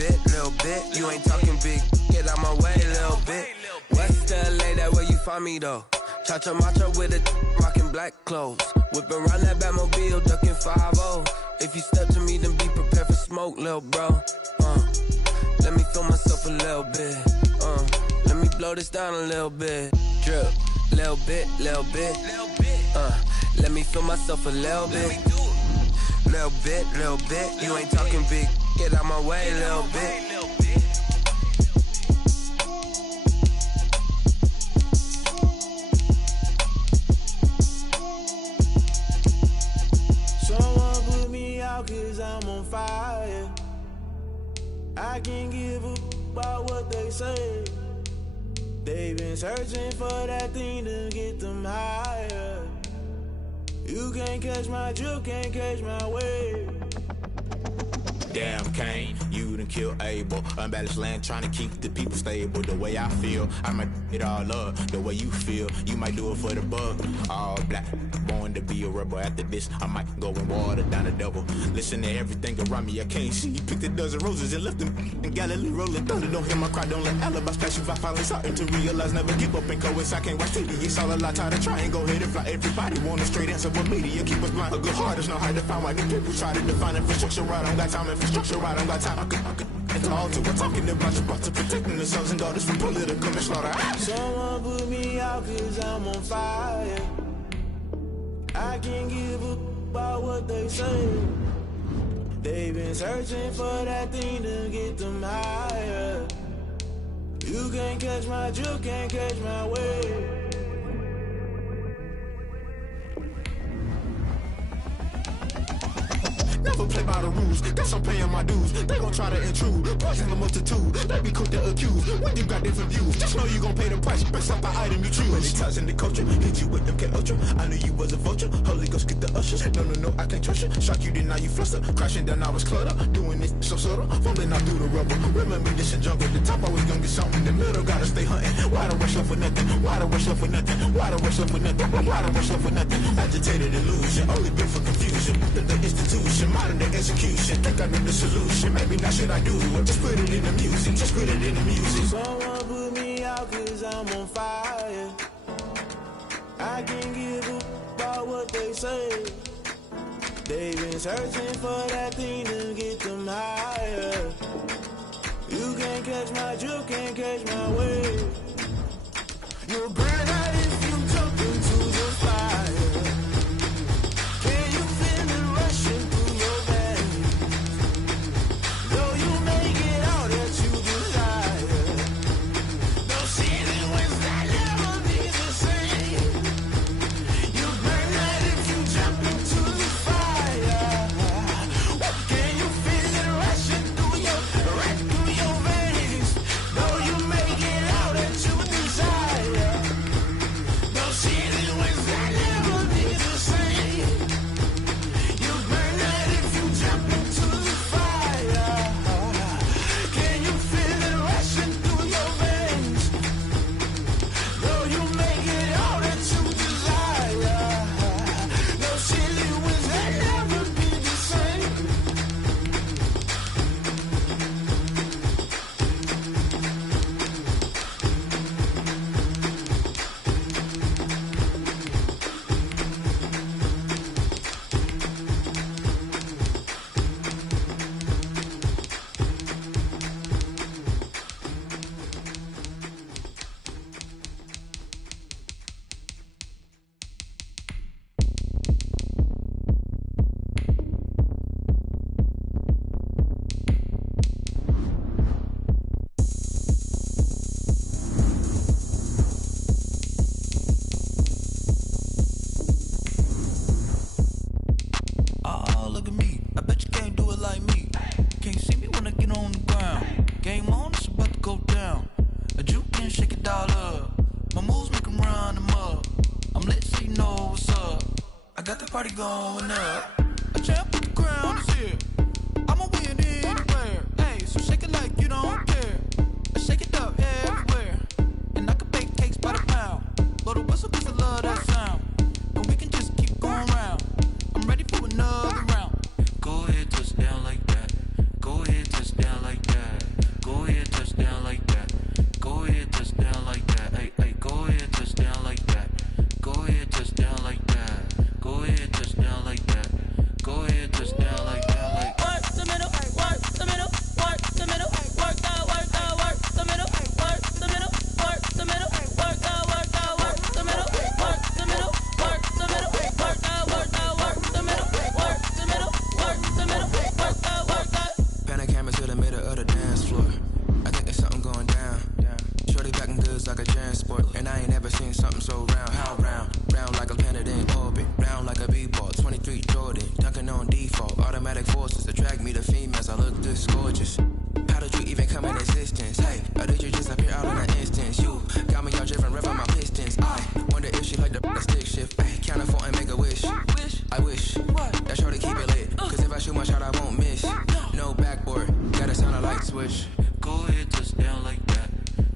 little bit. You ain't talking big, get out my way, little bit. West LA, that where you find me though. Cha-cha matcha with a rockin' black clothes. Whippin' around that Batmobile, duckin' 5-0. If you step to me, then be prepared for smoke, lil' bro. Let me feel myself a little bit. Let me blow this down a little bit. Drip, little bit, little bit. Let me feel myself a little bit. Little bit, little bit. You ain't talking big, get out my way, little bit. Someone put me out 'cause I'm on fire. I can't give a about what they say. They've been searching for that thing to get them higher. You can't catch my drift, can't catch my wave. Damn, Kane, you done killed Abel. Unbalanced land, trying to keep the people stable. The way I feel, I might it all up. The way you feel, you might do it for the bug. All black, born to be a rebel. After this, I might go and water down the double. Listen to everything around me, I can't see. Picked a dozen roses and left them in Galilee rolling thunder. Don't hear my cry, don't let alibis pass you. I finally starting to realize, never give up and coincide. Can't watch TV, it's all a lot. Tired of trying, go ahead and fly. Everybody want a straight answer, but media keep us blind. A good heart is not hard to find. Why the people try to define infrastructure right? I don't got time, infrastructure right? I don't got time. I could it's all to we're talking about you, about to protecting the sons and daughters from political and slaughter. Someone put me out 'cause I'm on fire. I can't give a about what they say. They've been searching for that thing to get them higher. You can't catch my drift, can't catch my wave. Never play by the rules, guess I'm paying my dues. They gon' try to intrude, poison the multitude. They be quick to accuse, when you got different views. Just know you gon' pay the price, based off the item you choose. Many ties in the culture, hit you with them K-Ultra. I knew you was a vulture, Holy Ghost get the ushers. No, I can't trust you. Shock you, then now you fluster. Crashing down, I was cluttered. Doing this so subtle, fumbling out through the rubble. Remember this in jungle, the top always gonna get something. In the middle, gotta stay hunting. Why the rush up for nothing? Why the rush up for nothing? Why the rush up for nothing? Why the rush up for nothing? Agitated illusion, only built for confusion. The institution, modern day execution. Think I know the solution, maybe not should I do it. Just put it in the music, just put it in the music. Someone put me out 'cause I'm on fire. I can't give a about what they say. They've been searching for that thing to get them higher. You can't catch my drift, can't catch my wave. You'll burn out if you jump into the fire. Can you feel it rushing through your veins? Though you may get all that you desire, no ceiling wins that never be the same. You burn out if you jump into the fire. Can you feel it this gorgeous. How did you even come in existence? Hey, or did you just appear out in an instance? You got me all driven, revving my pistons. I wonder if she like the stick shift. Hey, count it for and make a wish. I wish that shorty keep it lit. Cause if I shoot my shot, I won't miss. No backboard, gotta sound a light switch. Go ahead, touch down like that.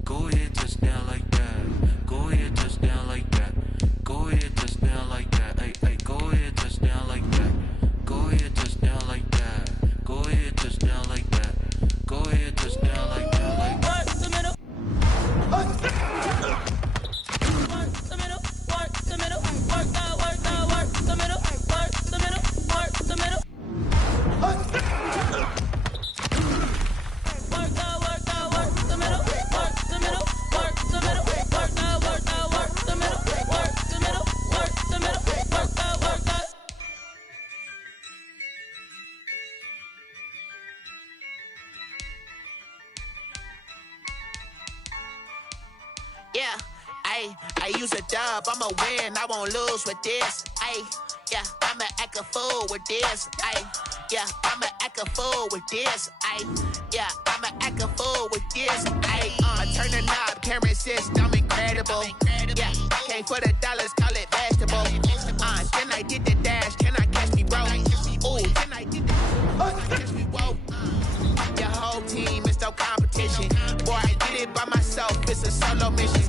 Go ahead, touch down like that. Go ahead, touch down like that. Go ahead, touch down like that. Hey, hey, go ahead, touch down like that. Go ahead, touch down like that. Go ahead, touch down like that. Go ahead, touch down like that. Like that. Work the middle. Work the middle. Work the middle. Work that, work that, work the middle. Work the middle. Work the middle. Work that, work that, work the middle. Work the middle. Work the middle. Work that, work that, work the middle. Work the middle. Work the middle. Work that, work that. Yeah, I use a dub, I'ma win, I won't lose with this. Yeah, I'ma act a fool with this. Yeah, I'ma act a fool with this. Yeah, I'ma act a fool with this. I turn the knob, camera assist, I'm incredible. Yeah, came for the dollars, call it vegetable. Then I did the dash, can I catch me, bro? Ooh, then I did the catch me, whoa. Your whole team is no competition. Boy, I did it by myself, it's a solo mission.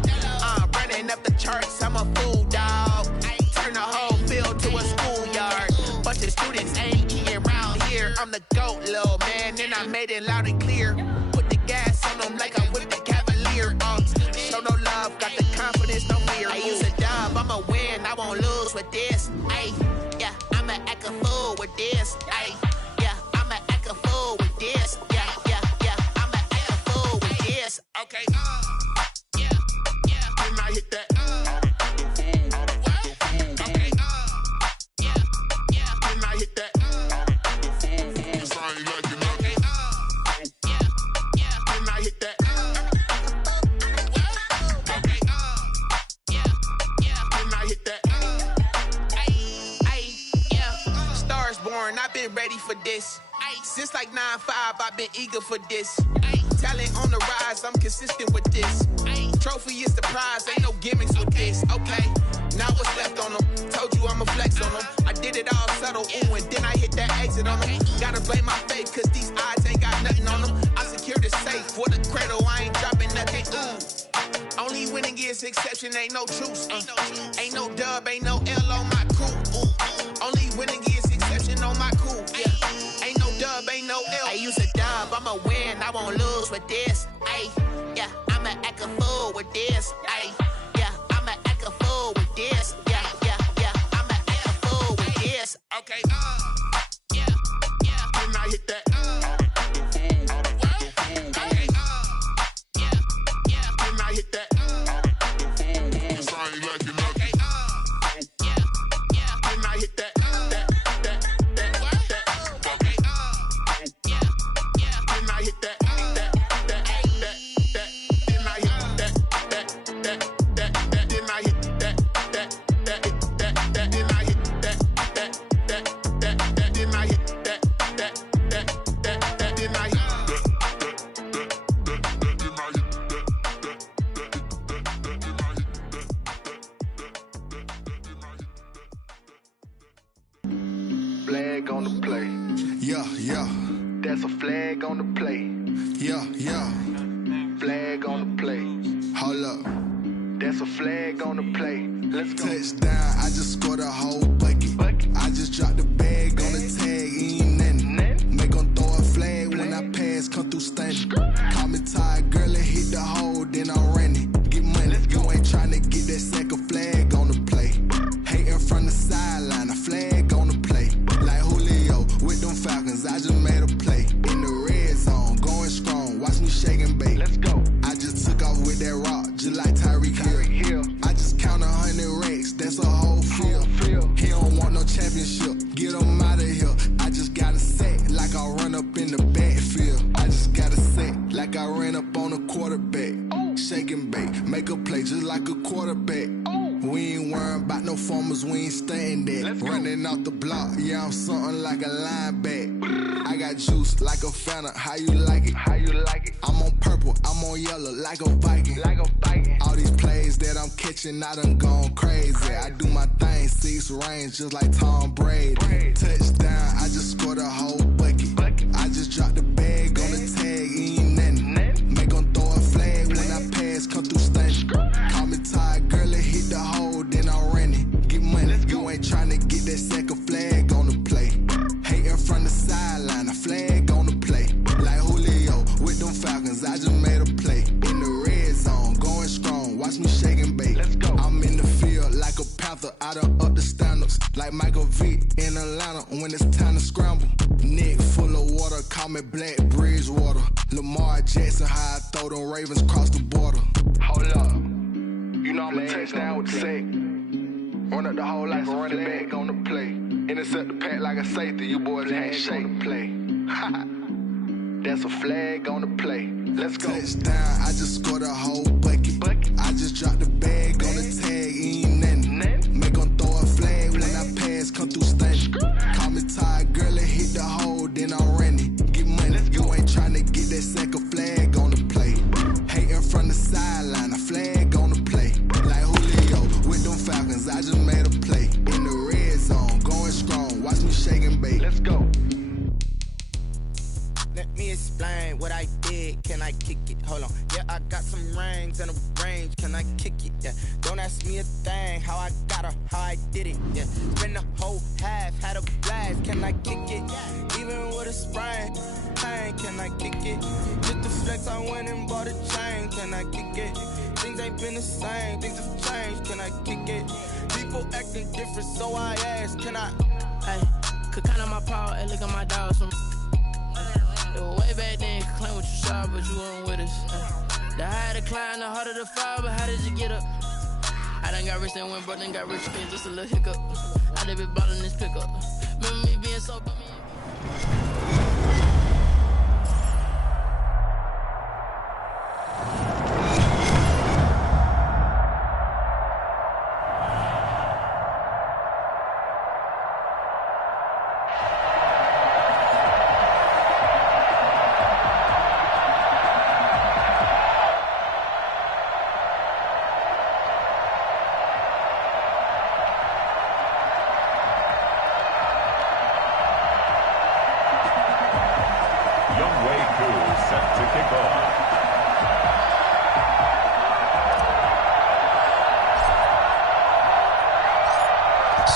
Running up the charts, I'm a fool, dog. Turn the whole field to a schoolyard. Bunch of students ain't eating around here. I'm the GOAT, little man, and I made it loud and clear. Put the gas on them like I whipped the Cavalier. Show no love, got the confidence, no fear. I use a dub, I'ma win, I won't lose with this. Yeah, I'ma act a fool with this. Yeah, I'ma act a fool with this. Yeah, I'ma act a fool with this. Okay, yeah, then I hit that. Okay, yeah, then I hit that. Cause I ain't like it, okay, yeah, then I hit that. Okay, yeah, then I hit that. Yeah, stars born, I've been ready for this. Since like 9-5, I've been eager for this. Talent on the rise, I'm consistent with this. Trophy is the prize, ain't no gimmicks with this. Okay, now what's left on them? Told you I'ma flex on them. I did it all subtle, ooh, and then I hit that exit on them. Gotta blame my faith, cause these odds ain't got nothing on them. I secured the safe for the cradle, I ain't dropping nothing, ooh. Only winning is exception, ain't no truce. Ain't no dub, ain't no L on my crew, ooh. Only winning is exception on my crew, yeah. Ain't no dub, ain't no L. I use a dub, I'ma win, I won't lose with this. Yeah, I'ma act a fool with this. Yeah, I'ma act a fool with this. Yeah, I'ma act a fool with this. Okay, yeah, then I hit that. Okay, yeah, then I hit that. Cause I ain't like it, okay, yeah, then I hit that. Flag on the play. Yeah. That's a flag on the play. Yeah. Flag on the play. Hold up. That's a flag on the play. Let's go. Touchdown, I just scored a whole bucket. I just dropped the bag on the tag, ain't nothing. Make 'em throw a flag when I pass, come through stunning. Call me tired, girl, and hit the hole, then I'm running. Get money, you ain't tryna get that second flag on the play. Hating from the sideline, a flag on the play. Like Julio with them Falcons, I just made a play. In the red zone, going strong, watch me shake and bake. Let's go. I just took off with that rock, just like Tyreek Hill. I just count 100 racks, that's a whole field. He don't want no championship, get him out of here. I just got a set, like I run up in the backfield. I just got a set, like I ran up on a quarterback. Shake and bake, make a play just like a quarterback. We ain't worrying about no formers, we ain't staying there. Running off the block, yeah, I'm something like a linebacker. I got juice like a Fanta, how you like it? How you like it? I'm on purple, I'm on yellow, like a Viking. Like a Viking. All these plays that I'm catching, I done gone crazy. I do my thing, 6 range, just like Tom Brady. Touchdown, I just scored a whole bucket. I just dropped the bag on the tag, ain't nothing. Make 'em throw a flag when I pass, come through stunning. Call me tired, girl, it hit the hole, then I ran it. Get money, you ain't tryna get that second flag on the play. Hating from the sideline, a flag on the play. Like Julio with them Falcons, I just made a play. In the red zone, going strong, watch me shake and bake. I'm in the field like a panther, I done up the standards. Like Michael Vick in Atlanta when it's time to scramble. Neck full of water, call me Black Bridgewater. Lamar Jackson, how I throw them Ravens across the border. Hold up, you know I'm a touchdown with the sack. Run up the whole life and running back on the play. Intercept the pack like a safety, you boys ain't shake the play. That's a flag on the play. Let's go. Touchdown, I just scored a whole bucket. I just dropped the bag on the tag, ain't nothing. Make 'em throw a flag when I pass, come through stunning. Call me tired, girl, it hit the hole, then I ran it. Get money, you ain't tryna get that second flag on the play. Hating from the sideline, a flag on the play. Like Julio with them Falcons, I just made a play. In the red zone, going strong, watch me shake and bake. Let's go. Let me explain what I did. Can I kick it? Hold on. Yeah, I got some rings and a range. Can I kick it? Yeah. Don't ask me a thing. How I got her, how I did it. Yeah. Spend the whole half, had a blast. Can I kick it? Even with a sprain. Pain, can I kick it? Just the flex, I went and bought a chain. Can I kick it? Things ain't been the same. Things have changed. Can I kick it? People acting different, so I ask. Can I? Hey, could count on my power and look at my dogs. Way back then, you could claim what you saw, but you weren't with us. The higher the climb, the harder the fall, but how did you get up? I done got rich and went broke, then got rich again, just a little hiccup. I done been ballin' this pickup. Remember me being so bummy.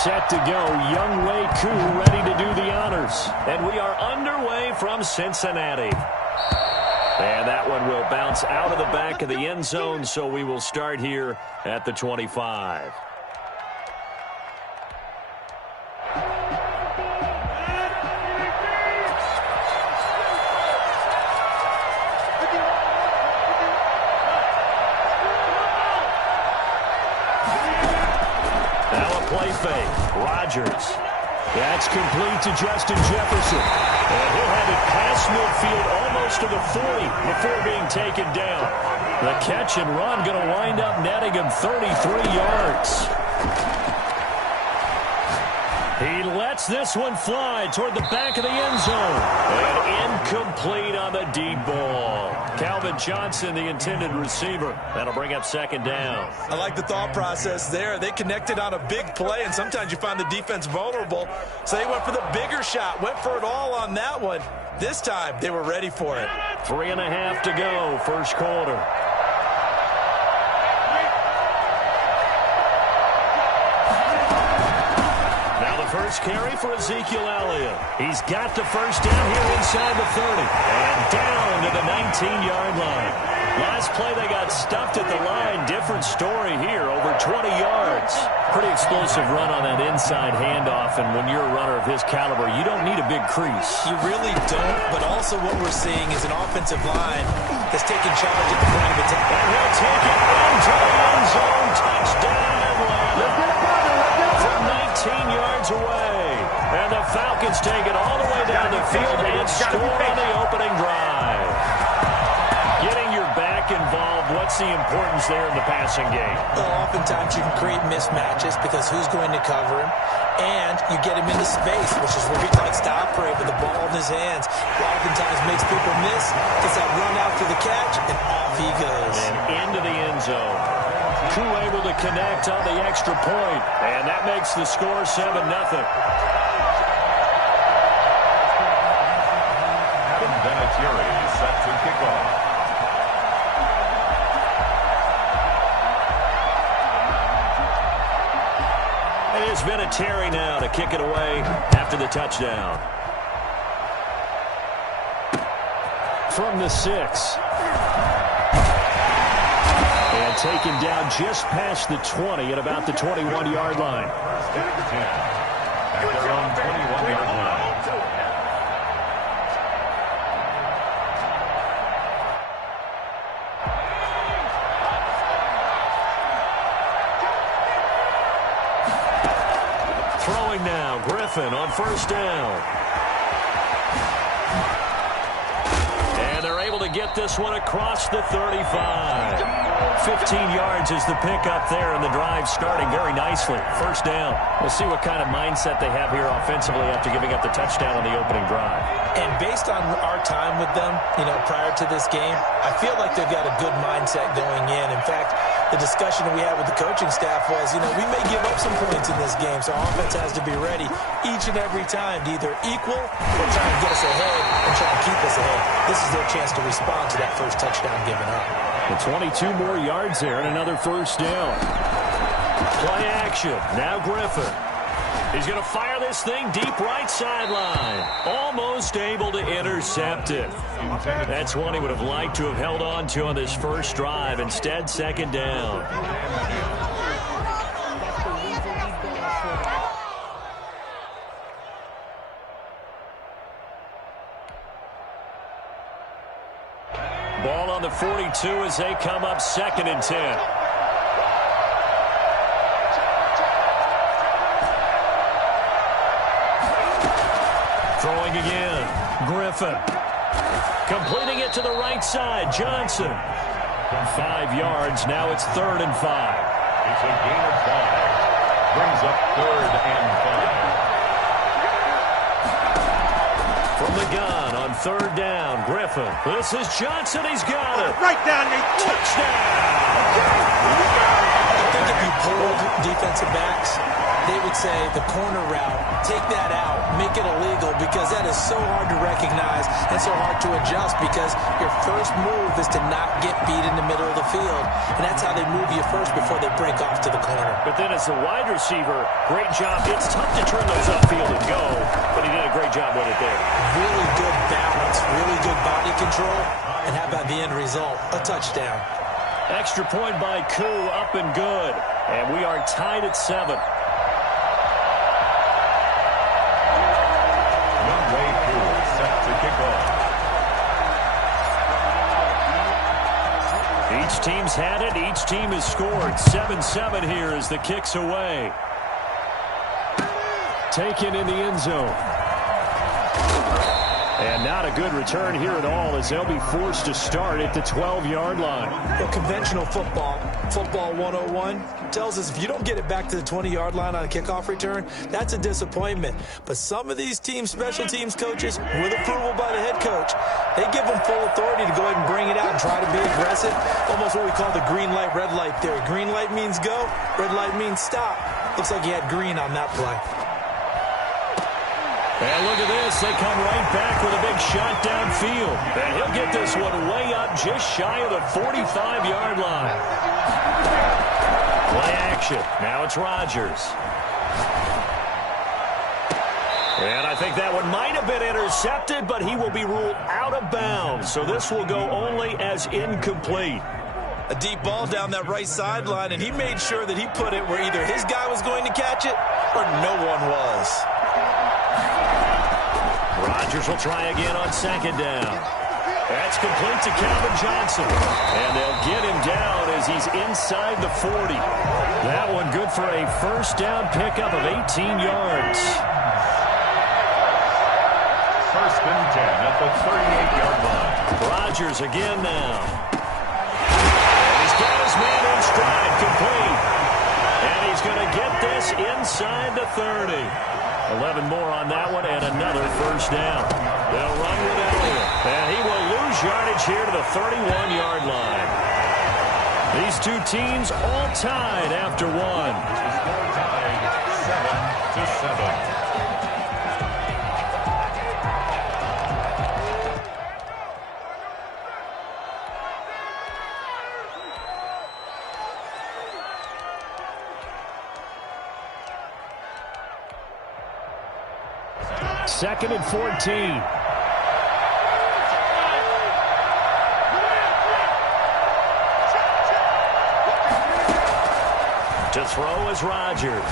Set to go, Younghoe Koo ready to do the honors. And we are underway from Cincinnati. And that one will bounce out of the back of the end zone, so we will start here at the 25. Play fake. Rodgers. That's complete to Justin Jefferson. And he'll have it past midfield almost to the 40 before being taken down. The catch and run going to wind up netting him 33 yards. He lets this one fly toward the back of the end zone. And incomplete on the deep ball. Calvin Johnson, the intended receiver. That'll bring up second down. I like the thought process there. They connected on a big play, and sometimes you find the defense vulnerable. So they went for the bigger shot, went for it all on that one. This time, they were ready for it. 3.5 to go, first quarter. First carry for Ezekiel Elliott. He's got the first down here inside the 30. And down to the 19-yard line. Last play they got stuffed at the line. Different story here, over 20 yards. Pretty explosive run on that inside handoff, and when you're a runner of his caliber, you don't need a big crease. You really don't, but also what we're seeing is an offensive line that's taking charge at the point of attack. And he'll take it into the end zone. Touchdown, Atlanta. From 19 yards away. And the Falcons take it all the way down the field and score on the opening drive. Getting your back involved, what's the importance there in the passing game? Well, oftentimes you can create mismatches because who's going to cover him? And you get him into space, which is where he likes to operate with the ball in his hands. Oftentimes makes people miss, gets that run after the catch, and off he goes. And into the end zone. Koo able to connect on the extra point, and that makes the score 7-0. Vinatieri set to kick off. It is Vinatieri now to kick it away after the touchdown. From the 6. And taken down just past the 20 at about the 21-yard line. First and 10 at their own 21-yard line. Throwing now, Griffin on first down. And they're able to get this one across the 35. 15 yards is the pickup there, and the drive starting very nicely. First down. We'll see what kind of mindset they have here offensively after giving up the touchdown on the opening drive. And based on our time with them, prior to this game, I feel like they've got a good mindset going in. In fact, the discussion that we had with the coaching staff was, we may give up some points in this game, so our offense has to be ready each and every time to either equal or try to get us ahead and try to keep us ahead. This is their chance to respond to that first touchdown given up. And 22 more yards there and another first down. Play action. Now Griffin. He's going to fire this thing deep right sideline. Almost able to intercept it. That's one he would have liked to have held on to on this first drive. Instead, second down. Ball on the 42 as they come up second and 10. Throwing again. Griffin. Completing it to the right side. Johnson. 5 yards. Now it's 3rd and 5. It's a gain of 5. Brings up 3rd and 5. From the gun on 3rd down. Griffin. This is Johnson. He's got it. Right down the touchdown. I think if you pulled defensive backs, they would say the corner route, take that out, make it illegal, because that is so hard to recognize and so hard to adjust, because your first move is to not get beat in the middle of the field, and that's how they move you first before they break off to the corner. But then as a wide receiver, great job. It's tough to turn those upfield and go, but he did a great job with it there. Really good balance, really good body control, and how about the end result? A touchdown. Extra point by Koo, up and good, and we are tied at 7. Each team's had it. Each team has scored. 7-7 here as the kick's away. Taken in the end zone. And not a good return here at all, as they'll be forced to start at the 12-yard line. Well, conventional football 101, tells us if you don't get it back to the 20-yard line on a kickoff return, that's a disappointment. But some of these teams, special teams coaches, with approval by the head coach, they give them full authority to go ahead and bring it out and try to be aggressive. Almost what we call the green light, red light theory. Green light means go, red light means stop. Looks like he had green on that play. And look at this. They come right back with a big shot downfield. And he'll get this one way up just shy of the 45-yard line. Play action. Now it's Rodgers. And I think that one might have been intercepted, but he will be ruled out of bounds. So this will go only as incomplete. A deep ball down that right sideline, and he made sure that he put it where either his guy was going to catch it or no one was. Rodgers will try again on second down. That's complete to Calvin Johnson. And they'll get him down as he's inside the 40. That one good for a first down pickup of 18 yards. First and 10 at the 38-yard line. Rodgers again now. And he's got his man in stride, complete. And he's going to get this inside the 30. 11 more on that one and another first down. They'll run with Elliott. And he will lose yardage here to the 31-yard line. These two teams all tied after one. Score tied 7-7. Second and 14. To throw is Rodgers.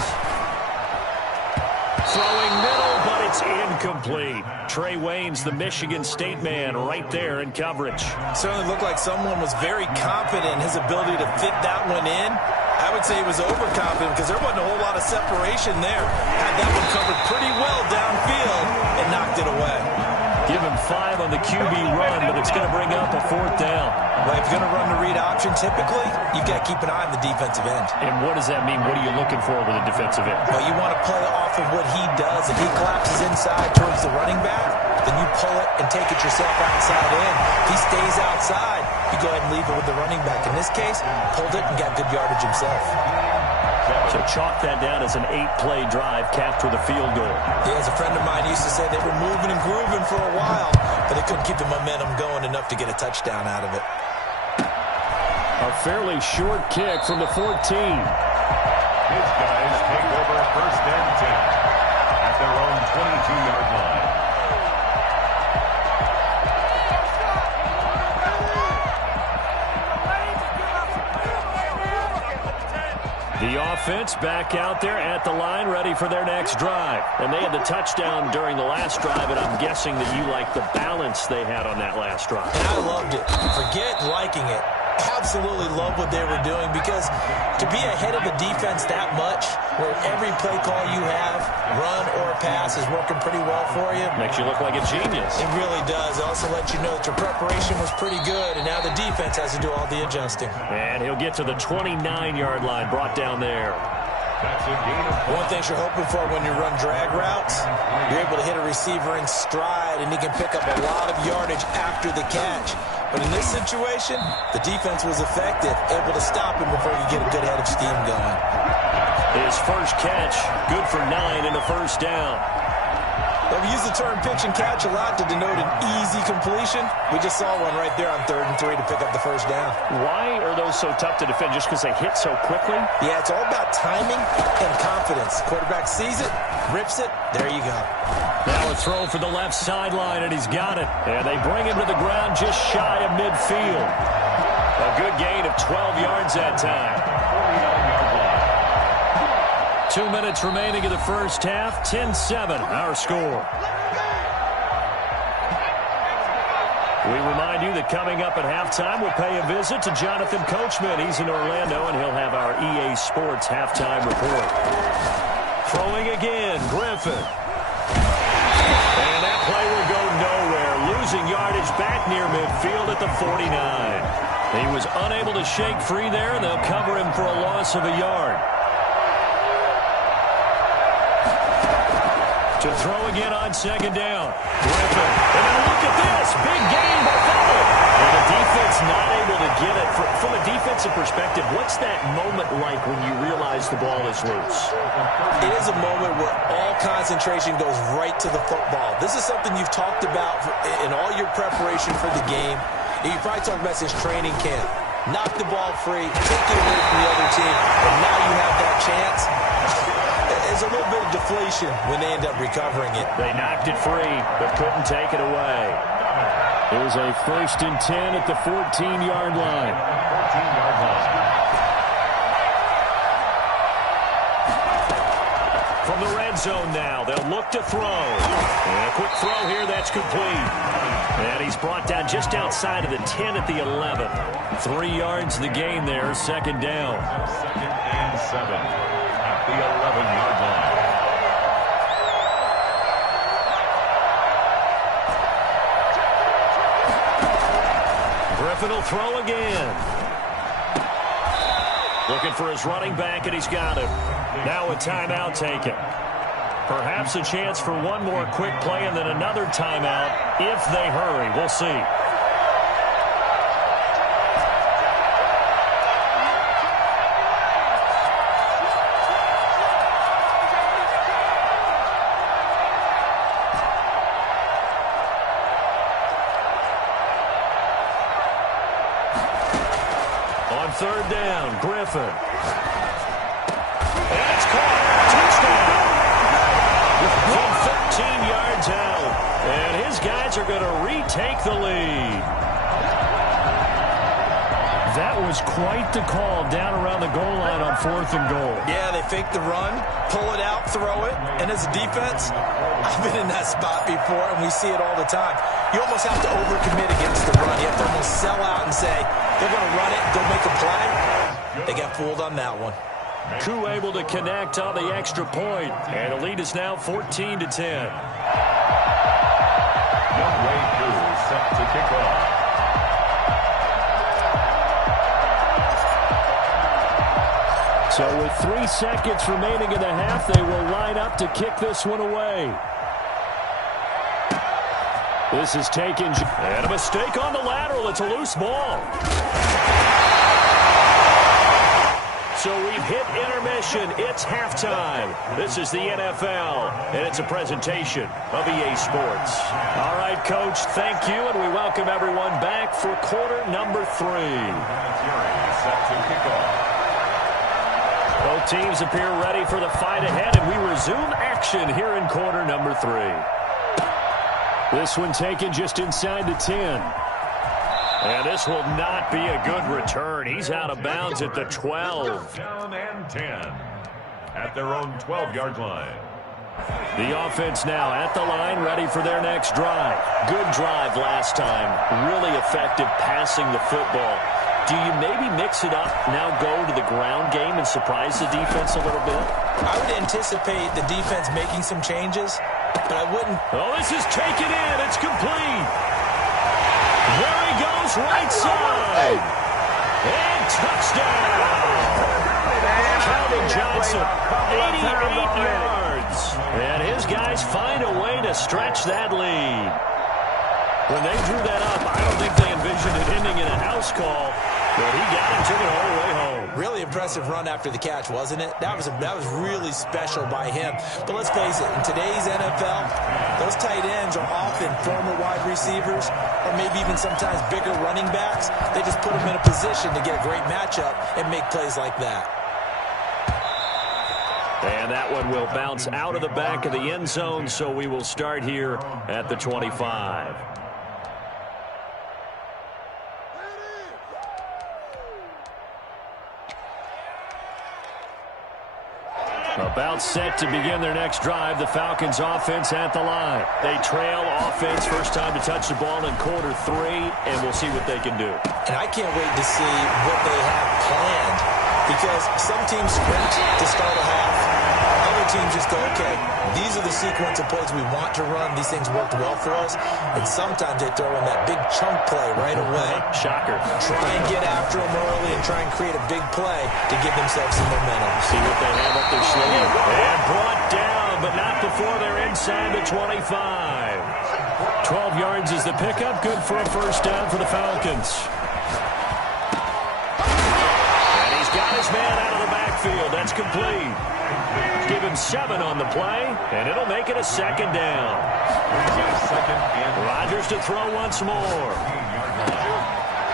Throwing middle, but it's incomplete. Trey Waynes, the Michigan State man, right there in coverage. Certainly looked like someone was very confident in his ability to fit that one in. I would say he was overconfident because there wasn't a whole lot of separation there. Had that one covered pretty well downfield and knocked it away. Give him 5 on the QB run, but it's going to bring up a 4th down. Well, if you're going to run the read option, typically, you've got to keep an eye on the defensive end. And what does that mean? What are you looking for with a defensive end? Well, you want to play off of what he does. If he collapses inside towards the running back, then you pull it and take it yourself outside in. If he stays outside, you go ahead and leave it with the running back. In this case, pulled it and got good yardage himself. So chalk that down as an 8-play drive capped with a field goal. Yeah, as a friend of mine used to say, they were moving and grooving for a while, but they couldn't keep the momentum going enough to get a touchdown out of it. A fairly short kick from the 14. His guys take over 1st and 10 at their own 22-yard line. The offense back out there at the line, ready for their next drive. And they had the touchdown during the last drive, and I'm guessing that you like the balance they had on that last drive. And I loved it. Forget liking it. Absolutely love what they were doing, because to be ahead of a defense that much, where every play call you have, run or pass, is working pretty well for you. Makes you look like a genius. It really does. It also lets you know that your preparation was pretty good, and now the defense has to do all the adjusting. And he'll get to the 29-yard line, brought down there. One thing you're hoping for when you run drag routes, you're able to hit a receiver in stride, and he can pick up a lot of yardage after the catch. But in this situation, the defense was effective, able to stop him before he get a good head of steam going. His first catch, good for 9 and a first down. Well, we use the term pitch and catch a lot to denote an easy completion. We just saw one right there on 3rd and 3 to pick up the first down. Why are those so tough to defend? Just because they hit so quickly? Yeah, it's all about timing and confidence. Quarterback sees it, rips it, there you go. Now a throw for the left sideline, and he's got it. And they bring him to the ground just shy of midfield. A good gain of 12 yards that time. 2 minutes remaining in the first half. 10-7, our score. We remind you that coming up at halftime, we'll pay a visit to Jonathan Coachman. He's in Orlando, and he'll have our EA Sports halftime report. Throwing again, Griffin. And that play will go nowhere. Losing yardage back near midfield at the 49. He was unable to shake free there, and they'll cover him for a loss of a yard. To throw again on 2nd down. Griffin. And then look at this. Big gain by Fuller. And the defense not able to get it. From a defensive perspective, what's that moment like when you realize the ball is loose? It is a moment where all concentration goes right to the football. This is something you've talked about in all your preparation for the game. And you probably talked about since training camp. Knock the ball free, take it away from the other team, and now you have that chance. There's a little bit of deflation when they end up recovering it. They knocked it free, but couldn't take it away. It was a 1st and 10 at the 14-yard line. 14-yard line. From the red zone now, they'll look to throw. And a quick throw here, that's complete. And he's brought down just outside of the 10 at the 11. 3 yards the gain there, 2nd down. 2nd and 7 at the 11-yard line. Griffin will throw again. Looking for his running back, and he's got him. Now a timeout taken. Perhaps a chance for one more quick play and then another timeout if they hurry. We'll see. On third down, Griffin. And it's caught. Touchdown. From 13 yards out. And his guys are going to retake the lead. That was quite the call down around the goal line on 4th and goal. Yeah, they fake the run, pull it out, throw it. And as a defense, I've been in that spot before, and we see it all the time. You almost have to overcommit against the run. You have to almost sell out and say, they're going to run it, go make a play. They got fooled on that one. Koo able to connect on the extra point, and the lead is now 14-10. Younghoe Koo is set to kick off. So with 3 seconds remaining in the half, they will line up to kick this one away. This is taken, and a mistake on the lateral. It's a loose ball. So we've hit intermission. It's halftime. This is the NFL, and it's a presentation of EA Sports. All right, Coach, thank you, and we welcome everyone back for quarter number 3. Set to kick off. Both teams appear ready for the fight ahead, and we resume action here in quarter number 3. This one taken just inside the 10. And this will not be a good return. He's out of bounds at the 12. Down and 10 at their own 12-yard line. The offense now at the line, ready for their next drive. Good drive last time. Really effective passing the football. Do you maybe mix it up, now go to the ground game and surprise the defense a little bit? I would anticipate the defense making some changes, but I wouldn't. Oh, this is taken in. It's complete. There he goes, right side. And touchdown. Calvin Johnson, 88 yards. And his guys find a way to stretch that lead. When they drew that up, I don't think they envisioned it ending in a house call, but he got it, took it all the way home. Really impressive run after the catch, wasn't it? That was really special by him. But let's face it, in today's NFL, those tight ends are often former wide receivers or maybe even sometimes bigger running backs. They just put them in a position to get a great matchup and make plays like that. And that one will bounce out of the back of the end zone, so we will start here at the 25. About set to begin their next drive. The Falcons offense at the line. They trail offense, first time to touch the ball in quarter 3, and we'll see what they can do. And I can't wait to see what they have planned, because some teams sprint to start a half. Other teams just go, okay, these are the sequence of plays we want to run. These things worked well for us. And sometimes they throw in that big chunk play right away. Shocker. Try and get after them early and try and create a big play to give themselves some momentum. See what they have up their sleeve. And brought down, but not before they're inside the 25. 12 yards is the pickup. Good for a first down for the Falcons. And he's got his man out of the backfield. That's complete. Give him 7 on the play, and it'll make it a second down. Rodgers to throw once more.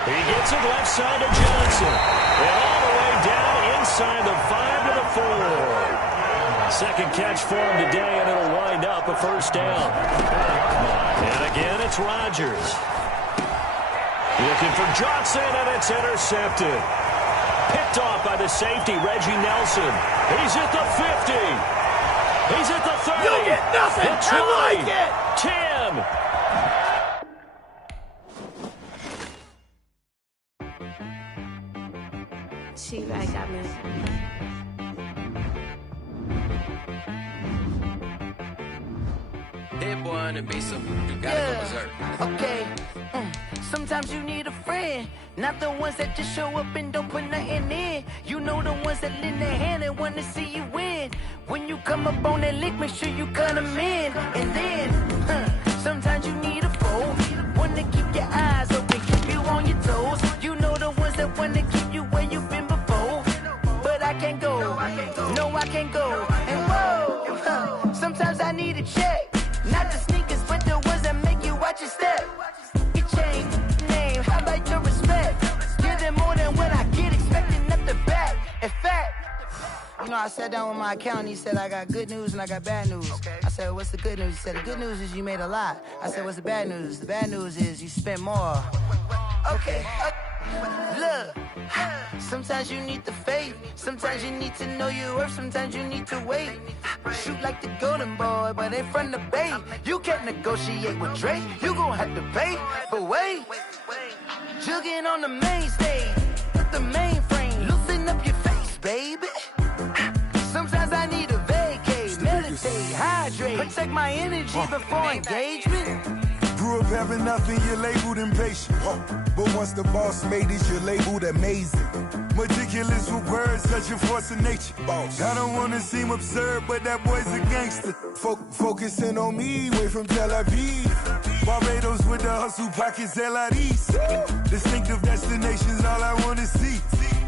He gets it left side to Johnson. And all the way down inside the 5 to the 4. Second catch for him today, and it'll wind up a first down. And again, it's Rodgers. Looking for Johnson, and it's intercepted. Picked off by the safety, Reggie Nelson. He's at the 50. He's at the 30. You get nothing. The 20. I like it. 10. T-Rag got me. Hit boy on the beat, so you gotta go berserk. Okay. Sometimes you need a friend, not the ones that just show up and don't put nothing in. You know the ones that lend their hand and want to see you win. When you come up on that lick, make sure you cut them in. And then, sometimes you need a foe, one to keep your eyes open, keep you on your toes. You know the ones that want to keep you where you've been before. But I can't go, no I can't go. And whoa, sometimes I need a check, not the sneakers, but the ones that make you watch your step. Your chain, name, how about your respect? Give them more than what I get, expecting up the back. In fact, you know, I sat down with my accountant. He said, I got good news and I got bad news. Okay. I said, what's the good news? He said, the good news is you made a lot. I said, what's the bad news? The bad news is you spent more. Okay. Look, sometimes you need the faith. Sometimes you need to know your worth. Sometimes you need to wait. Shoot like the golden boy, but in front of the bay. You can't negotiate with Drake. You gon' have to pay. But wait, jugging on the main stage with the mainframe. Loosen up your face, baby. Sometimes I need a vacate, meditate, hydrate, protect my energy before engagement. Grew up having nothing, you're labeled impatient. But once the boss made it, you're labeled amazing. Meticulous with words, such a force of nature. I don't wanna seem absurd, but that boy's a gangster. Focusing on me, way from Tel Aviv. Barbados with the hustle pockets, LIDs. Distinctive destinations, all I wanna see.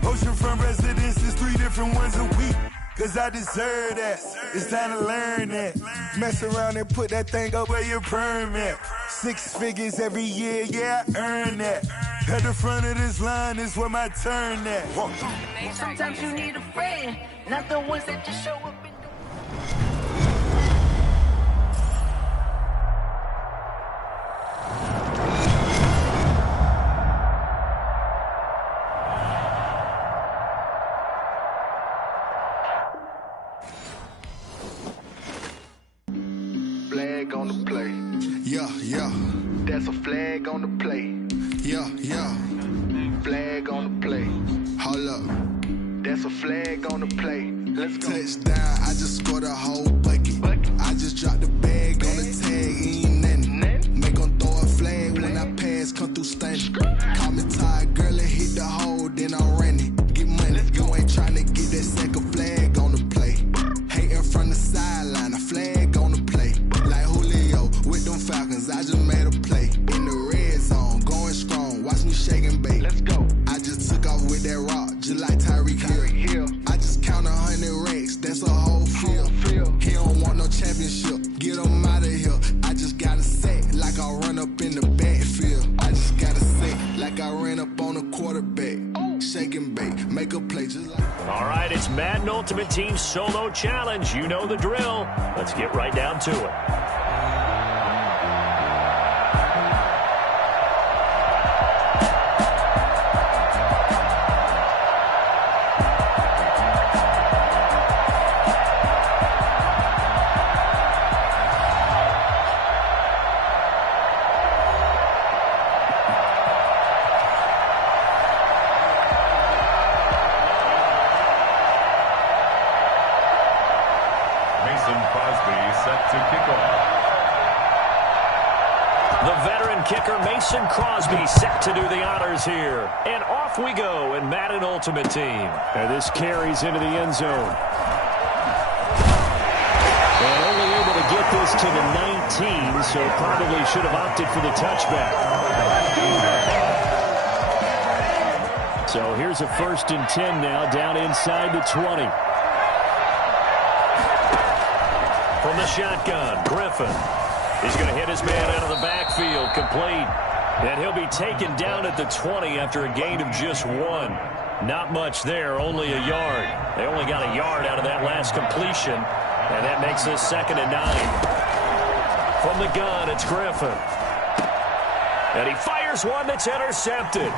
Oceanfront residences, 3 different ones a week. Cause I deserve that, it's time to learn that. Mess around and put that thing up where your permit. 6 figures every year, yeah, I earn that. At the front of this line is where my turn at. Sometimes you need a friend, not the ones that just show up and Flag on the play. Yeah, yeah. That's a flag on the play. Yeah, yeah. Flag on the play. Hold up. That's a flag on the play. Let's go. Touchdown, I just scored a whole bucket. I just dropped the bag on the tag, ain't nothing. Make 'em throw a flag when I pass, come through stunning. Call me tired, girl, and hit the hole, then I'm running. Get money, you ain't trying to get that second flag on the play. Hating from the sideline, a flag on the play. Like Julio with them Falcons, I just made a play. In the red zone, going strong, watch me shake and bake. Let's go. I just took off with that rock, just like Tyreek Hill. I just count 100 racks, that's a whole field. He don't want no championship, get him out of here. I just gotta say, like I run up in the backfield. I just gotta say, like I ran up on a quarterback. Shake and bake, make a play just like. All right, it's Madden Ultimate Team Solo Challenge. You know the drill. Let's get right down to it. Mason Crosby set to kick off. The veteran kicker Mason Crosby set to do the honors here. And off we go in Madden Ultimate Team. And this carries into the end zone. And only able to get this to the 19, so probably should have opted for the touchback. So here's a 1st and 10 now, down inside the 20. From the shotgun, Griffin. He's going to hit his man out of the backfield, complete. And he'll be taken down at the 20 after a gain of just 1. Not much there, only a yard. They only got a yard out of that last completion, and that makes this 2nd and 9. From the gun, it's Griffin. And he fires one that's intercepted.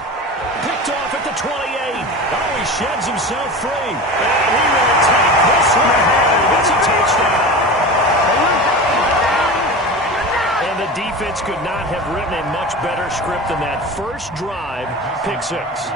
Picked off at the 28. Oh, he sheds himself free. And he will take this one home. It's a touchdown. And the defense could not have written a much better script than that first drive, pick six.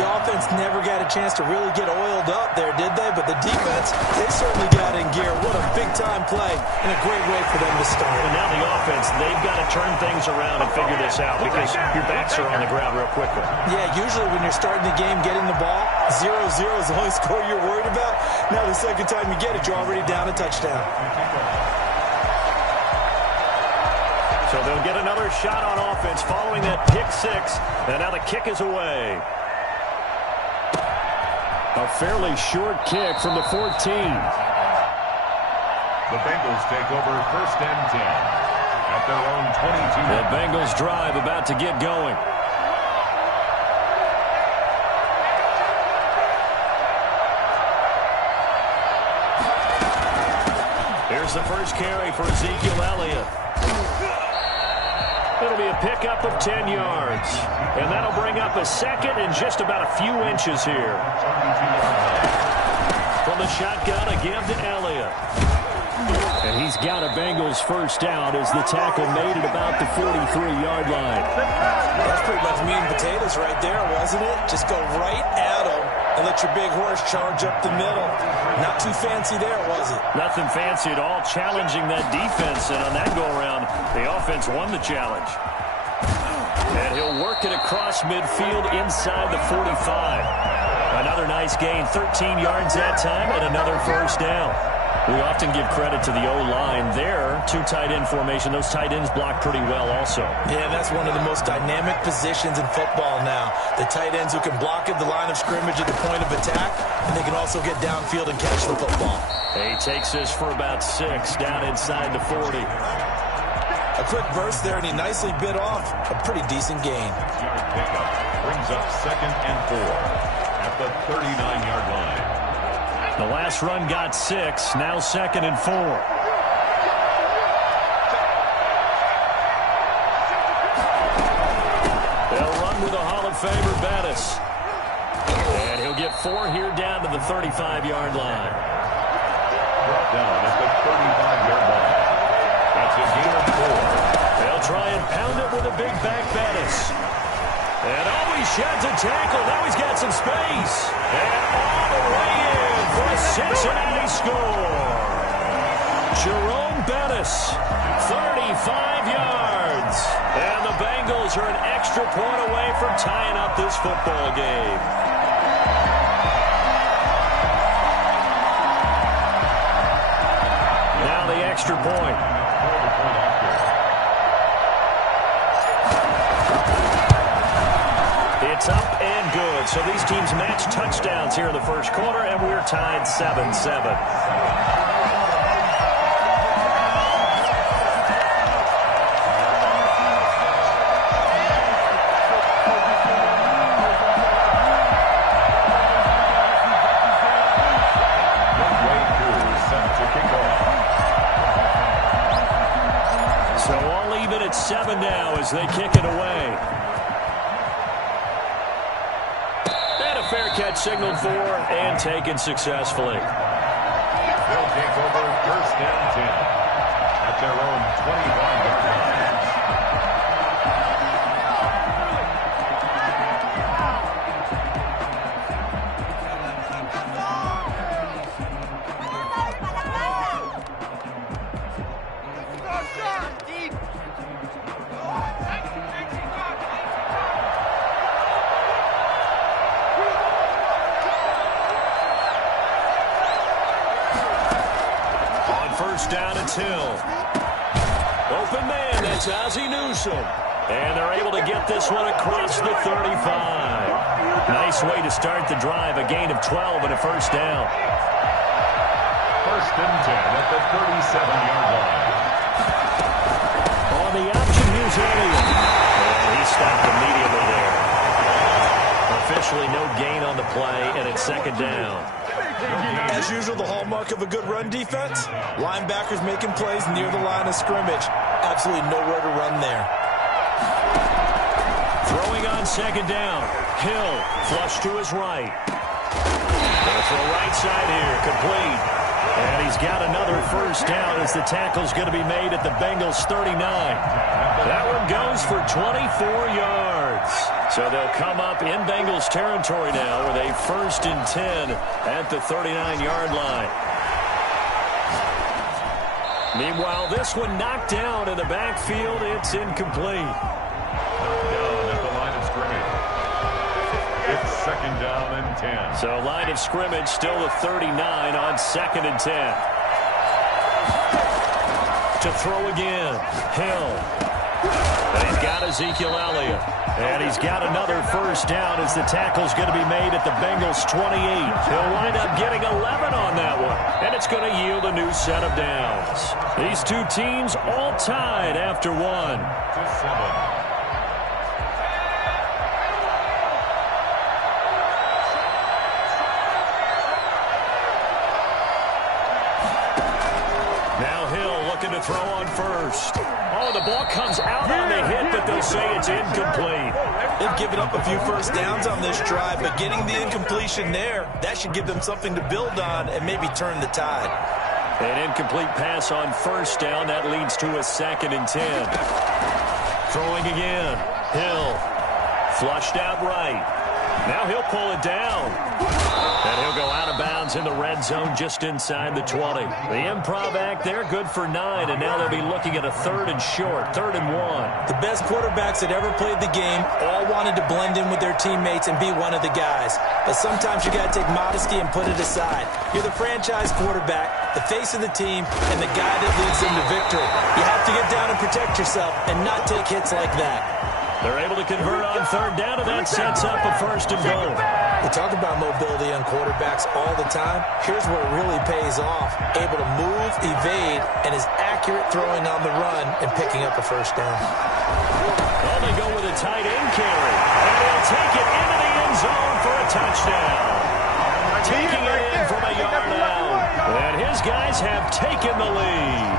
The offense never got a chance to really get oiled up there, did they? But the defense, they certainly got in gear. What a big-time play and a great way for them to start. And now the offense, they've got to turn things around and figure this out because your backs are on the ground real quickly. Yeah, usually when you're starting the game, getting the ball, 0-0 is the only score you're worried about. Now the second time you get it, you're already down a touchdown. So they'll get another shot on offense following that pick six. And now the kick is away. A fairly short kick from the 14. The Bengals take over first and 10 at their own 22. The Bengals drive about to get going. Here's the first carry for Ezekiel Elliott. It'll be a pickup of 10 yards. And that'll bring up a second and just about a few inches here. From the shotgun, a give to Elliott. And he's got a Bengals first down as the tackle made it about the 43-yard line. That's pretty much meat and potatoes right there, wasn't it? Just go right at him and let your big horse charge up the middle. Not too fancy there, was it? Nothing fancy at all, challenging that defense. And on that go-around, the offense won the challenge. And he'll work it across midfield inside the 45. Another nice gain, 13 yards that time, and another first down. We often give credit to the O-line there. Two tight end formation. Those tight ends block pretty well also. Yeah, that's one of the most dynamic positions in football now. The tight ends who can block at the line of scrimmage at the point of attack, and they can also get downfield and catch the football. He takes this for about 6 down inside the 40. A quick burst there, and he nicely bit off a pretty decent gain. Pickup brings up second and 4 at the 39-yard line. The last run got 6, now second and 4. They'll run with a Hall of Famer, Bettis. And he'll get 4 here down to the 35-yard line. Brought down at the 35-yard line. That's a gain of 4. They'll try and pound it with a big back Bettis. And he sheds a tackle. Now he's got some space. And all the way in for a Cincinnati score. Jerome Bettis, 35 yards. And the Bengals are an extra point away from tying up this football game. Now the extra point. It's up and good. So these teams match touchdowns here in the first quarter, and we're tied 7-7. So all even at 7 now as they kick it away. Fair catch signaled for and taken successfully. They'll take over first and 10 at their own 25-yard line. Down it's Hill. Open man, that's Ozzie Newsome. And they're able to get this one across the 35. Nice way to start the drive, a gain of 12 and a first down. First and 10 at the 37-yard line. On the option, here's Elliott. And he stopped immediately there. Officially no gain on the play, and it's second down. As usual, the hallmark of a good run defense, linebackers making plays near the line of scrimmage. Absolutely nowhere to run there. Throwing on second down. Hill, flush to his right. Going for a right side here, complete. And he's got another first down as the tackle's going to be made at the Bengals 39. That one goes for 24 yards. So they'll come up in Bengals territory now with a 1st and 10 at the 39-yard line. Meanwhile, this one knocked down in the backfield. It's incomplete. Down at the line of scrimmage. It's 2nd down and 10. So line of scrimmage still the 39 on 2nd and 10. To throw again. Hill. And he's got Ezekiel Elliott. And he's got another first down as the tackle's going to be made at the Bengals 28. He'll wind up getting 11 on that one. And it's going to yield a new set of downs. These two teams all tied after one. 2-7. To throw on first. Oh, the ball comes out on the hit, but they'll say it's incomplete. They've given up a few first downs on this drive, but getting the incompletion there, that should give them something to build on and maybe turn the tide. An incomplete pass on first down. That leads to a 2nd and 10. Throwing again. Hill. Flushed out right. Now he'll pull it down. And he'll go out of bounds in the red zone just inside the 20. The improv act there, good for 9, and now they'll be looking at a 3rd and short, 3rd and 1. The best quarterbacks that ever played the game all wanted to blend in with their teammates and be one of the guys. But sometimes you got to take modesty and put it aside. You're the franchise quarterback, the face of the team, and the guy that leads them to victory. You have to get down and protect yourself and not take hits like that. They're able to convert on 3rd down, and that sets up a 1st and goal. We talk about mobility on quarterbacks all the time. Here's where it really pays off. Able to move, evade, and is accurate throwing on the run and picking up a first down. Well, they go with a tight end carry. And they'll take it into the end zone for a touchdown. Taking it in from a yard out. And his guys have taken the lead.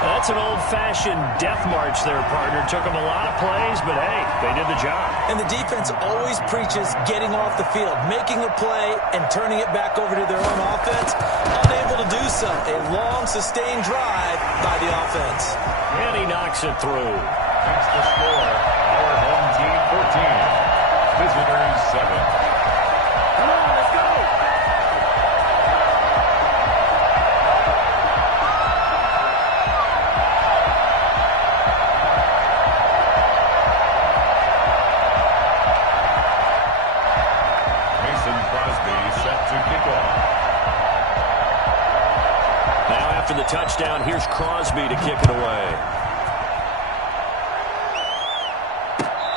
That's an old-fashioned death march there, partner. Took them a lot of plays, but, hey, they did the job. And the defense always preaches getting off the field, making a play, and turning it back over to their own offense. Unable to do so. A long, sustained drive by the offense. And he knocks it through. That's the score. Our home team 14. Visitors 7. Come on, let's go. For the touchdown, here's Crosby to kick it away.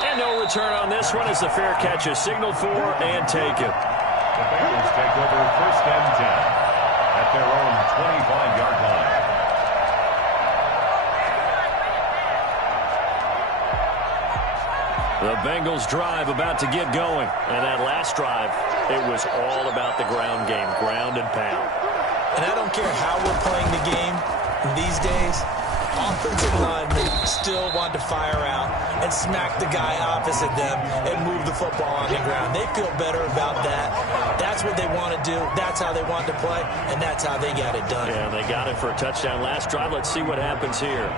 And no return on this one as the fair catch is signaled for and taken. The Bengals take over 1st and 10 at their own 25-yard line. The Bengals drive about to get going. And that last drive, it was all about the ground game, ground and pound. And I don't care how we're playing the game these days, offensive linemen still want to fire out and smack the guy opposite them and move the football on the ground. They feel better about that. That's what they want to do. That's how they want to play, and that's how they got it done. Yeah, they got it for a touchdown last drive. Let's see what happens here.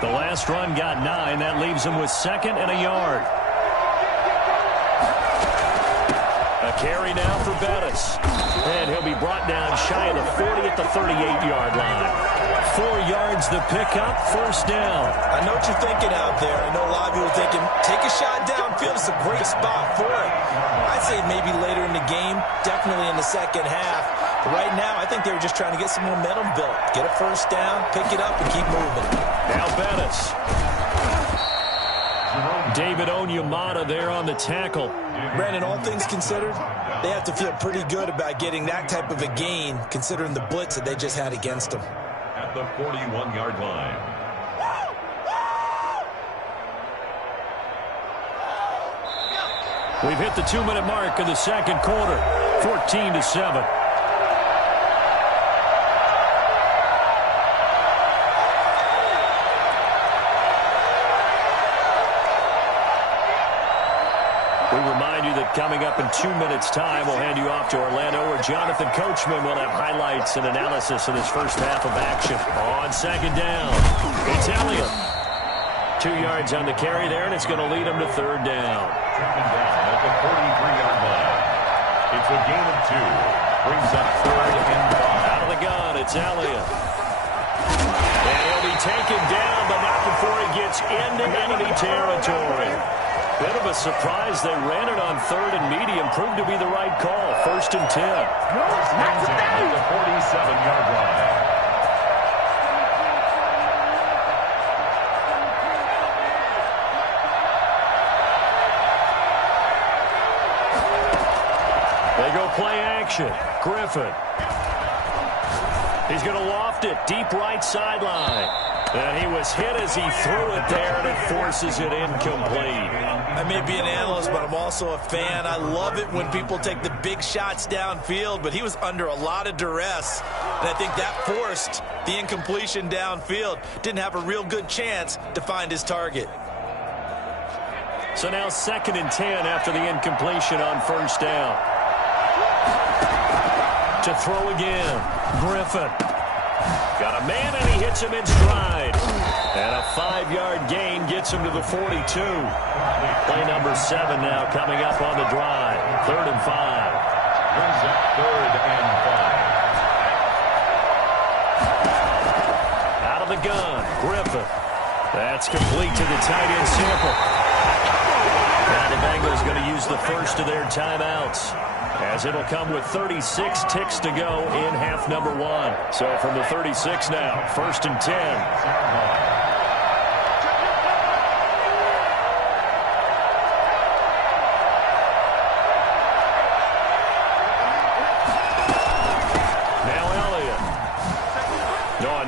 The last run got 9. That leaves him with 2nd and a yard. A carry now for Bettis. And he'll be brought down shy of the 40 at the 38-yard line. 4 yards the pickup, 1st down. I know what you're thinking out there. I know a lot of people are thinking, take a shot downfield. It's a great spot for it. I'd say maybe later in the game, definitely in the second half. But right now, I think they were just trying to get some momentum built. Get a first down, pick it up, and keep moving. Now Bettis. David Onyemata there on the tackle. Brandon, all things considered, they have to feel pretty good about getting that type of a gain, considering the blitz that they just had against them. At the 41-yard line. We've hit the 2-minute mark in the second quarter. 14-7. coming up in 2 minutes' time. We'll hand you off to Orlando, where Jonathan Coachman will have highlights and analysis of this first half of action. On second down, it's Elliott. 2 yards on the carry there, and it's going to lead him to third down. Second down at the 43-yard line. It's a gain of 2. Brings up third and 5. Out of the gun, it's Elliott. And he'll be taken down, but not before he gets into enemy territory. Bit of a surprise. They ran it on third and medium. Proved to be the right call. First and 10. First and 10 at the 47-yard line. They go play action. Griffin. He's going to loft it. Deep right sideline. And he was hit as he threw it there, and it forces it incomplete. I may be an analyst, but I'm also a fan. I love it when people take the big shots downfield, but he was under a lot of duress, and I think that forced the incompletion downfield. Didn't have a real good chance to find his target. So now second and 10 after the incompletion on first down. To throw again, Griffin. Got a man, and he hits him in stride. And a 5-yard gain gets him to the 42. Play number 7 now coming up on the drive. Third and 5. Brings up third and 5. Out of the gun, Griffin. That's complete to the tight end Sample. Now the Bengals going to use the first of their timeouts, as it'll come with 36 ticks to go in half number 1. So from the 36 now, first and 10.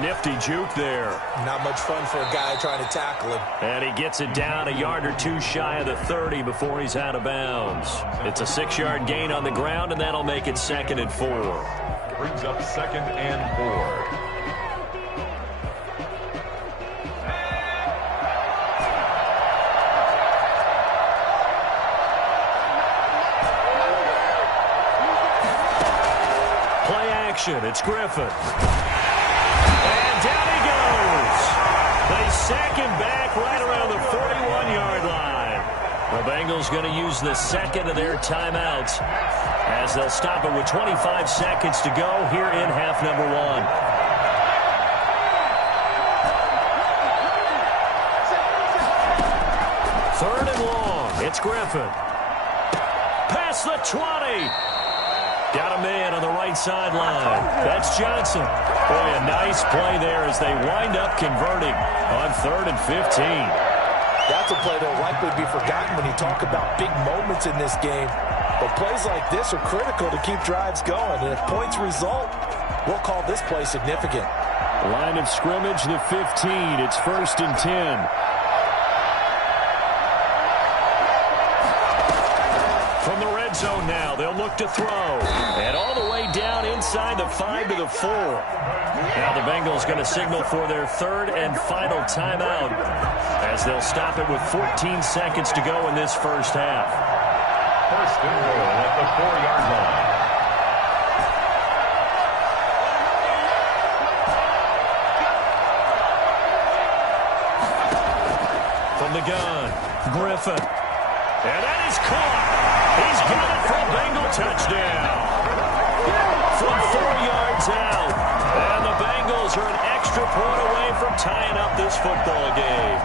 Nifty juke there. Not much fun for a guy trying to tackle him. And he gets it down a yard or 2 shy of the 30 before he's out of bounds. It's a 6-yard gain on the ground, and that'll make it second and 4. Brings up second and 4. Play action. It's Griffin. And down he goes. They sack him back right around the 41-yard line. The Bengals going to use the second of their timeouts, as they'll stop it with 25 seconds to go here in half number 1. Third and long. It's Griffin. Past the 20. Got a man on the right sideline. That's Johnson. Boy, a nice play there as they wind up converting on third and 15. That's a play that will likely be forgotten when you talk about big moments in this game. But plays like this are critical to keep drives going. And if points result, we'll call this play significant. Line of scrimmage, the 15. It's first and 10. From the red zone now, they'll look to throw. And all the way down inside the 5 to the 4. Now the Bengals going to signal for their third and final timeout, as they'll stop it with 14 seconds to go in this first half. First and goal at the 4-yard line. From the gun, Griffin. And that is caught. He's got it for a Bengal touchdown. From 4 yards out. And the Bengals are an extra point away from tying up this football game.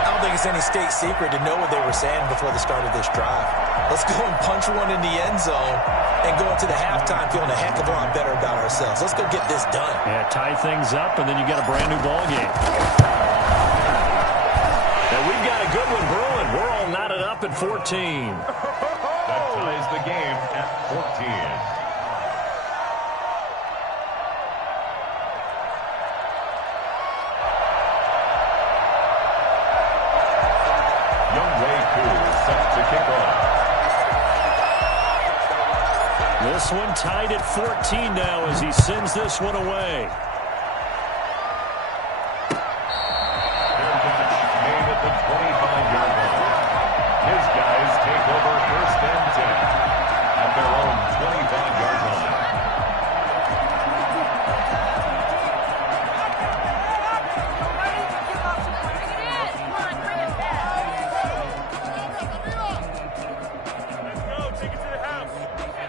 I don't think it's any state secret to know what they were saying before the start of this drive. Let's go and punch one in the end zone and go into the halftime feeling a heck of a lot better about ourselves. Let's go get this done. Yeah, tie things up, and then you got a brand new ball game. And we've got a good one brewing. We're all knotted up at 14. That ties the game at 14. This one tied at 14 now as he sends this one away. Made at the 25-yard line. His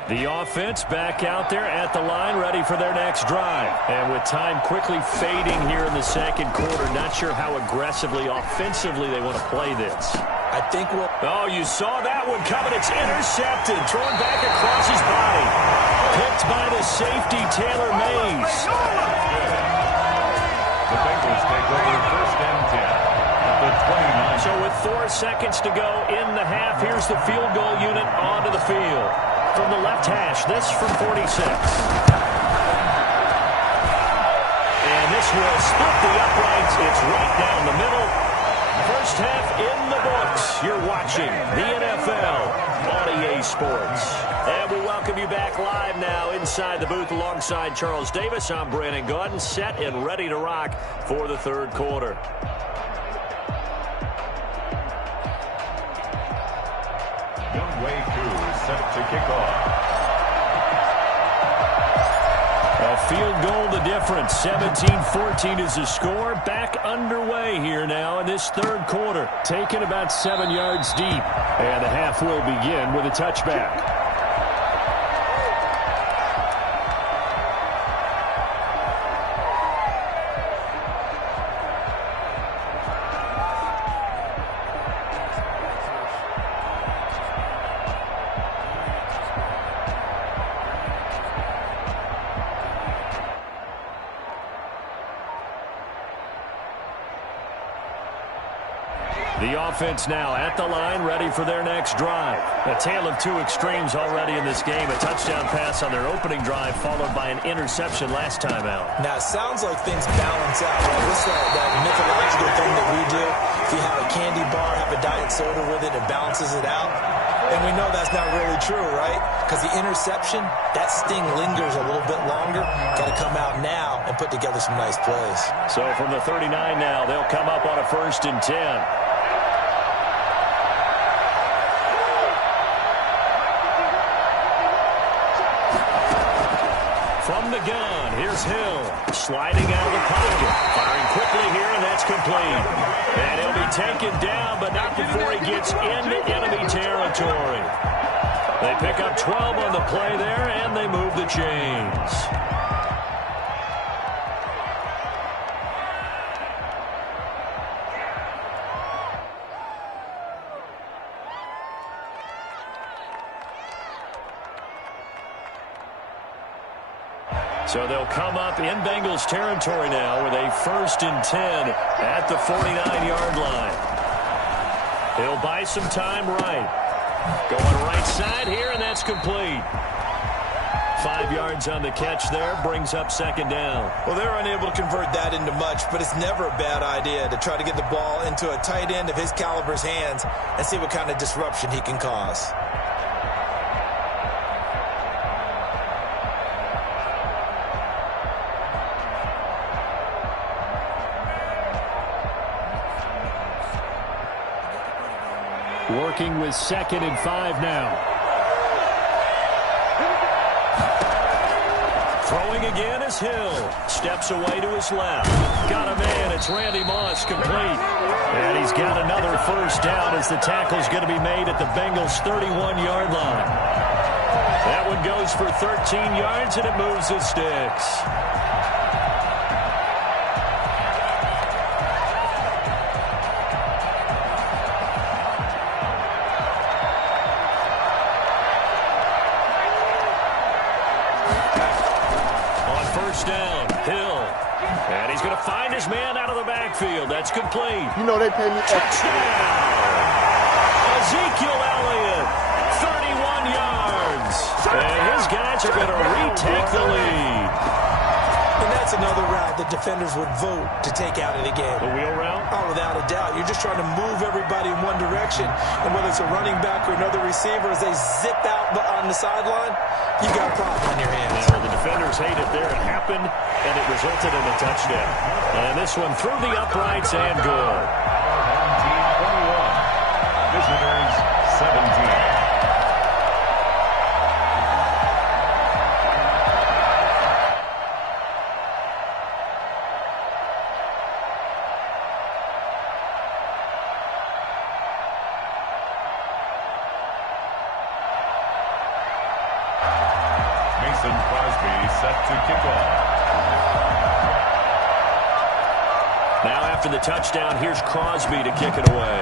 The offense back out there at the line, ready for their next drive. And with time quickly fading here in the second quarter, not sure how aggressively, offensively they want to play this. I think we'll... Oh, you saw that one coming. It's intercepted. Thrown back across his body. Picked by the safety, Taylor Mays. The Bengals take over first and 10 at the 29. So with 4 seconds to go in the half, here's the field goal unit onto the field. From the left hash, this from 46. And this will split the uprights. It's right down the middle. First half in the books. You're watching the NFL on EA Sports. And we welcome you back live now inside the booth alongside Charles Davis. I'm Brandon Gaudin, set and ready to rock for the third quarter. Younghoe Koo is set to kick off. A field goal the difference. 17-14 is the score. Back underway here now in this third quarter. Taken about 7 yards deep. And the half will begin with a touchback. The offense now at the line, ready for their next drive. A tale of two extremes already in this game. A touchdown pass on their opening drive, followed by an interception last time out. Now, it sounds like things balance out. Right? What's that mythological thing that we do? If you have a candy bar, have a diet soda with it, it balances it out. And we know that's not really true, right? Because the interception, that sting lingers a little bit longer. Got to come out now and put together some nice plays. So from the 39 now, they'll come up on a 1st and 10. From the gun, here's Hill, sliding out of the pocket, firing quickly here, and that's complete. And he'll be taken down, but not before he gets into enemy territory. They pick up 12 on the play there, and they move the chains. So they'll come up in Bengals territory now with a 1st and 10 at the 49-yard line. He'll buy some time right. Going right side here, and that's complete. 5 yards on the catch there, brings up 2nd down. Well, they're unable to convert that into much, but it's never a bad idea to try to get the ball into a tight end of his caliber's hands and see what kind of disruption he can cause. Working with 2nd and 5 now. Throwing again is Hill. Steps away to his left. Got a man. It's Randy Moss, complete. And he's got another 1st down as the tackle's going to be made at the Bengals' 31-yard line. That one goes for 13 yards, and it moves the sticks. Down, Hill, and he's going to find his man out of the backfield. That's complete. You know they pay me. Touchdown! Ezekiel Elliott, 31 yards, and his guys are going to retake the lead. And that's another route that defenders would vote to take out of the game. The wheel route? Oh, without a doubt. You're just trying to move everybody in one direction, and whether it's a running back or another receiver, as they zip out on the sideline, you got a problem on your hands. Yeah, the defenders hate it there. It happened, and it resulted in a touchdown. And this one through the uprights and good. Home team 21, visitors 17. Mason Crosby set to kick off. Now after the touchdown, here's Crosby to kick it away.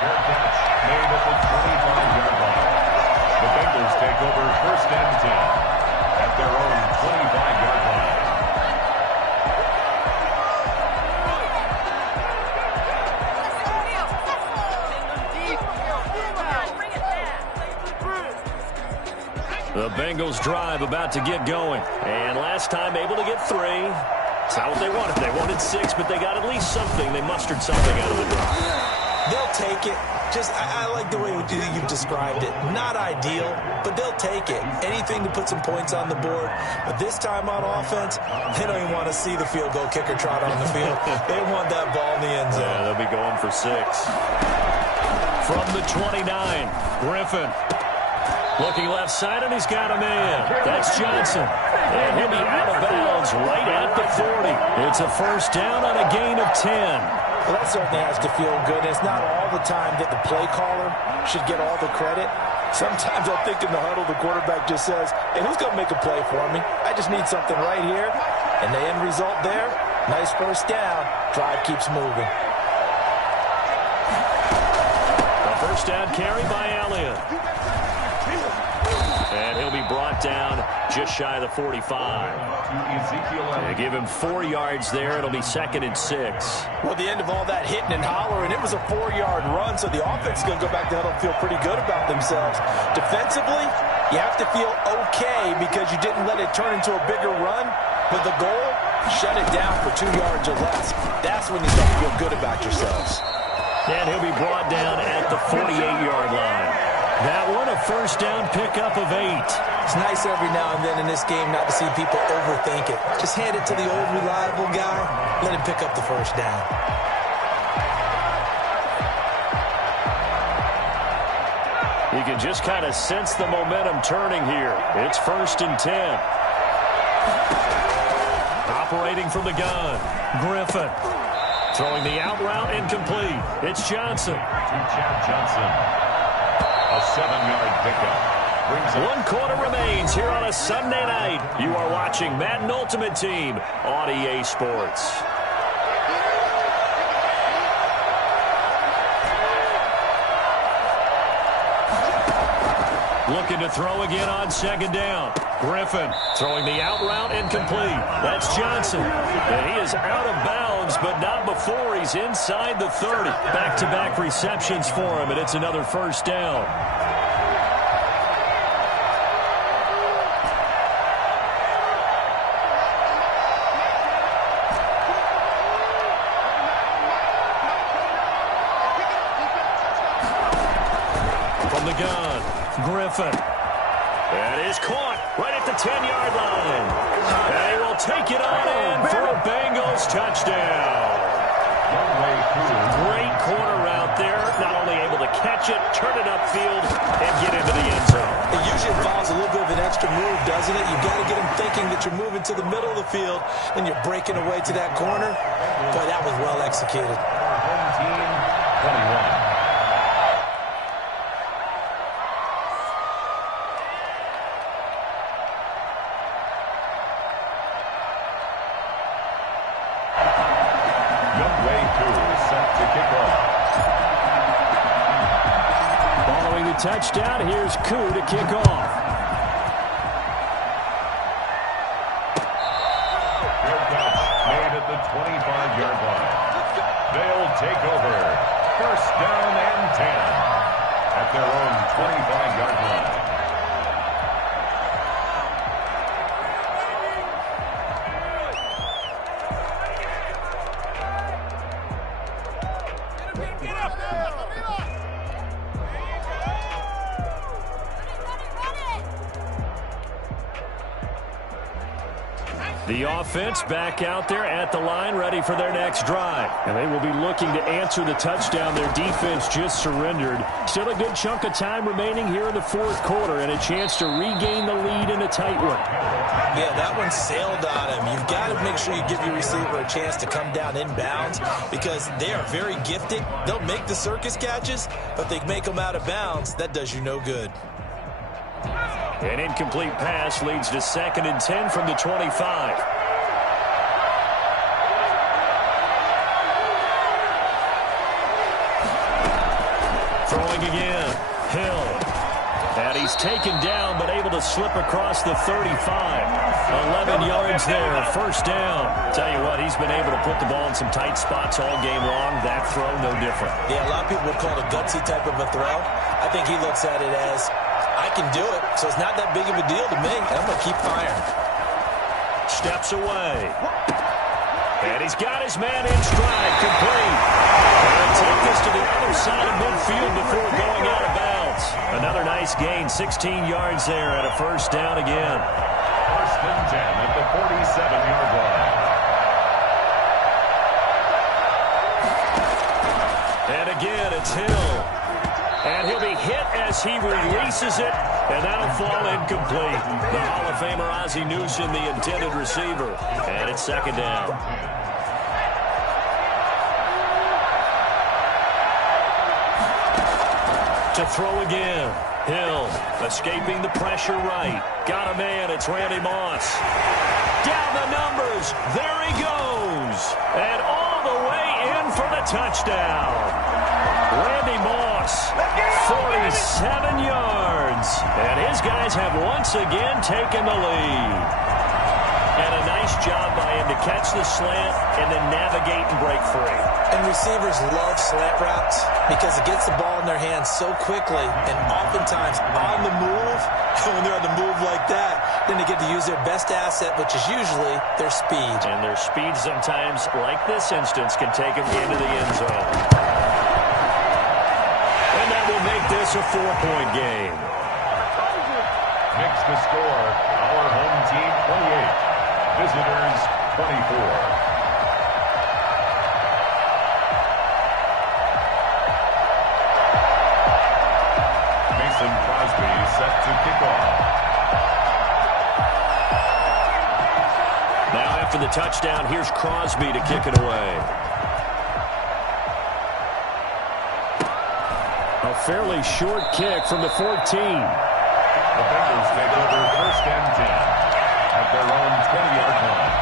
Fair catch made at the 25-yard line. The Bengals take over 1st and 10 at their own 25-yard line. The Bengals drive about to get going. And last time able to get 3. It's not what they wanted. They wanted 6, but they got at least something. They mustered something out of the drive. They'll take it. I like the way you've described it. Not ideal, but they'll take it. Anything to put some points on the board. But this time on offense, they don't even want to see the field goal kicker trot on the field. They want that ball in the end zone. Yeah, they'll be going for 6. From the 29, Griffin. Looking left side, and he's got a man. That's Johnson. And he'll be out of bounds right at the 40. It's a 1st down on a gain of 10. Well, that certainly has to feel good. It's not all the time that the play caller should get all the credit. Sometimes I think in the huddle, the quarterback just says, hey, who's going to make a play for me? I just need something right here. And the end result there, nice 1st down. Drive keeps moving. A 1st down carry by Elliott. And he'll be brought down just shy of the 45. They give him 4 yards there. It'll be 2nd and 6. Well, the end of all that hitting and hollering, it was a 4-yard run, so the offense is going to go back to huddle and feel pretty good about themselves. Defensively, you have to feel okay because you didn't let it turn into a bigger run. But the goal, shut it down for 2 yards or less. That's when you start to feel good about yourselves. And he'll be brought down at the 48-yard line. That one, a 1st down pickup of 8. It's nice every now and then in this game not to see people overthink it. Just hand it to the old reliable guy. Let him pick up the 1st down. You can just kind of sense the momentum turning here. It's 1st and 10. Operating from the gun, Griffin. Throwing the out route incomplete. It's Johnson. To Chad Johnson. A 7-yard pickup. 1 quarter remains here on a Sunday night. You are watching Madden Ultimate Team on EA Sports. Looking to throw again on 2nd down. Griffin throwing the out route incomplete. That's Johnson. And he is out of bounds, but not before he's inside the 30. Back-to-back receptions for him, and it's another 1st down. From the gun, Griffin. That is caught right at the 10-yard line. And he will take it on in for a Bengals touchdown. Great corner route there. Not only able to catch it, turn it upfield, and get into the end zone. It usually involves a little bit of an extra move, doesn't it? You've got to get him thinking that you're moving to the middle of the field and you're breaking away to that corner. Boy, that was well executed. 17-21. Touchdown. Here's Koo to kick off. Fair catch made at the 25-yard line. They'll take over 1st down and 10 at their own 25-yard line. The offense back out there at the line, ready for their next drive. And they will be looking to answer the touchdown their defense just surrendered. Still a good chunk of time remaining here in the fourth quarter and a chance to regain the lead in a tight one. Yeah, that one sailed on him. You've got to make sure you give your receiver a chance to come down inbounds because they are very gifted. They'll make the circus catches, but they make them out of bounds. That does you no good. An incomplete pass leads to 2nd and 10 from the 25. Throwing again. Hill. And he's taken down, but able to slip across the 35. 11 yards there, first down. Tell you what, he's been able to put the ball in some tight spots all game long. That throw, no different. Yeah, a lot of people would call it a gutsy type of a throw. I think he looks at it as, I can do it, so it's not that big of a deal to me. I'm going to keep firing. Steps away. And he's got his man in stride, complete. And take this to the other side of midfield before going out of bounds. Another nice gain, 16 yards there and a first down again. 1st and 10 at the 47-yard line. And again, it's Hill. And he'll be hit as he releases it, and that'll fall incomplete. The Hall of Famer Ozzie Newsome, the intended receiver. And it's 2nd down. To throw again. Hill escaping the pressure right. Got a man. It's Randy Moss. Down the numbers. There he goes. And all the way in for the touchdown. Randy Moss, 47 yards. And his guys have once again taken the lead. And a nice job by him to catch the slant and then navigate and break free. And receivers love slant routes because it gets the ball in their hands so quickly and oftentimes on the move. When they're on the move like that, then they get to use their best asset, which is usually their speed. And their speed sometimes, like this instance, can take them into the end zone. And that will make this a 4-point game. Mix the score. Our home team 28. Visitors 24. Mason Crosby set to kick off. Now after the touchdown, here's Crosby to kick it away. A fairly short kick from the 14. The Bengals take over 1st and 10 at their own 20-yard line.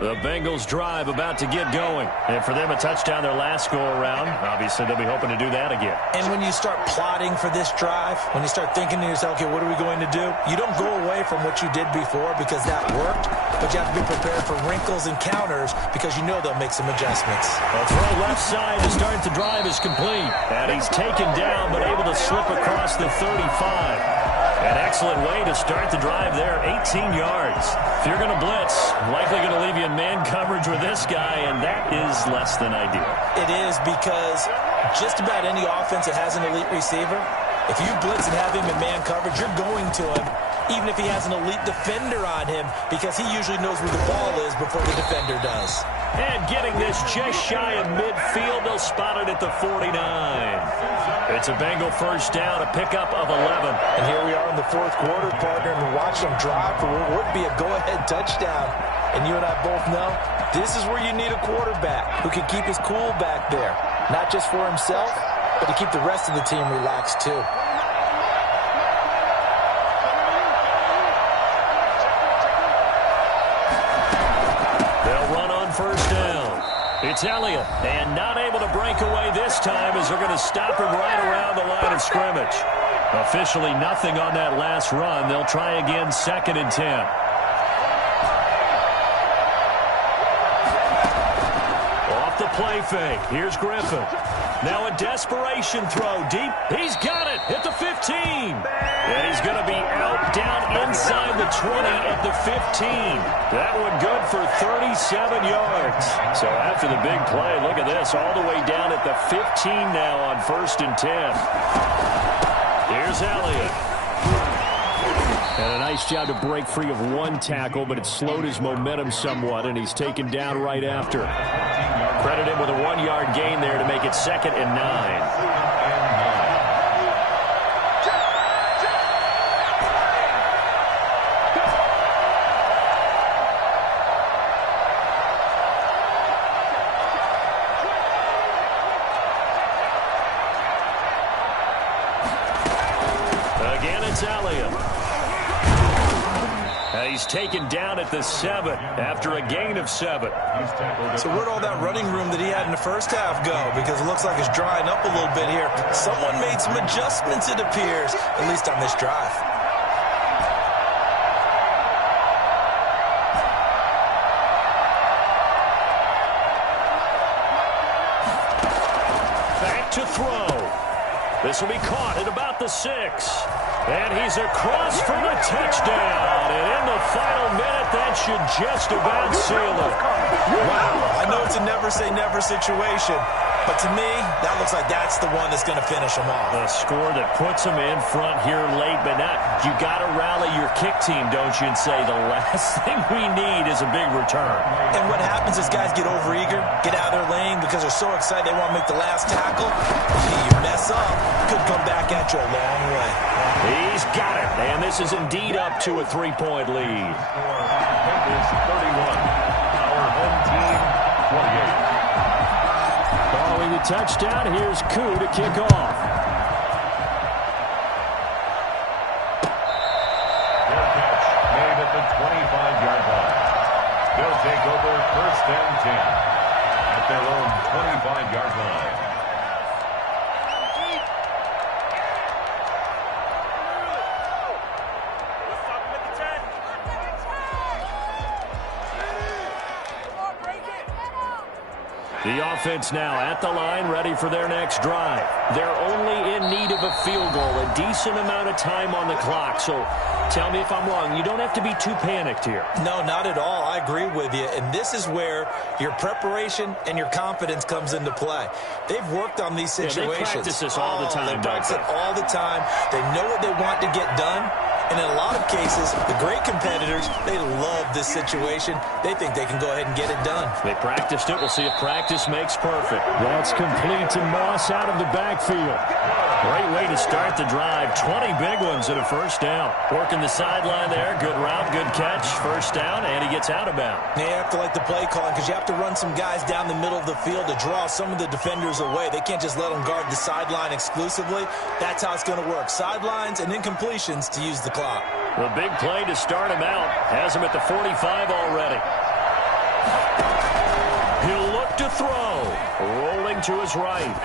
The Bengals drive about to get going. And for them, a touchdown their last go-around. Obviously, they'll be hoping to do that again. And when you start plotting for this drive, when you start thinking to yourself, okay, what are we going to do? You don't go away from what you did before because that worked, but you have to be prepared for wrinkles and counters because you know they'll make some adjustments. A throw left side to start the drive is complete. And he's taken down, but able to slip across the 35. An excellent way to start the drive there, 18 yards. If you're going to blitz, likely going to leave you in man coverage with this guy, and that is less than ideal. It is because just about any offense that has an elite receiver, if you blitz and have him in man coverage, you're going to him, even if he has an elite defender on him, because he usually knows where the ball is before the defender does. And getting this just shy of midfield, they'll spot it at the 49. It's a Bengal first down, a pickup of 11. And here we are in the fourth quarter, partner, and watch them drive for what would be a go-ahead touchdown. And you and I both know this is where you need a quarterback who can keep his cool back there. Not just for himself, but to keep the rest of the team relaxed too. They'll run on first down. It's Elliott, and not able to break away this time as they're going to stop him right around the line of scrimmage. Officially nothing on that last run. They'll try again, 2nd and 10. Off the play fake. Here's Griffin. Now a desperation throw deep. He's got it at the 15. And he's going to be out down inside the 20 at the 15. That one good for 37 yards. So after the big play, look at this, all the way down at the 15 now on 1st and 10. Here's Elliott. And a nice job to break free of one tackle, but it slowed his momentum somewhat, and he's taken down right after. Credit him with a 1-yard gain there to make it 2nd and 9. Again, it's Elliott. He's taken down at the 7 after a gain of 7. So where'd all that running room that he had in the first half go? Because it looks like it's drying up a little bit here. Someone made some adjustments, it appears, at least on this drive. Back to throw. This will be caught at about the 6. And he's across for the touchdown. And in the final minute, that should just about seal it. Wow, I know it's a never-say-never situation, but to me, that looks like that's the one that's going to finish him off. A score that puts him in front here late, but not. You got to rally your kick team, don't you, and say the last thing we need is a big return. And what happens is guys get overeager, get out of their lane because they're so excited they want to make the last tackle. You mess up, could come back at you a long way. He's got it, and this is indeed up to a 3-point lead. Is 31. Our home team, 28. Following the touchdown, here's Koo to kick off. Their catch made at the 25-yard line. They'll take over 1st and 10 at their own 25-yard line. The offense now at the line, ready for their next drive. They're only in need of a field goal, a decent amount of time on the clock. So tell me if I'm wrong. You don't have to be too panicked here. No, not at all. I agree with you. And this is where your preparation and your confidence comes into play. They've worked on these situations. They practice this all the time. They practice it all the time. They know what they want to get done. And in a lot of cases, the great competitors, they love this situation. They think they can go ahead and get it done. They practiced it. We'll see if practice makes perfect. That's complete to Moss out of the backfield. Great way to start the drive. 20 big ones and a first down. Working the sideline there. Good route, good catch. First down, and he gets out of bounds. You have to like the play calling because you have to run some guys down the middle of the field to draw some of the defenders away. They can't just let them guard the sideline exclusively. That's how it's going to work. Sidelines and incompletions to use the clock. The big play to start him out. Has him at the 45 already. He'll look to throw. Rolling to his right.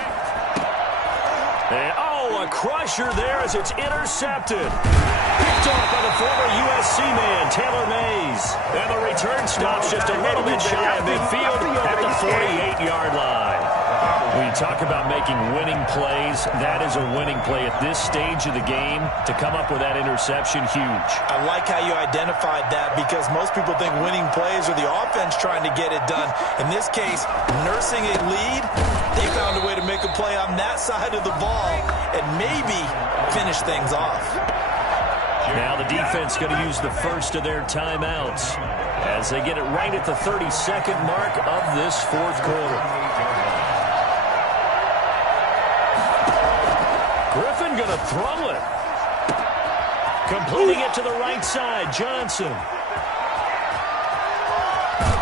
And, a crusher there as it's intercepted. Picked off by the former USC man, Taylor Mays. And the return stops just a little bit shy of midfield at the 48-yard line. When you talk about making winning plays, that is a winning play at this stage of the game. To come up with that interception, huge. I like how you identified that because most people think winning plays are the offense trying to get it done. In this case, nursing a lead, they found a way to make a play on that side of the ball and maybe finish things off. Now the defense going to use the first of their timeouts as they get it right at the 32nd mark of this fourth quarter. Griffin going to throw it. Completing it to the right side, Johnson.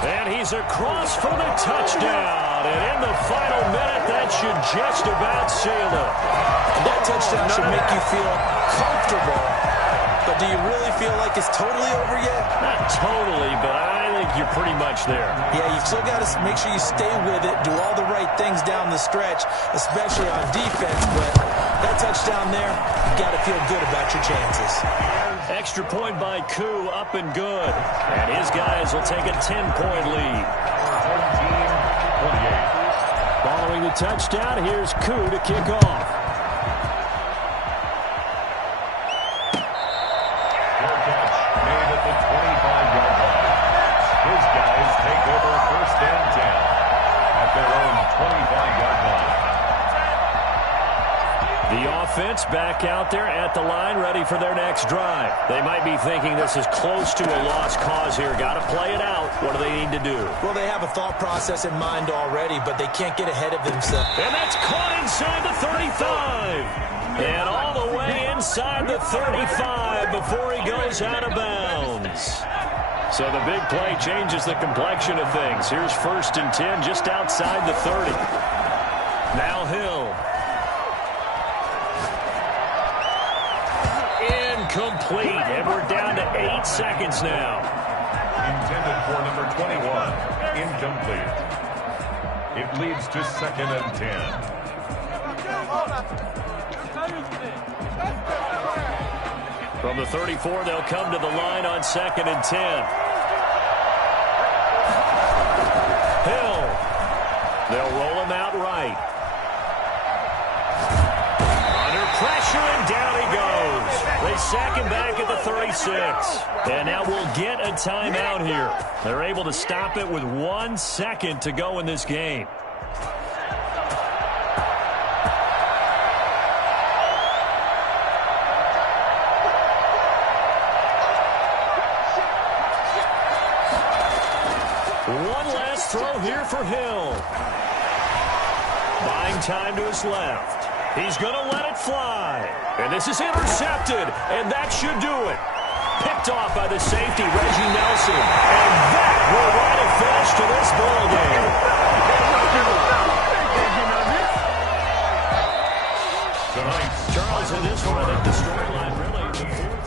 And he's across for the touchdown. And in the final minute, that should just about seal it. That touchdown should make you feel comfortable. But do you really feel like it's totally over yet? Not totally, but I think you're pretty much there. Yeah, you've still got to make sure you stay with it, do all the right things down the stretch, especially on defense. But that touchdown there, you got to feel good about your chances. Extra point by Koo, up and good. And his guys will take a 10-point lead. Home team, 28. the touchdown. Here's Koo to kick off. Fair catch made at the 25-yard line. His guys take over 1st and 10 at their own 25-yard line. The offense back out there at the line, ready for their next drive. They might be thinking this is close to a lost cause here. Got to play it out. What do they need to do? Well, they have a thought process in mind already, but they can't get ahead of themselves. And that's caught inside the 35. And all the way inside the 35 before he goes out of bounds. So the big play changes the complexion of things. Here's 1st and 10 just outside the 30. Now Hill. Incomplete, and we're down to 8 seconds now. Intended for number 21. Incomplete. It leads to 2nd and 10. From the 34, they'll come to the line on 2nd and 10. Hill. They'll roll him out right. Under pressure, and down he goes. They sack him back at the 36. And now we'll get a timeout here. They're able to stop it with 1 second to go in this game. One last throw here for Hill. Buying time to his left. He's going to let it fly. And this is intercepted, and that should do it. Picked off by the safety, Reggie Nelson. And that will write a finish to this ball game. Tonight, Charles, in this one, I think the storyline really the 4th.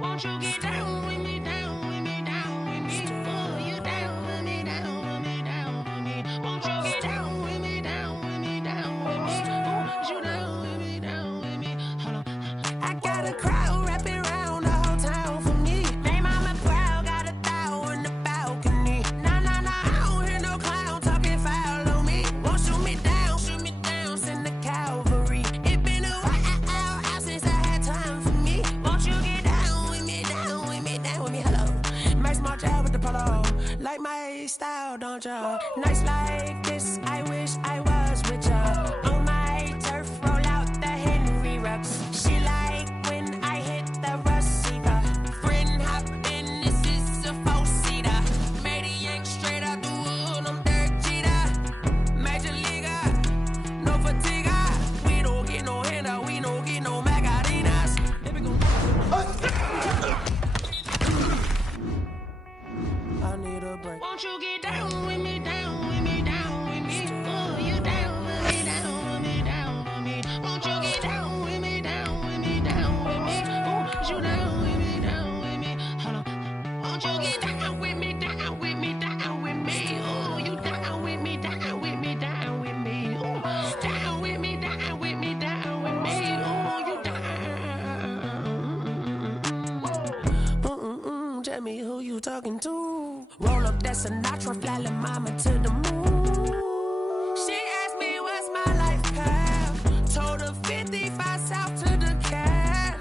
Won't you get down with me, down with me, down with me? Oh, you down with me, down with me, down with me. Won't you get down with me, down with me, down with me? Oh, you down with me, down with me? Hold on. I got a crowd wrapping around the whole town for me. They mama proud, got a thou in the balcony. Nah, nah, nah, I don't hear no clown talking foul on me. Won't shoot me down, send the cavalry. It been a while since I had time for me. Won't you get down with me, down with me, down with me? Hello. Max March out with the polo. Like my style, don't ya? Nights like this, I wish I was with ya. On my turf, roll out the Henry Rux. She like when I hit the receiver. Friend hop in, this is a 4-seater. Made a yank straight out the wood, I'm Derek Jeter. Major leaguer, no fatigue. We don't get no handout, we don't get no Magarinas. I need a break. Won't you get down with me, down with me, down with me? Oh, you down with me, down with me, down with me? Won't you get down with me, down with me, down with me? Oh, you down with me, down with me? Hold on. Won't you get down with me, down with me, down with me? Oh, you down with me, down with me, down with me? Oh, down with me, down with me, down with me? Oh, you down. Tell me who you talking to. Roll up that Sinatra, fly la mama to the moon. She asked me what's my life path. Told her 55 south to the cat.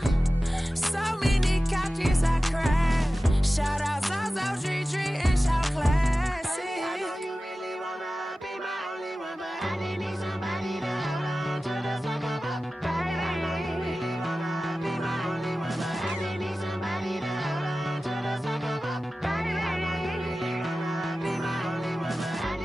So many couches I cried. Shout out South Street and shout classy. I know you really wanna be my only one, but I didn't need somebody to hold on to the second up. Baby, I know you really wanna be my only one, but I didn't need somebody to hold on to the second up. Baby, I know you really wanna be my only one, but I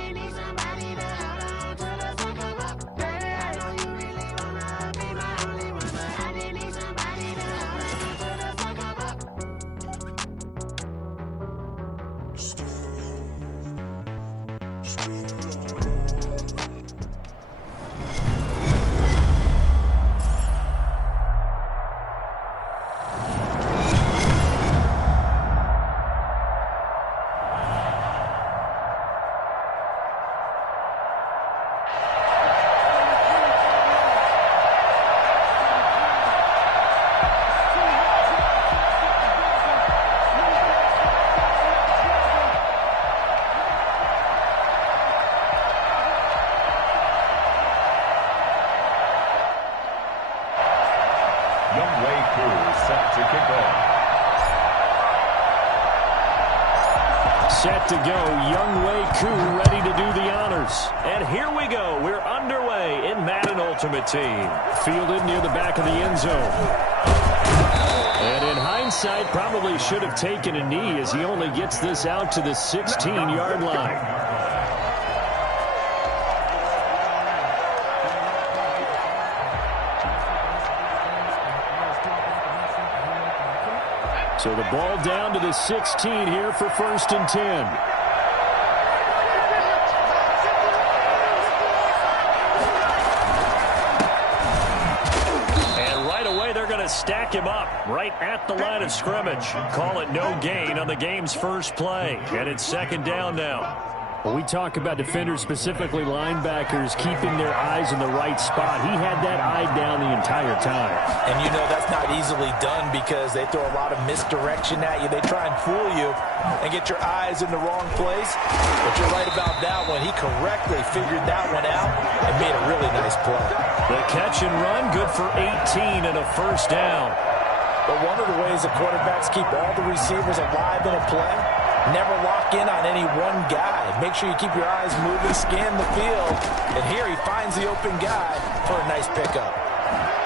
Set to go, Younghoe Koo ready to do the honors. And here we go. We're underway in Madden Ultimate Team. Fielded near the back of the end zone. And in hindsight, probably should have taken a knee as he only gets this out to the 16-yard line. So the ball down to the 16 here for 1st and 10. And right away they're going to stack him up right at the line of scrimmage. Call it no gain on the game's first play. And it's 2nd down now. When we talk about defenders, specifically linebackers, keeping their eyes in the right spot, he had that eye down the entire time. And you know that's not easily done because they throw a lot of misdirection at you. They try and fool you and get your eyes in the wrong place. But you're right about that one. He correctly figured that one out and made a really nice play. The catch and run, good for 18 and a 1st down. But one of the ways the quarterbacks keep all the receivers alive in a play, never lock in on any one guy. Make sure you keep your eyes moving, scan the field. And here he finds the open guy for a nice pickup.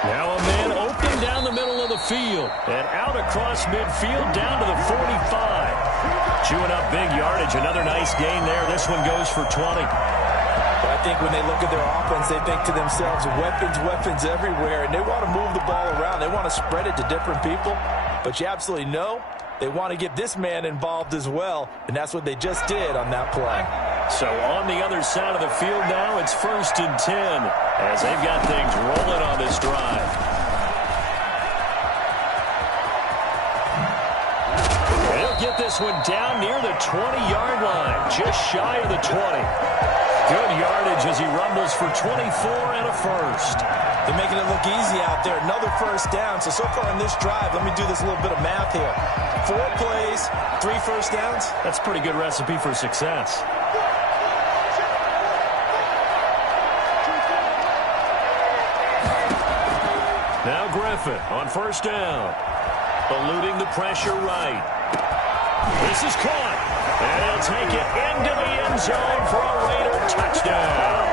Now a man open down the middle of the field. And out across midfield down to the 45. Chewing up big yardage. Another nice gain there. This one goes for 20. But I think when they look at their offense, they think to themselves, weapons everywhere. And they want to move the ball around. They want to spread it to different people. But you absolutely know they want to get this man involved as well, and that's what they just did on that play. So on the other side of the field now, it's 1st and 10 as they've got things rolling on this drive. They'll get this one down near the 20-yard line, just shy of the 20. Good yardage as he rumbles for 24 and a 1st. They're making it look easy out there. Another 1st down. So far in this drive, let me do this little bit of math here. 4 plays, 3 1st downs. That's a pretty good recipe for success. Now Griffin on 1st down. Eluding the pressure right. This is caught. And he'll take it into the end zone for a Raider touchdown.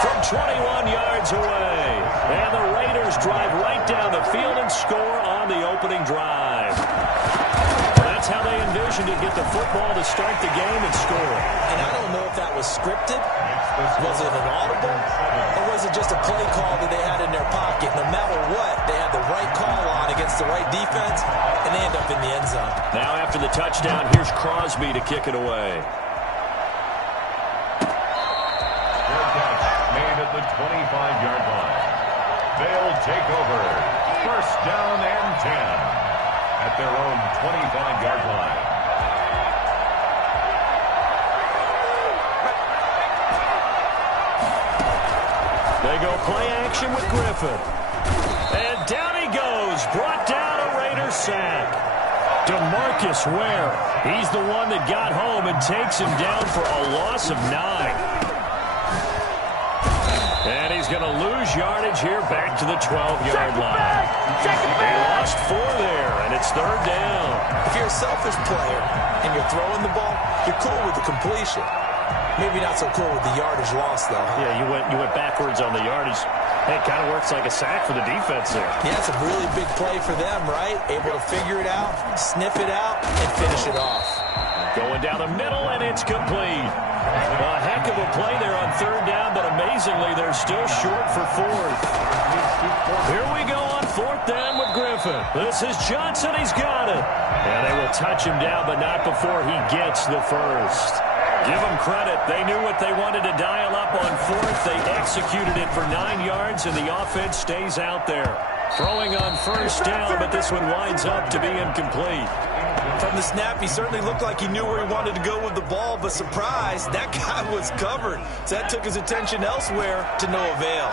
From 21 yards away. And the Raiders drive right down the field and score on the opening drive. That's how they envisioned it, get the football to start the game and score. And I don't know if that was scripted. Was it an audible? Or was it just a play call that they had in their pocket? No matter what, they had the right call on against the right defense, and they end up in the end zone. Now after the touchdown, here's Crosby to kick it away. Made at the 25-yard line. They'll take over. 1st down and 10 at their own 25-yard line. They go play action with Griffin. And down he goes. Brought down a Raider sack. DeMarcus Ware. He's the one that got home and takes him down for a loss of 9. And he's going to lose yardage here back to the 12-yard line. They lost 4 there, and it's 3rd down. If you're a selfish player and you're throwing the ball, you're cool with the completion. Maybe not so cool with the yardage loss, though. Yeah, you went backwards on the yardage. Hey, it kind of works like a sack for the defense there. Yeah, it's a really big play for them, right? Able to figure it out, sniff it out, and finish it off. Going down the middle, and it's complete. A heck of a play there on 3rd down, but amazingly, they're still short for 4th. Here we go on 4th down with Griffin. This is Johnson. He's got it. And they will touch him down, but not before he gets the 1st. Give them credit. They knew what they wanted to dial up on fourth. They executed it for 9 yards, and the offense stays out there. Throwing on first down, but this one winds up to be incomplete. From the snap, he certainly looked like he knew where he wanted to go with the ball, but surprise, that guy was covered. So that took his attention elsewhere to no avail.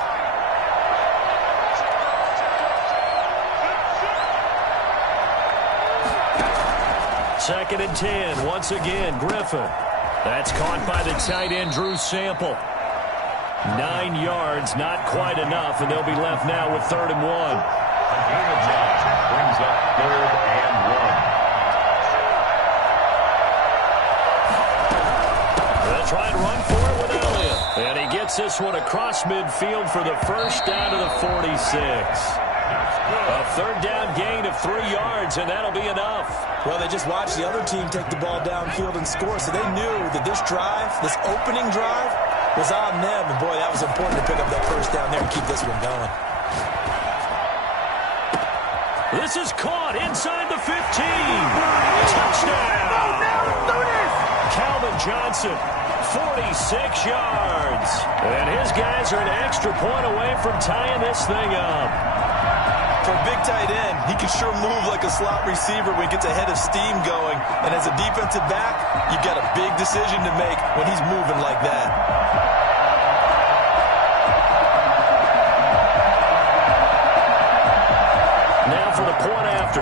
Second and 10, once again, Griffin. That's caught by the tight end, Drew Sample. 9 yards, not quite enough, and they'll be left now with 3rd and 1. A gain of 9 brings up 3rd and 1. They'll try and run for it with Elliott. And he gets this one across midfield for the first down to the 46. A 3rd down gain of 3 yards, and that'll be enough. Well, they just watched the other team take the ball downfield and score, so they knew that this drive, this opening drive, was on them. And, boy, that was important to pick up that first down there and keep this one going. This is caught inside the 15. Touchdown. Calvin Johnson, 46 yards. And his guys are an extra point away from tying this thing up. For a big tight end, he can sure move like a slot receiver when he gets a head of steam going. And as a defensive back, you've got a big decision to make when he's moving like that. Now for the point after.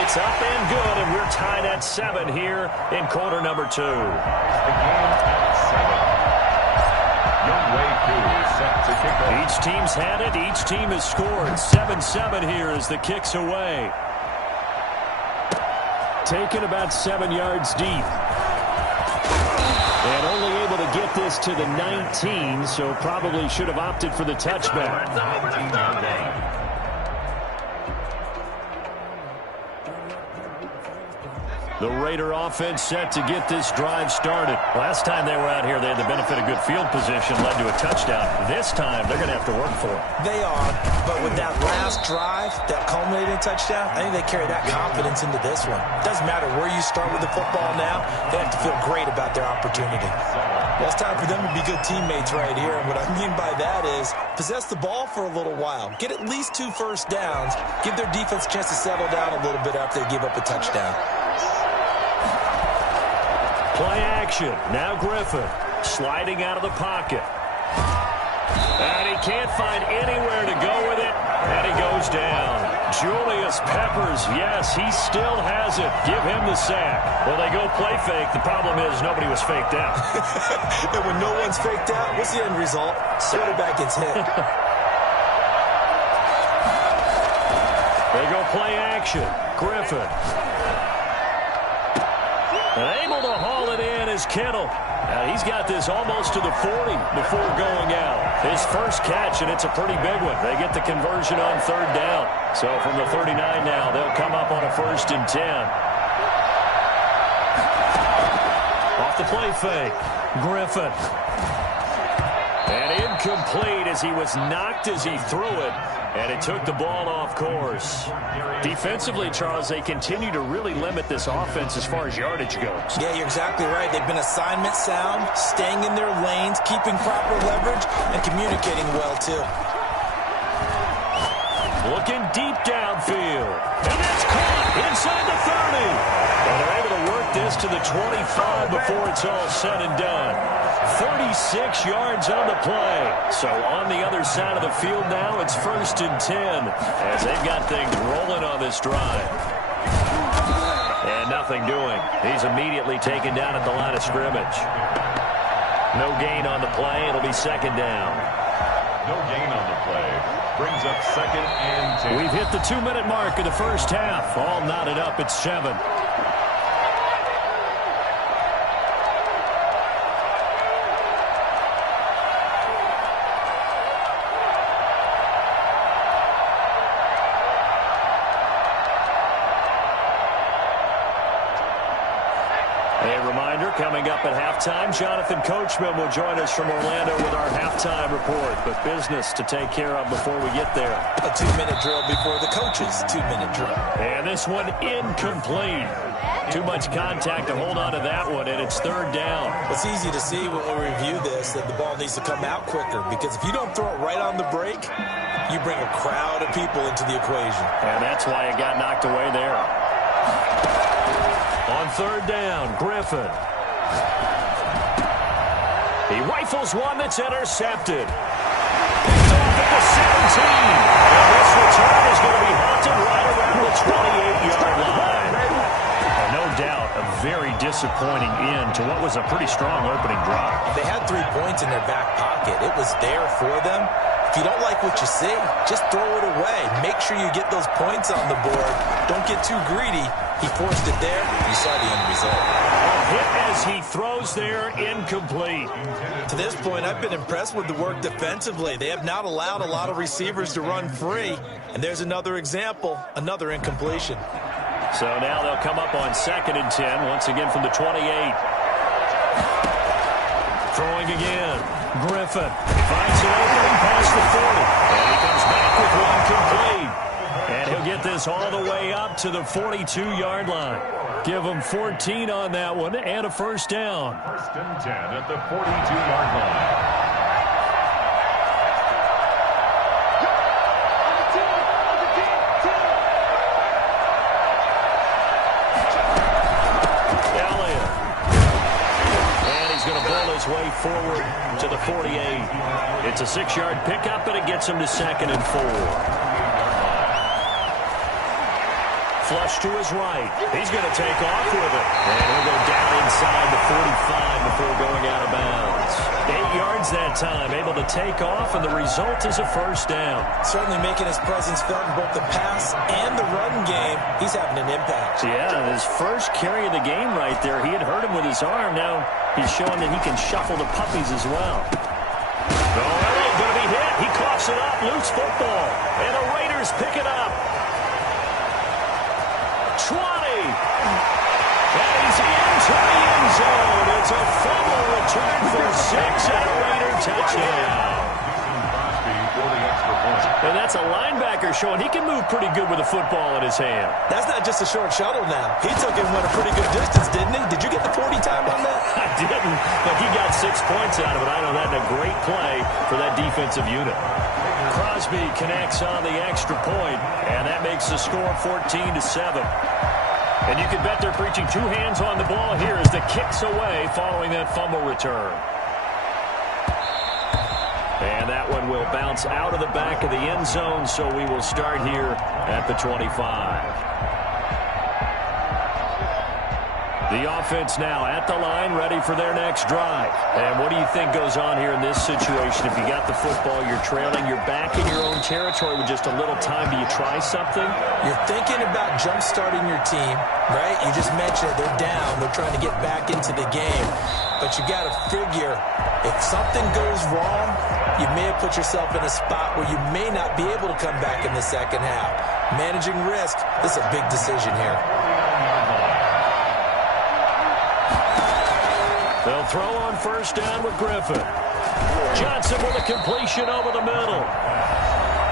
It's up and good, and we're tied at 7 here in quarter number 2. The game at 7. Youngway 2 set to kick off. Each team's had it. Each team has scored. 7-7 here as the kick's away. Taken about 7 yards deep. And only able to get this to the 19, so probably should have opted for the touchback. The Raider offense set to get this drive started. Last time they were out here, they had the benefit of good field position, led to a touchdown. This time, they're going to have to work for it. They are, but with that last drive, that culminating touchdown, I think they carry that confidence into this one. It doesn't matter where you start with the football now, they have to feel great about their opportunity. Well, it's time for them to be good teammates right here, and what I mean by that is possess the ball for a little while, get at least 2 first downs, give their defense a chance to settle down a little bit after they give up a touchdown. Play action. Now Griffin sliding out of the pocket. And he can't find anywhere to go with it. And he goes down. Julius Peppers, yes, he still has it. Give him the sack. Well, they go play fake. The problem is nobody was faked out. And when no one's faked out, what's the end result? Quarterback gets hit. They go play action. Griffin. And able to haul it in is Kittle. Now he's got this almost to the 40 before going out. His first catch, and it's a pretty big one. They get the conversion on 3rd down. So from the 39 now, they'll come up on a 1st and 10. Off the play fake. Griffin. And incomplete as he was knocked as he threw it. And it took the ball off course. Defensively, Charles, they continue to really limit this offense as far as yardage goes. Yeah, you're exactly right. They've been assignment sound, staying in their lanes, keeping proper leverage, and communicating well, too. Looking deep downfield. And that's caught inside the 30. And they're able to work this to the 25 before it's all said and done. 36 yards on the play. So on the other side of the field now, it's 1st and 10 as they've got things rolling on this drive. And nothing doing. He's immediately taken down at the line of scrimmage. No gain on the play. It'll be 2nd down. No gain on the play. Brings up 2nd and 10. We've hit the 2-minute mark of the first half. All knotted up at 7. A reminder, coming up at halftime, Jonathan Coachman will join us from Orlando with our halftime report. But business to take care of before we get there. A 2-minute drill before the coach's 2-minute drill. And this one incomplete. Too much contact to hold on to that one, and it's third down. It's easy to see when we review this that the ball needs to come out quicker, because if you don't throw it right on the break, you bring a crowd of people into the equation. And that's why it got knocked away there. On third down, Griffin. He rifles one that's intercepted. Picked off at the 17. And this return is going to be hunted right around the 28-yard line. And no doubt, a very disappointing end to what was a pretty strong opening drive. They had 3 points in their back pocket. It was there for them. If you don't like what you see, just throw it away. Make sure you get those points on the board. Don't get too greedy. He forced it there. You saw the end result. A hit as he throws there, incomplete. To this point, I've been impressed with the work defensively. They have not allowed a lot of receivers to run free. And there's another example, another incompletion. So now they'll come up on 2nd and 10, once again from the 28. Throwing again. Griffin finds an opening past the 40. And he comes back with one complete. And he'll get this all the way up to the 42-yard line. Give him 14 on that one and a first down. 1st and 10 at the 42-yard line. Way forward to the 48. It's a 6-yard pickup, and it gets him to 2nd and 4. Flush to his right. He's going to take off with it. And he'll go down inside the 45 before going out of bounds. 8 yards that time, able to take off, and the result is a first down. Certainly making his presence felt in both the pass and the run game. He's having an impact. Yeah, his first carry of the game right there. He had hurt him with his arm. Now he's showing that he can shuffle the puppies as well. Oh, going to be hit. He coughs it up. Loose football. And the Raiders pick it up. 20. And he's into the end zone. It's a fumble return for 6 and a Raider touchdown. And that's a linebacker showing he can move pretty good with a football in his hand. That's not just a short shuttle now. He took it and went a pretty good distance, didn't he? Did you get the 40 time on that? I didn't, but he got 6 points out of it. I know that in a great play for that defensive unit. Crosby connects on the extra point, and that makes the score 14-7. And you can bet they're preaching 2 hands on the ball here as the kick's away following that fumble return. And that one will bounce out of the back of the end zone, so we will start here at the 25. The offense now at the line, ready for their next drive. And what do you think goes on here in this situation? If you got the football, you're trailing, you're back in your own territory with just a little time. Do you try something? You're thinking about jump-starting your team, right? You just mentioned they're down. They're trying to get back into the game. But you got to figure, if something goes wrong, you may have put yourself in a spot where you may not be able to come back in the second half. Managing risk, this is a big decision here. They'll throw on first down with Griffin. Johnson with a completion over the middle.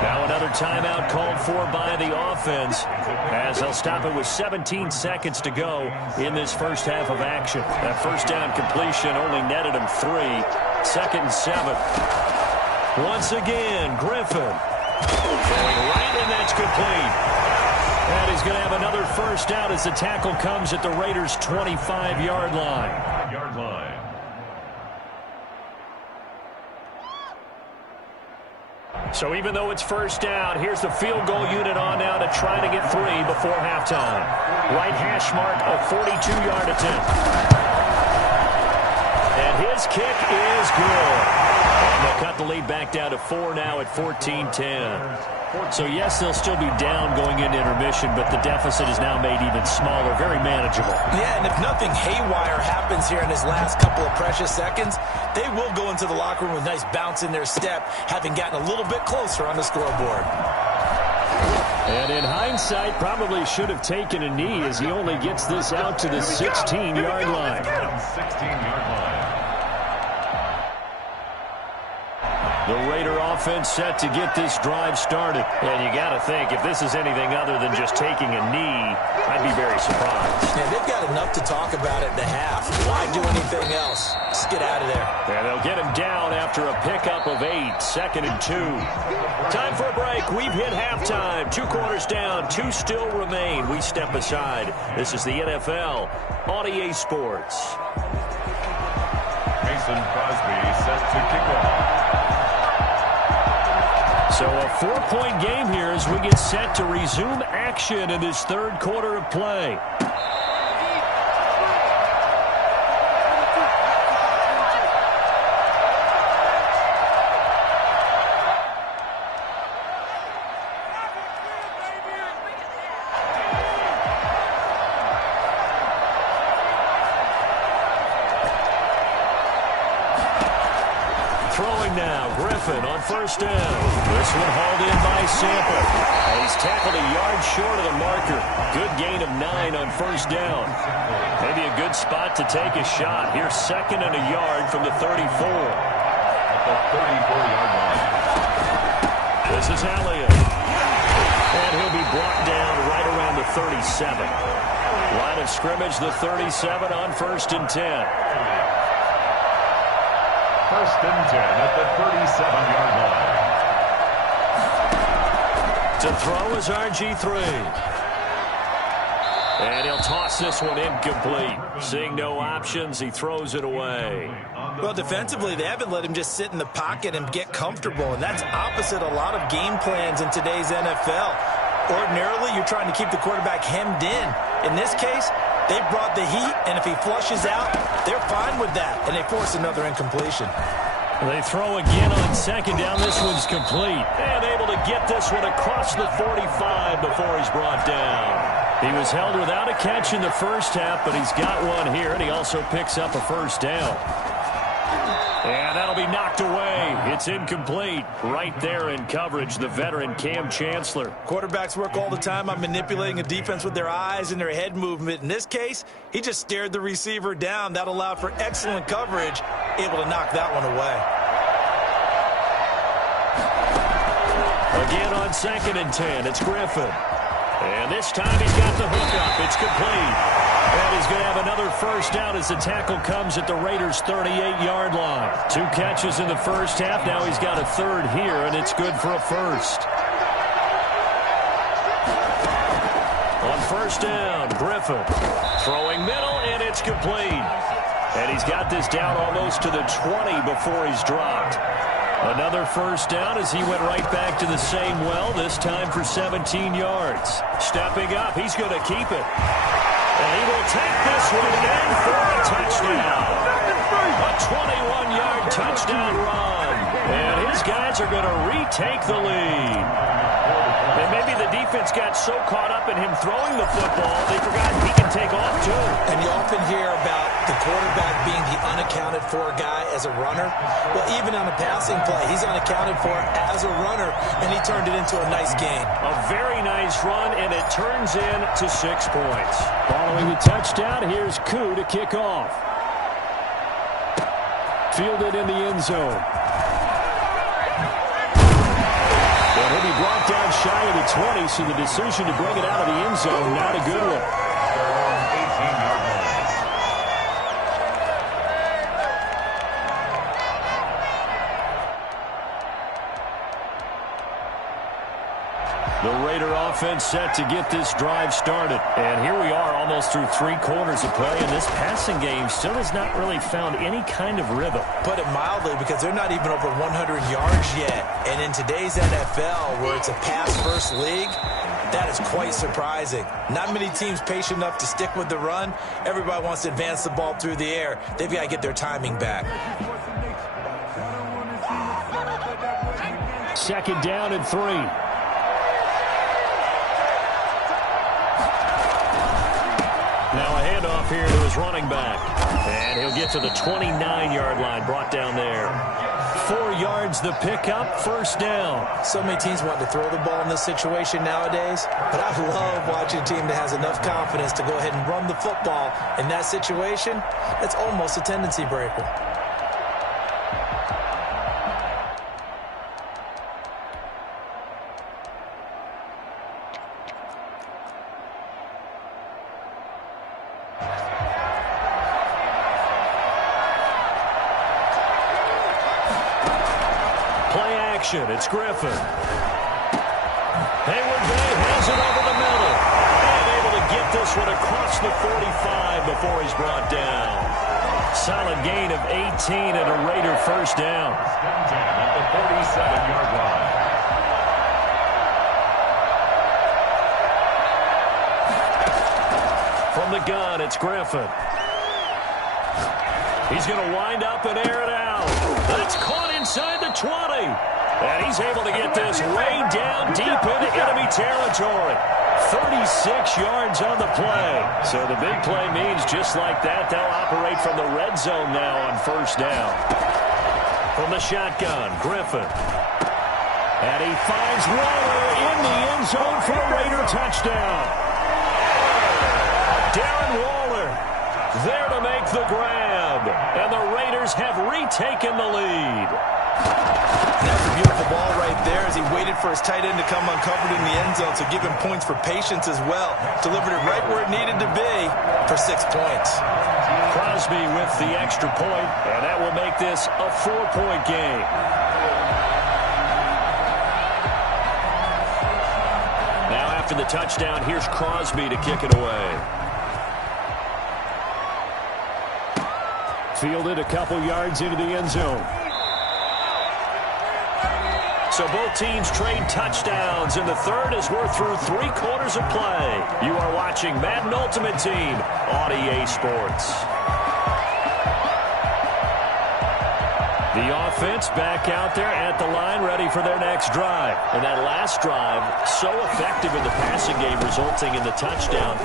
Now another timeout called for by the offense as they'll stop it with 17 seconds to go in this first half of action. That first down completion only netted him 3. 2nd and 7. Once again, Griffin throwing right, and that's complete. And he's going to have another first down as the tackle comes at the Raiders' 25-yard line. So even though it's first down, here's the field goal unit on now to try to get 3 before halftime. Right hash mark, a 42-yard attempt. And his kick is good. And they'll cut the lead back down to 4 now at 14-10. So, yes, they'll still be down going into intermission, but the deficit is now made even smaller, very manageable. Yeah, and if nothing haywire happens here in his last couple of precious seconds, they will go into the locker room with a nice bounce in their step, having gotten a little bit closer on the scoreboard. And in hindsight, probably should have taken a knee as he only gets this out to the 16-yard line. 16-yard line. The Raider offense set to get this drive started. And you got to think, if this is anything other than just taking a knee, I'd be very surprised. Yeah, they've got enough to talk about at the half. Why do anything else? Just get out of there. And they'll get him down after a pickup of 8, 2nd and 2. Time for a break. We've hit halftime. 2 quarters down, 2 still remain. We step aside. This is the NFL on EA Sports. Mason Crosby set to kick off. So a 4-point game here as we get set to resume action in this 3rd quarter of play. Throwing now, Griffin on 1st down. This one hauled in by Sample. And he's tackled a yard short of the marker. Good gain of 9 on 1st down. Maybe a good spot to take a shot. Here's 2nd and a yard from the 34. At the 34-yard line. This is Elliott. And he'll be brought down right around the 37. Line of scrimmage, the 37 on 1st and 10. 1st and 10 at the 37-yard line. To throw is RG3. And he'll toss this one incomplete. Seeing no options, he throws it away. Well, defensively, they haven't let him just sit in the pocket and get comfortable, and that's opposite a lot of game plans in today's NFL. Ordinarily, you're trying to keep the quarterback hemmed in. In this case, they brought the heat, and if he flushes out, they're fine with that, and they force another incompletion. They throw again on 2nd down. This one's complete. And able to get this one across the 45 before he's brought down. He was held without a catch in the 1st half, but he's got one here, and he also picks up a 1st down. And that'll be knocked away. It's incomplete. Right there in coverage, the veteran Cam Chancellor. Quarterbacks work all the time on manipulating a defense with their eyes and their head movement. In this case, he just stared the receiver down. That allowed for excellent coverage, able to knock that one away. Again on 2nd and 10, it's Griffin. And this time he's got the hookup. It's complete. And he's going to have another 1st down as the tackle comes at the Raiders' 38-yard line. 2 catches in the 1st half. Now he's got a 3rd here, and it's good for a 1st. On 1st down, Griffin throwing middle, and it's complete. And he's got this down almost to the 20 before he's dropped. Another 1st down as he went right back to the same well, this time for 17 yards. Stepping up, he's going to keep it. And he will take this one in for a touchdown. A 21-yard touchdown run. And his guys are going to retake the lead. And maybe the defense got so caught up in him throwing the football, they forgot he can take off too. And you often hear about the quarterback being the unaccounted for guy as a runner. Well, even on a passing play, he's unaccounted for as a runner, and he turned it into a nice gain. A very nice run, and it turns into 6 points. Following the touchdown, here's Koo to kick off. Fielded in the end zone. And he'll be brought down shy of the 20, so the decision to bring it out of the end zone, not a good one. 18-yard line. The Raider offense set to get this drive started. And here we are almost through 3 quarters of play, and this passing game still has not really found any kind of rhythm. Put it mildly, because they're not even over 100 yards yet. And in today's NFL, where it's a pass-first league, that is quite surprising. Not many teams patient enough to stick with the run. Everybody wants to advance the ball through the air. They've got to get their timing back. 2nd down and 3. Now a handoff here to his running back. And he'll get to the 29-yard line, brought down there. 4 yards the pickup, first down. So many teams want to throw the ball in this situation nowadays, but I love watching a team that has enough confidence to go ahead and run the football in that situation. That's almost a tendency breaker. It's Griffin. Hayward Bay has it over the middle. And able to get this one across the 45 before he's brought down. Solid gain of 18 and a Raider first down. At the 47-yard line. From the gun, it's Griffin. He's going to wind up and air it out. That's caught inside the 20. And he's able to get this way down deep into enemy territory. 36 yards on the play. So the big play means just like that, they'll operate from the red zone now on first down. From the shotgun, Griffin. And he finds Waller in the end zone for a Raider touchdown. Darren Waller there to make the grab. And the Raiders have retaken the lead. That's a beautiful ball right there as he waited for his tight end to come uncovered in the end zone, so give him points for patience as well. Delivered it right where it needed to be for 6 points. Crosby with the extra point, and that will make this a 4-point game. Now after the touchdown, here's Crosby to kick it away. Fielded a couple yards into the end zone. So both teams trade touchdowns, and the third as we're through 3 quarters of play. You are watching Madden Ultimate Team on EA Sports. The offense back out there at the line, ready for their next drive. And that last drive, so effective in the passing game, resulting in the touchdown.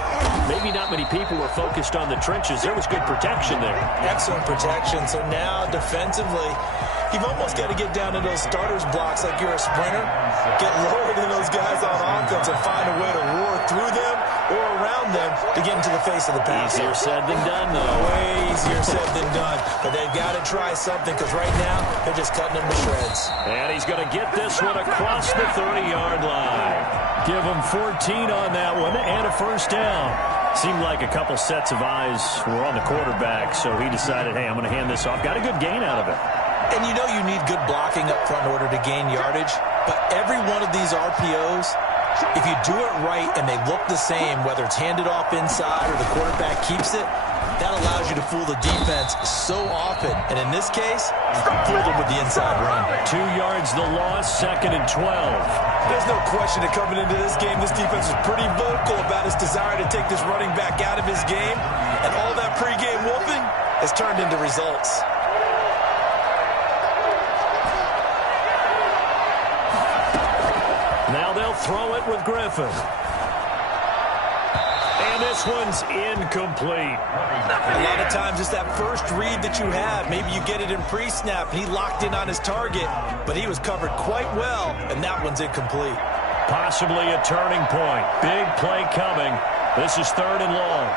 Maybe not many people were focused on the trenches. There was good protection there. Excellent protection. So now, defensively, you've almost got to get down to those starters blocks like you're a sprinter. Get lower than those guys on offense and find a way to roar through them or around them to get into the face of the pass. Easier said than done, though. Way easier said than done. But they've got to try something because right now they're just cutting them to shreds. And he's going to get this one across the 30-yard line. Give him 14 on that one and a first down. Seemed like a couple sets of eyes were on the quarterback, so he decided, hey, I'm going to hand this off. Got a good gain out of it. And you know you need good blocking up front in order to gain yardage. But every one of these RPOs, if you do it right and they look the same, whether it's handed off inside or the quarterback keeps it, that allows you to fool the defense so often. And in this case, fooled them with the inside run. 2 yards the loss, 2nd and 12. There's no question that coming into this game, this defense was pretty vocal about its desire to take this running back out of his game. And all that pregame whooping has turned into results. Now they'll throw it with Griffin. And this one's incomplete. A lot of times it's that first read that you have. Maybe you get it in pre-snap, and he locked in on his target, but he was covered quite well, and that one's incomplete. Possibly a turning point. Big play coming. This is 3rd and long.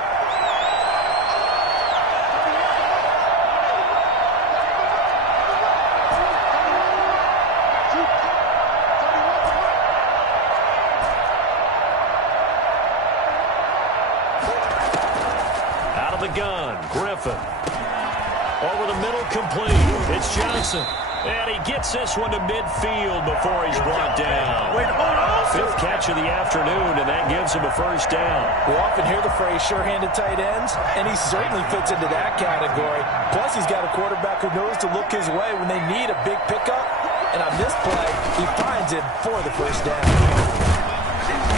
Gun, Griffin. Over the middle, complete. It's Johnson. And he gets this one to midfield before he's brought down. Wait, hold on. 5th catch of the afternoon, and that gives him a first down. We often hear the phrase sure-handed tight ends, and he certainly fits into that category. Plus, he's got a quarterback who knows to look his way when they need a big pickup. And on this play, he finds it for the first down.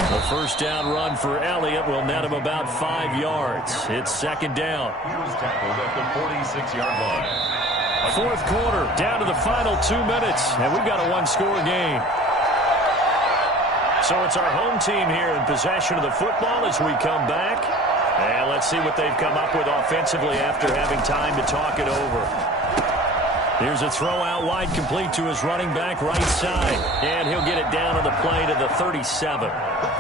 The first down run for Elliott will net him about 5 yards. It's 2nd down. He was tackled at the 46-yard line. 4th quarter, down to the final 2 minutes, and we've got a 1-score game. So it's our home team here in possession of the football as we come back. And let's see what they've come up with offensively after having time to talk it over. Here's a throw out wide, complete to his running back right side. And he'll get it down on the play to the 37.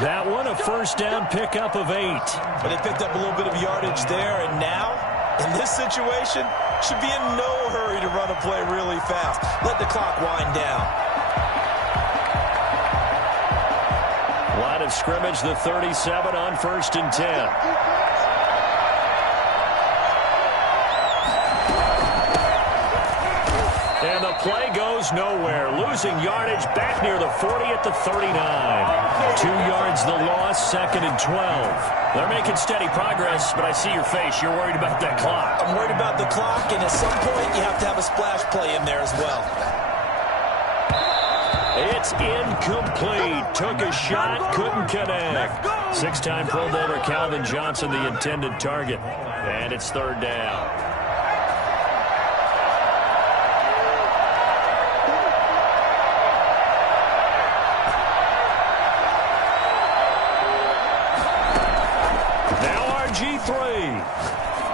That one, a first down pickup of 8. But they picked up a little bit of yardage there, and now, in this situation, should be in no hurry to run a play really fast. Let the clock wind down. Line of scrimmage, the 37 on 1st and 10. And the play goes nowhere. Losing yardage back near the 40 at the 39. 2 yards the loss, 2nd and 12. They're making steady progress, but I see your face. You're worried about that clock. I'm worried about the clock, and at some point you have to have a splash play in there as well. It's incomplete. Took a shot, couldn't connect. 6-time Pro Bowler Calvin Johnson, the intended target. And it's 3rd down.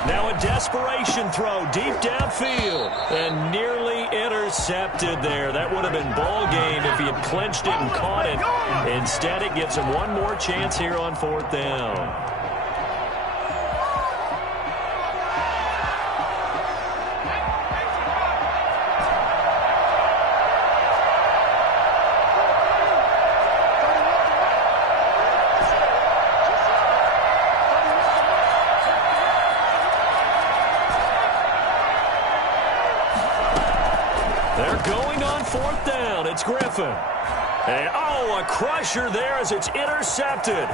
Now a desperation throw deep downfield and nearly intercepted there. That would have been ball game if he had clinched it and caught it. Instead, it gives him one more chance here on 4th down. It's Griffin. And, a crusher there as it's intercepted.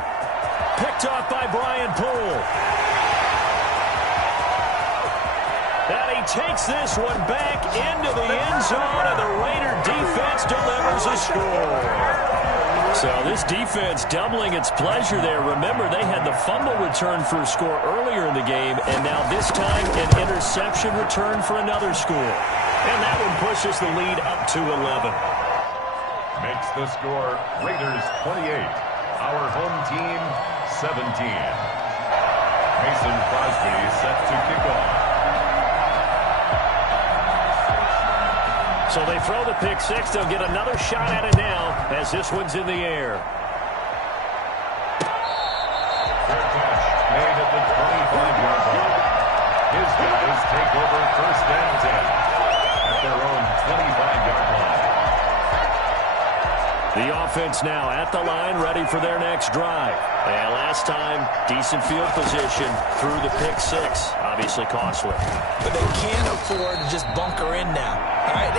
Picked off by Brian Poole. And he takes this one back into the end zone, and the Raider defense delivers a score. So this defense doubling its pleasure there. Remember, they had the fumble return for a score earlier in the game, and now this time an interception return for another score. And that one pushes the lead up to 11. Makes the score Raiders 28, our home team 17. Mason Crosby set to kick off. So they throw the pick six. They'll get another shot at it now as this one's in the air. Fair catch made at the 25-yard line. His guys take over 1st and 10 at their own 25-yard line. The offense now at the line, ready for their next drive. And last time, decent field position through the pick six. Obviously costly. But they can't afford to just bunker in now. All right,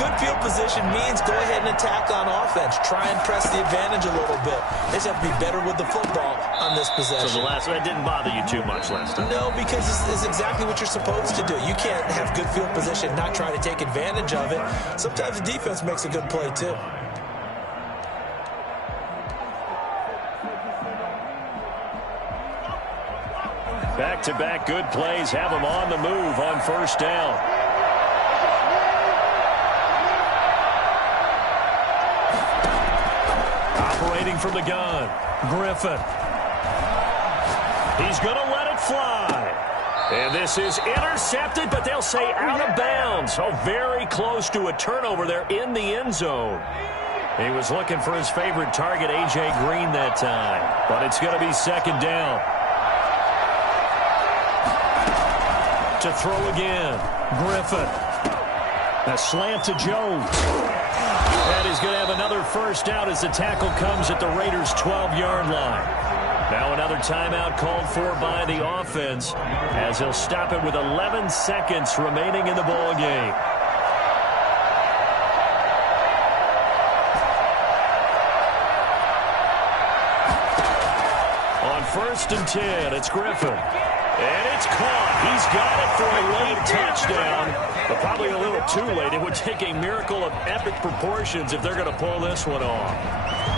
good field position means go ahead and attack on offense. Try and press the advantage a little bit. They just have to be better with the football on this possession. So that didn't bother you too much last time? No, because this is exactly what you're supposed to do. You can't have good field position, not try to take advantage of it. Sometimes the defense makes a good play, too. Back-to-back good plays have them on the move on 1st down. Operating from the gun, Griffin. He's going to let it fly. And this is intercepted, but they'll say out of bounds. Oh, very close to a turnover there in the end zone. He was looking for his favorite target, A.J. Green, that time. But it's going to be 2nd down. To throw again, Griffin. A slant to Jones. And he's going to have another first down as the tackle comes at the Raiders' 12-yard line. Now another timeout called for by the offense as he'll stop it with 11 seconds remaining in the ball game. On 1st and 10, it's Griffin. And it's caught. He's got it for a late touchdown, but probably a little too late. It would take a miracle of epic proportions if they're going to pull this one off.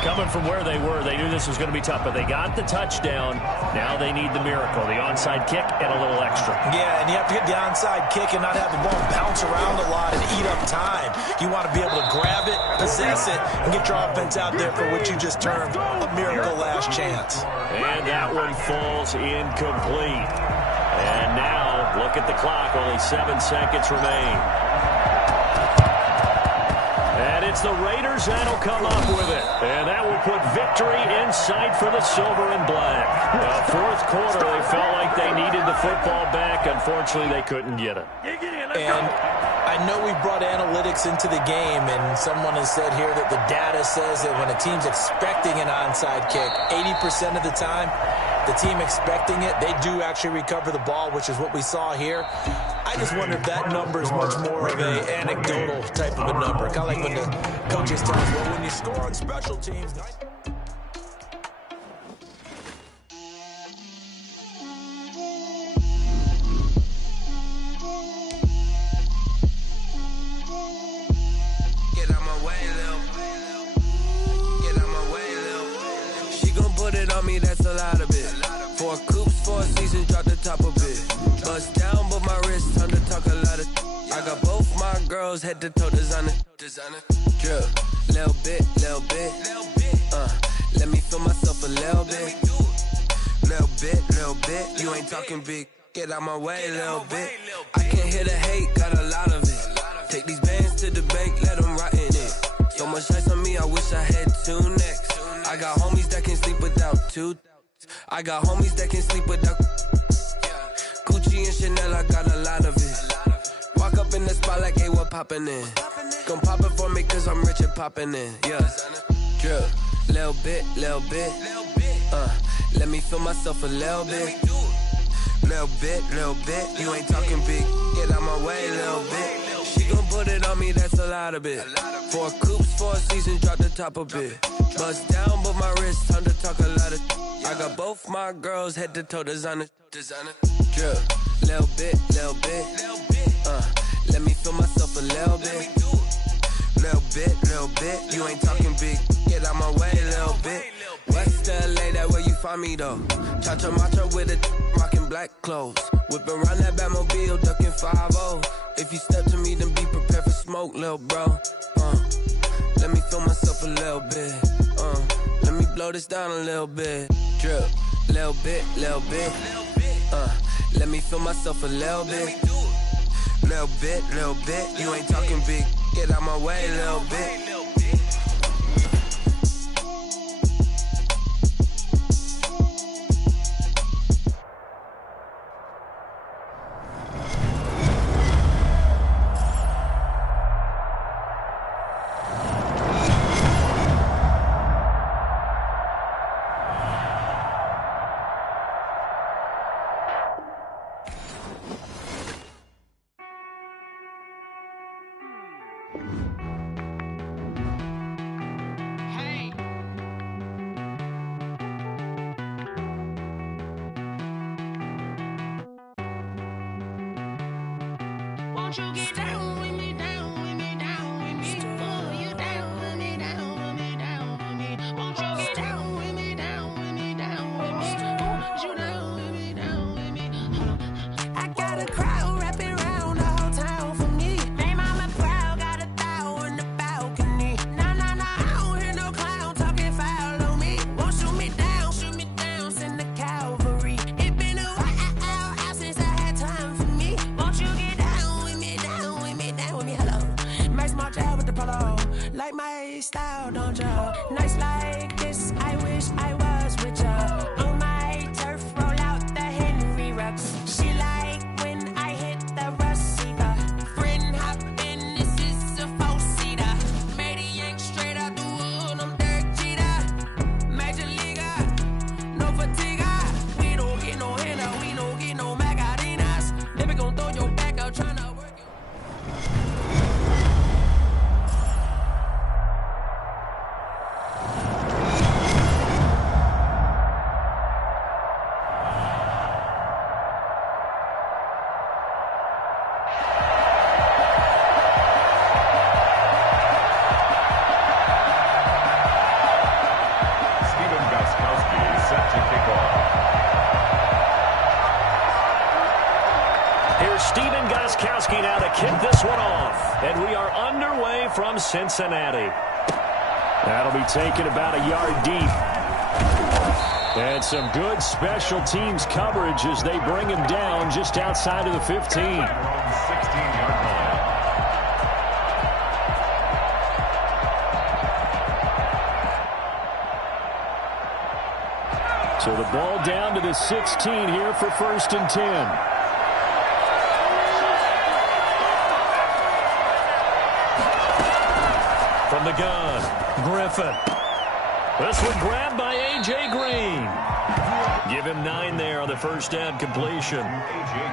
Coming from where they were, they knew this was going to be tough, but they got the touchdown. Now they need the miracle, the onside kick and a little extra. Yeah, and you have to get the onside kick and not have the ball bounce around a lot and eat up time. You want to be able to grab it, possess it, and get your offense out there for what you just termed a miracle last chance. And that one falls incomplete. And now, look at the clock. Only 7 seconds remain. And it's the Raiders that'll come up with it. And that will put victory in sight for the silver and black. Fourth quarter, they felt like they needed the football back. Unfortunately, they couldn't get it. And I know we brought analytics into the game, and someone has said here that the data says that when a team's expecting an onside kick, 80% of the time, the team expecting it, they do actually recover the ball, which is what we saw here. I just wonder if that number is much more of an anecdotal type of a number. Kind of like when the coaches tell us, well, when you score on special teams... That's a lot of it. 4 coops, 4 seasons, drop the top of it. Bust down, but my wrist, time to talk a lot of. I got both my girls head to toe designer. Drip, little bit. Let me feel myself a little bit. Little bit. You ain't talking big. Get out my way, little bit. I can't hear the hate, got a lot of it. Take these bands to the bank, let them rot in it. So much ice on me, I wish I had 2 necks. I got homies that can sleep without 2. I got homies that can sleep without Gucci and Chanel, I got a lot of it. Walk up in the spot like, hey, what poppin' in? Gon' pop it for me cause I'm rich and poppin' in. Yeah, drip, little bit. Let me feel myself a little bit. Little bit. You ain't talking big. Get out my way, little bit. She gon' put it on me, that's a lot of it. 4 coops, 4 seasons, drop the top of it. Bust down, but my wrist, time to talk a lot of. I got both my girls head to toe designer. Drip, little bit. Let me feel myself a little bit. Little bit. You ain't talking big. Get out my way, little bit. West LA, that where you find me though. Cha-cha macho with a rockin' black clothes. Whippin' around that Batmobile, duckin' 5-0. If you step to me, then be prepared for smoke, lil' bro. Let me feel myself a little bit. Let me blow this down a little bit. Drip, little bit. Let me feel myself a little bit. Little bit. You ain't talking big. Get out my way, little bit. Won't you get down with me, down with me, down with me? Oh, you down with me, down with me, down with me. Won't you get down with me, down with me, down with me? Oh, you down with me, down with me? Hold on. I got a crowd wrapping around the whole town for me. They mama proud, got a thou in the balcony. Nah, I don't hear no clown talking foul on me. Won't shoot me down, send the cavalry. It been a while since I had time for me. Won't you get down with me, down with me, down with me? Hello. Max March out with the polo. Like my style, don't ya? Nights like this, I wish I was with ya. On my turf, roll out the Henry Rux. She like when I hit the receiver. Friend hop in, this is a 4-seater. Made a yank straight out the wood, I'm Derek Jeter. Major leaguer, no fatigue. We don't get no handout, we don't get no Macarinas. Never gon' throw your back out tryna work it. Stephen Gostkowski is set to kick off. Here's Stephen Gostkowski now to kick this one off. And we are underway from Cincinnati. That'll be taken about a yard deep. And some good special teams coverage as they bring him down just outside of the 15. 16-yard line. So the ball down to the 16 here for 1st and 10. From the gun, Griffin. This one grabbed by A.J. Green. Give him 9 there on the first down completion.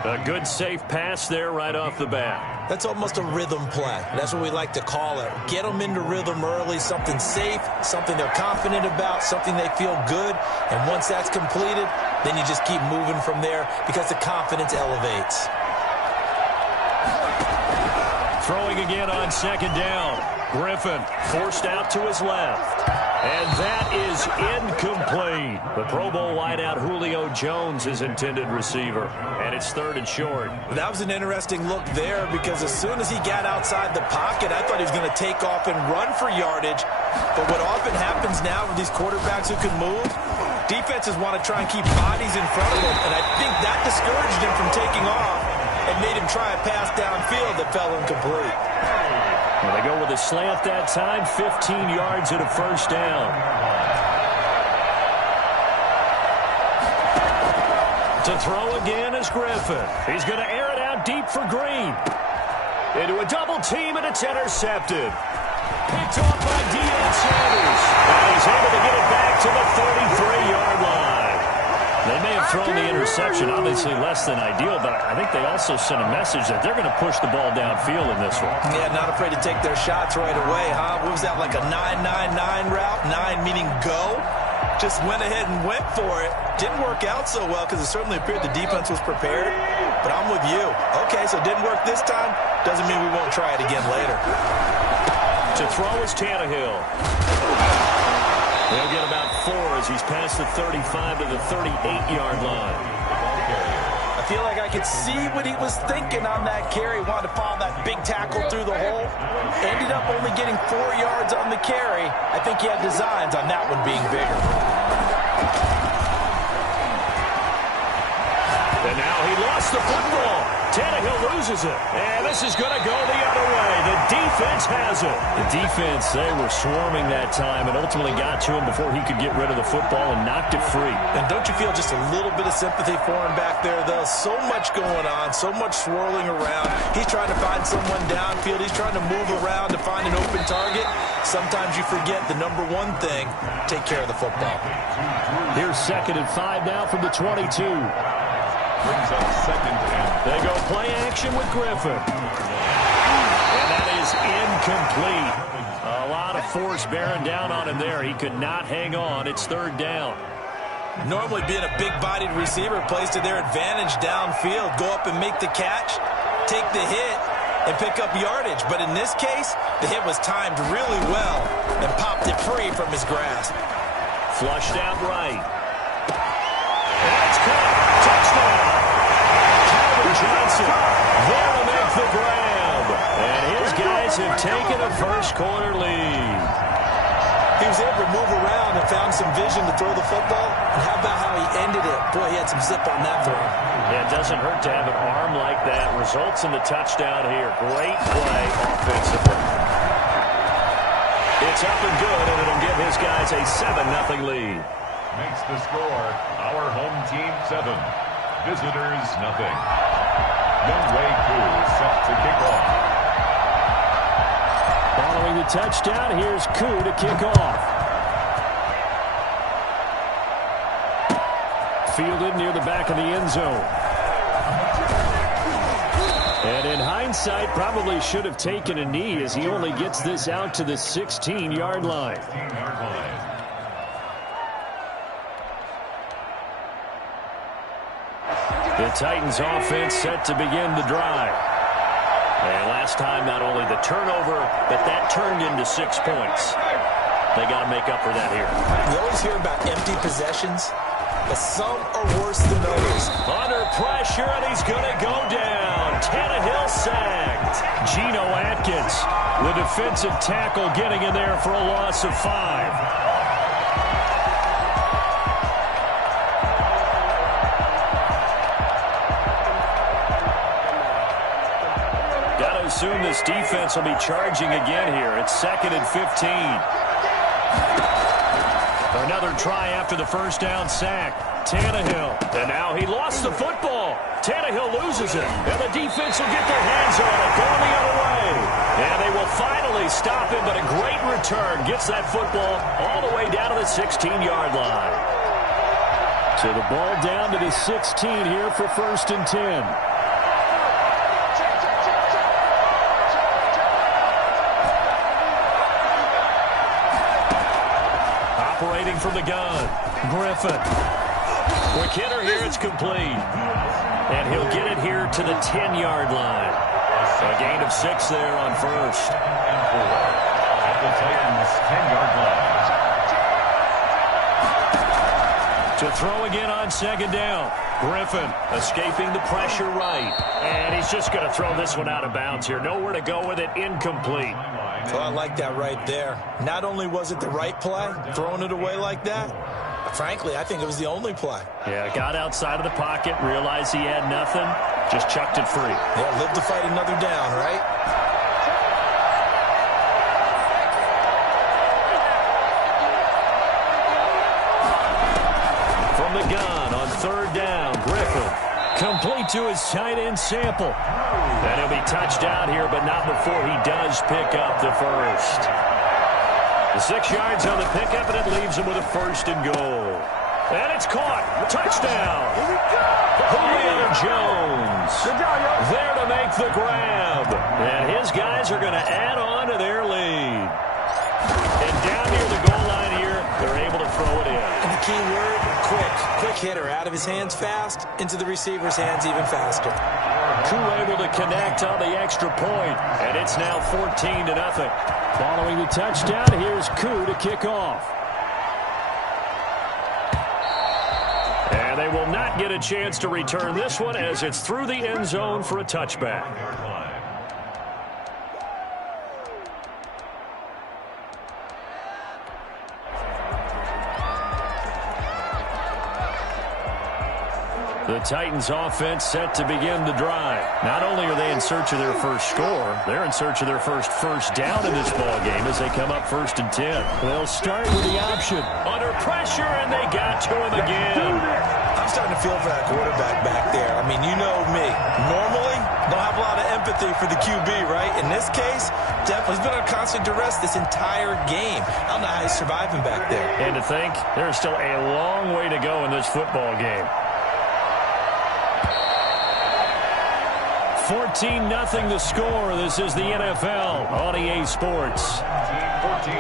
A good, safe pass there right off the bat. That's almost a rhythm play. That's what we like to call it. Get them into rhythm early, something safe, something they're confident about, something they feel good. And once that's completed, then you just keep moving from there because the confidence elevates. Throwing again on 2nd down. Griffin forced out to his left. And that is incomplete. The Pro Bowl wideout Julio Jones is intended receiver. And it's 3rd and short. That was an interesting look there because as soon as he got outside the pocket, I thought he was going to take off and run for yardage. But what often happens now with these quarterbacks who can move, defenses want to try and keep bodies in front of them. And I think that discouraged him from taking off and made him try a pass downfield that fell incomplete. Well, they go with a slant that time, 15 yards and a 1st down. To throw again is Griffin. He's going to air it out deep for Green. Into a double team, and it's intercepted. Picked off by Deion Sanders. And he's able to get it back to the 33-yard line. They may have thrown the interception, obviously less than ideal, but I think they also sent a message that they're going to push the ball downfield in this one. Yeah, not afraid to take their shots right away, huh? What was that, like a 9-9-9 route? 9 meaning go? Just went ahead and went for it. Didn't work out so well because it certainly appeared the defense was prepared. But I'm with you. Okay, so it didn't work this time. Doesn't mean we won't try it again later. To throw is Tannehill. He'll get about 4 as he's past the 35 to the 38-yard line. I feel like I could see what he was thinking on that carry. Wanted to follow that big tackle through the hole. Ended up only getting 4 yards on the carry. I think he had designs on that one being bigger. And now he lost the football. Tannehill loses it. And this is going to go the other way. The defense has it. The defense, they were swarming that time and ultimately got to him before he could get rid of the football and knocked it free. And don't you feel just a little bit of sympathy for him back there, though? So much going on, so much swirling around. He's trying to find someone downfield. He's trying to move around to find an open target. Sometimes you forget the number one thing, take care of the football. Here's 2nd and 5 now from the 22. Brings up 2nd down. They go play action with Griffin. And that is incomplete. A lot of force bearing down on him there. He could not hang on. It's 3rd down. Normally being a big-bodied receiver plays to their advantage downfield. Go up and make the catch, take the hit, and pick up yardage. But in this case, the hit was timed really well and popped it free from his grasp. Flushed out right. That's caught. Touchdown. Calvin Johnson there to make the grab. And his guys have taken a first-quarter lead. He was able to move around and found some vision to throw the football. And how about how he ended it? Boy, he had some zip on that throw. Yeah, it doesn't hurt to have an arm like that. Results in the touchdown here. Great play offensively. It's up and good, and it'll give his guys a 7-0 lead. Makes the score our home team 7, visitors nothing. Younghoe Koo set to kick off. Following the touchdown, here's Koo to kick off. Fielded near the back of the end zone. And in hindsight, probably should have taken a knee as he only gets this out to the 16-yard line. The Titans offense set to begin the drive. And last time, not only the turnover, but that turned into 6 points. They got to make up for that here. We always hear about empty possessions, but some are worse than others. Under pressure, and he's going to go down. Tannehill sacked. Geno Atkins, the defensive tackle, getting in there for a loss of 5. Assume this defense will be charging again here. It's 2nd and 15. They're Another try after the first down sack. Tannehill. And now he lost the football. Tannehill loses it. And the defense will get their hands on it. Going the other way. And they will finally stop him, but a great return. Gets that football all the way down to the 16-yard line. So the ball down to the 16 here for 1st and 10. Operating from the gun, Griffin. Quick hitter here, it's complete. And he'll get it here to the 10-yard line. A gain of 6 there on 1st. And 4 at the Titans' 10-yard line. To throw again on 2nd down. Griffin escaping the pressure right. And he's just going to throw this one out of bounds here. Nowhere to go with it, incomplete. So I like that right there. Not only was it the right play, throwing it away like that, frankly, I think it was the only play. Yeah, got outside of the pocket, realized he had nothing, just chucked it free. Yeah, live to fight another down, right? From the gun on 3rd down, Griffin. Complete to his tight end Sample. And he'll be touched out here, but not before he does pick up the first. The 6 yards on the pickup, and it leaves him with a 1st and goal. And it's caught. Touchdown. Julio Jones there to make the grab. And his guys are going to add on to their lead. And down near the goal line here, they're able to throw it in. And the key word, quick. Quick hitter. Out of his hands fast, into the receiver's hands even faster. Koo able to connect on the extra point, and it's now 14-0. Following the touchdown, here's Koo to kick off. And they will not get a chance to return this one as it's through the end zone for a touchback. The Titans offense set to begin the drive. Not only are they in search of their first score, they're in search of their first down in this ball game as they come up 1st and 10. They'll start with the option. Under pressure, and they got to him again. I'm starting to feel for that quarterback back there. I mean, you know me. Normally, don't have a lot of empathy for the QB, right? In this case, definitely he's been on constant duress this entire game. I don't know how he's surviving back there. And to think, there's still a long way to go in this football game. 14-0 the score. This is the NFL on EA Sports. 14.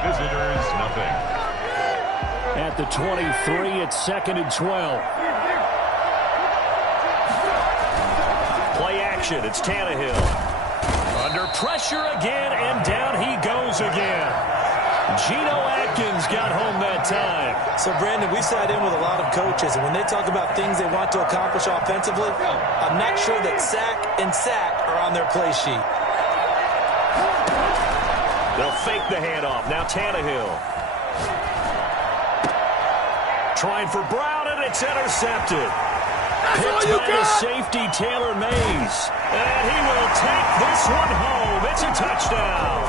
Visitors, nothing. At the 23, it's 2nd and 12. Play action. It's Tannehill. Under pressure again, and down he goes again. Geno Atkins got home that time. So, Brandon, we sat in with a lot of coaches, and when they talk about things they want to accomplish offensively, I'm not sure that sack and sack are on their play sheet. They'll fake the handoff. Now Tannehill. Trying for Brown, and it's intercepted. Picked by the safety, Taylor Mays. And he will take this one home. It's a touchdown.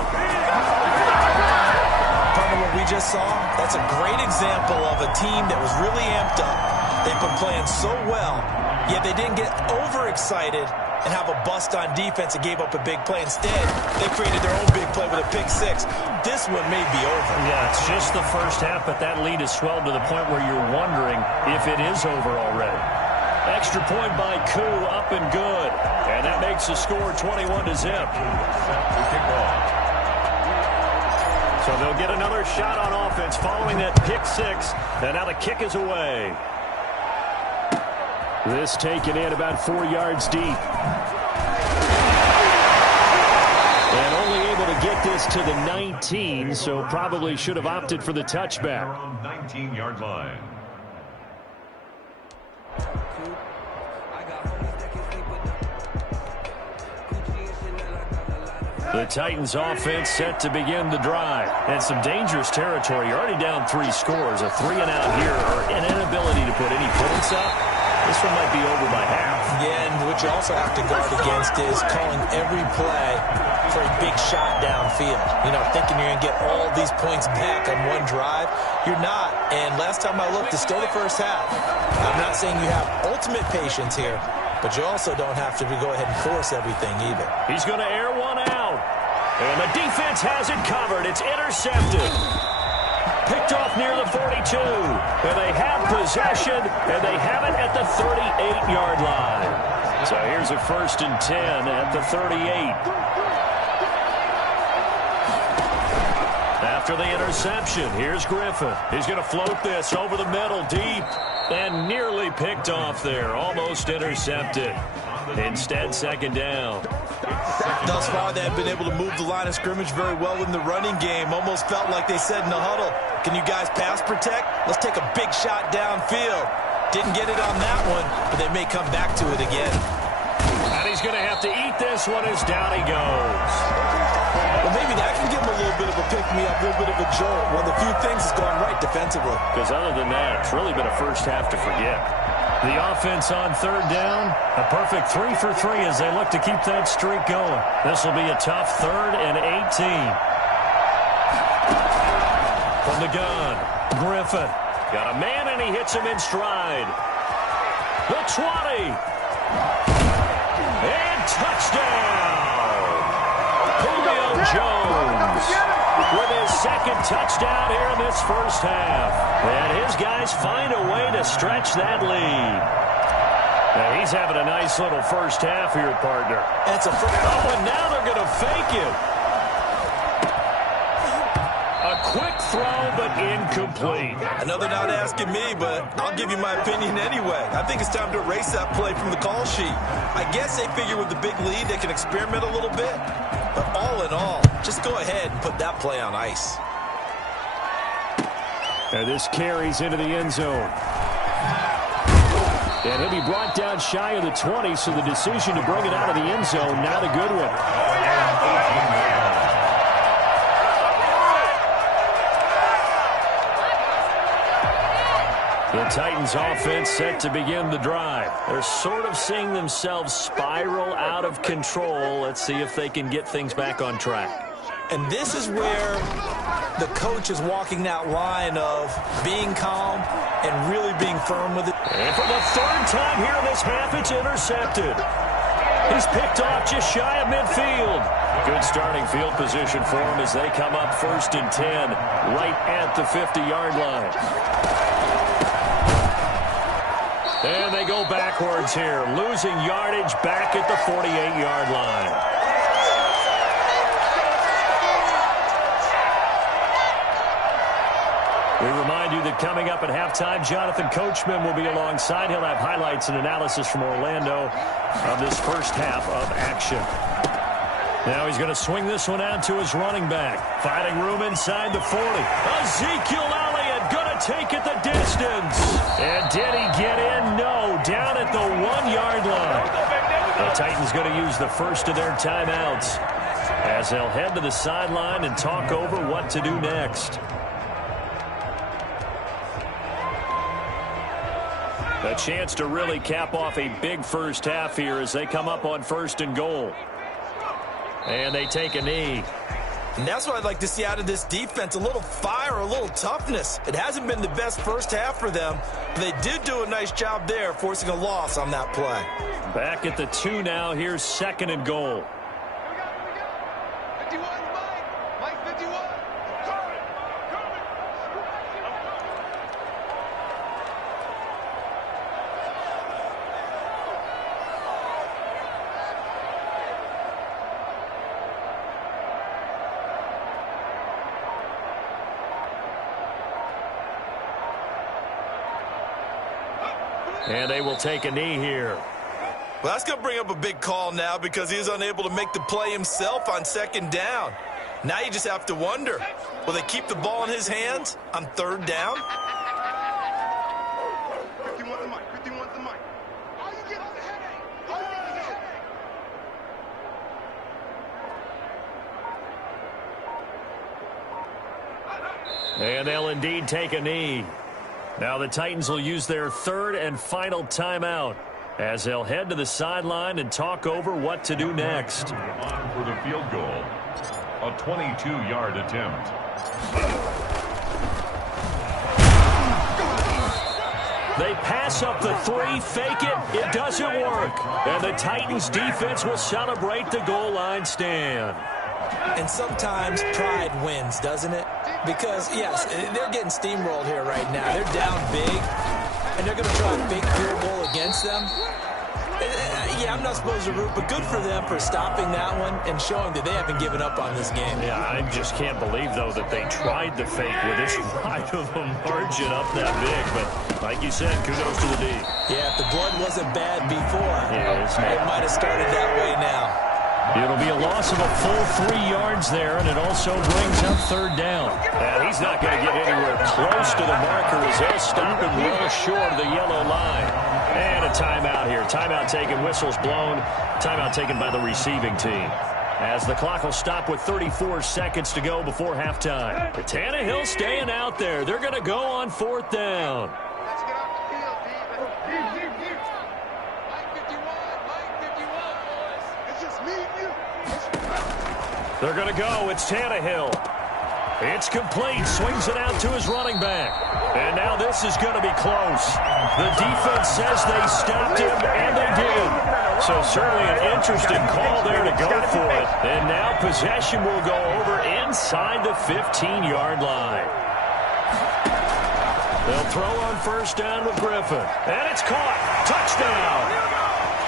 What we just saw, that's a great example of a team that was really amped up. They've been playing so well, yet they didn't get overexcited and have a bust on defense and gave up a big play. Instead, they created their own big play with a pick 6. This one may be over. Yeah, it's just the first half, but that lead has swelled to the point where you're wondering if it is over already. Extra point by Koo, up and good. And that makes the score 21-0. So they'll get another shot on offense following that pick 6. And now the kick is away. This taken in about 4 yards deep. And only able to get this to the 19, so probably should have opted for the touchback. 19-yard line. The Titans offense set to begin the drive. And some dangerous territory. You're already down 3 scores. A 3-and-out here, or an inability to put any points up. This one might be over by half. Yeah, and what you also have to guard against is calling every play for a big shot downfield. You know, thinking you're going to get all these points back on one drive. You're not. And last time I looked, it's still the first half. I'm not saying you have ultimate patience here, but you also don't have to go ahead and force everything either. He's going to air one out. And the defense has it covered. It's intercepted. Picked off near the 42. And they have possession, and they have it at the 38-yard line. So here's a 1st and 10 at the 38. After the interception, here's Griffin. He's going to float this over the middle deep and nearly picked off there. Almost intercepted. Instead, 2nd down. Thus far, they have been able to move the line of scrimmage very well in the running game. Almost felt like they said in the huddle, can you guys pass protect? Let's take a big shot downfield. Didn't get it on that one, but they may come back to it again. And he's going to have to eat this one as down he goes. Well, maybe that can give him a little bit of a pick-me-up, a little bit of a jolt. One of the few things has gone right defensively. Because other than that, it's really been a first half to forget. The offense on 3rd down, a perfect 3 for 3 as they look to keep that streak going. This will be a tough 3rd and 18. From the gun, Griffin. Got a man, and he hits him in stride. The 20. And touchdown. Julio Jones with his 2nd touchdown here in this first half. And his guys find a way to stretch that lead. Now he's having a nice little first half here, partner. And and now they're going to fake it. A quick throw, but incomplete. I know they're not asking me, but I'll give you my opinion anyway. I think it's time to erase that play from the call sheet. I guess they figure with the big lead they can experiment a little bit. But all in all, just go ahead and put that play on ice. And this carries into the end zone. And he'll be brought down shy of the 20, so the decision to bring it out of the end zone, not a good one. The Titans offense set to begin the drive. They're sort of seeing themselves spiral out of control. Let's see if they can get things back on track. And this is where the coach is walking that line of being calm and really being firm with it. And for the 3rd time here in this half, it's intercepted. He's picked off just shy of midfield. Good starting field position for him as they come up 1st and 10 right at the 50-yard line. And they go backwards here, losing yardage back at the 48-yard line. We remind you that coming up at halftime, Jonathan Coachman will be alongside. He'll have highlights and analysis from Orlando of this first half of action. Now he's going to swing this one out to his running back. Finding room inside the 40. Ezekiel Elliott going to take it the distance. And did he get in? No. Down at the 1-yard line. The Titans going to use the first of their timeouts as they'll head to the sideline and talk over what to do next. A chance to really cap off a big first half here as they come up on 1st and goal. And they take a knee. And that's what I'd like to see out of this defense, a little fire, a little toughness. It hasn't been the best first half for them, but they did do a nice job there, forcing a loss on that play. Back at the 2 now. Here's 2nd and goal. And they will take a knee here. Well, that's going to bring up a big call now because he is unable to make the play himself on 2nd down. Now you just have to wonder, will they keep the ball in his hands on 3rd down? And they'll indeed take a knee. Now the Titans will use their third and final timeout as they'll head to the sideline and talk over what to do next. On for the field goal. A 22-yard attempt. They pass up the three, fake it, it doesn't work. And the Titans defense will celebrate the goal line stand. And sometimes pride wins, doesn't it? Because, yes, they're getting steamrolled here right now. They're down big, and they're going to try a big field goal against them. Yeah, I'm not supposed to root, but good for them for stopping that one and showing that they haven't given up on this game. Yeah, I just can't believe, though, that they tried the fake with this wide of a margin up that big. But like you said, kudos to the D. Yeah, if the blood wasn't bad before, it might have started that way now. It'll be a loss of a full 3 yards there, and it also brings up third down. And he's not going to get anywhere close to the marker as they'll stop him well short of the yellow line. And a timeout here. Timeout taken, whistles blown. Timeout taken by the receiving team. As the clock will stop with 34 seconds to go before halftime. Tannehill staying out there. They're going to go on fourth down. They're going to go. It's Tannehill. It's complete. Swings it out to his running back. And now this is going to be close. The defense says they stopped him, and they did. So certainly an interesting call there to go for it. And now possession will go over inside the 15-yard line. They'll throw on first down with Griffin. And it's caught. Touchdown.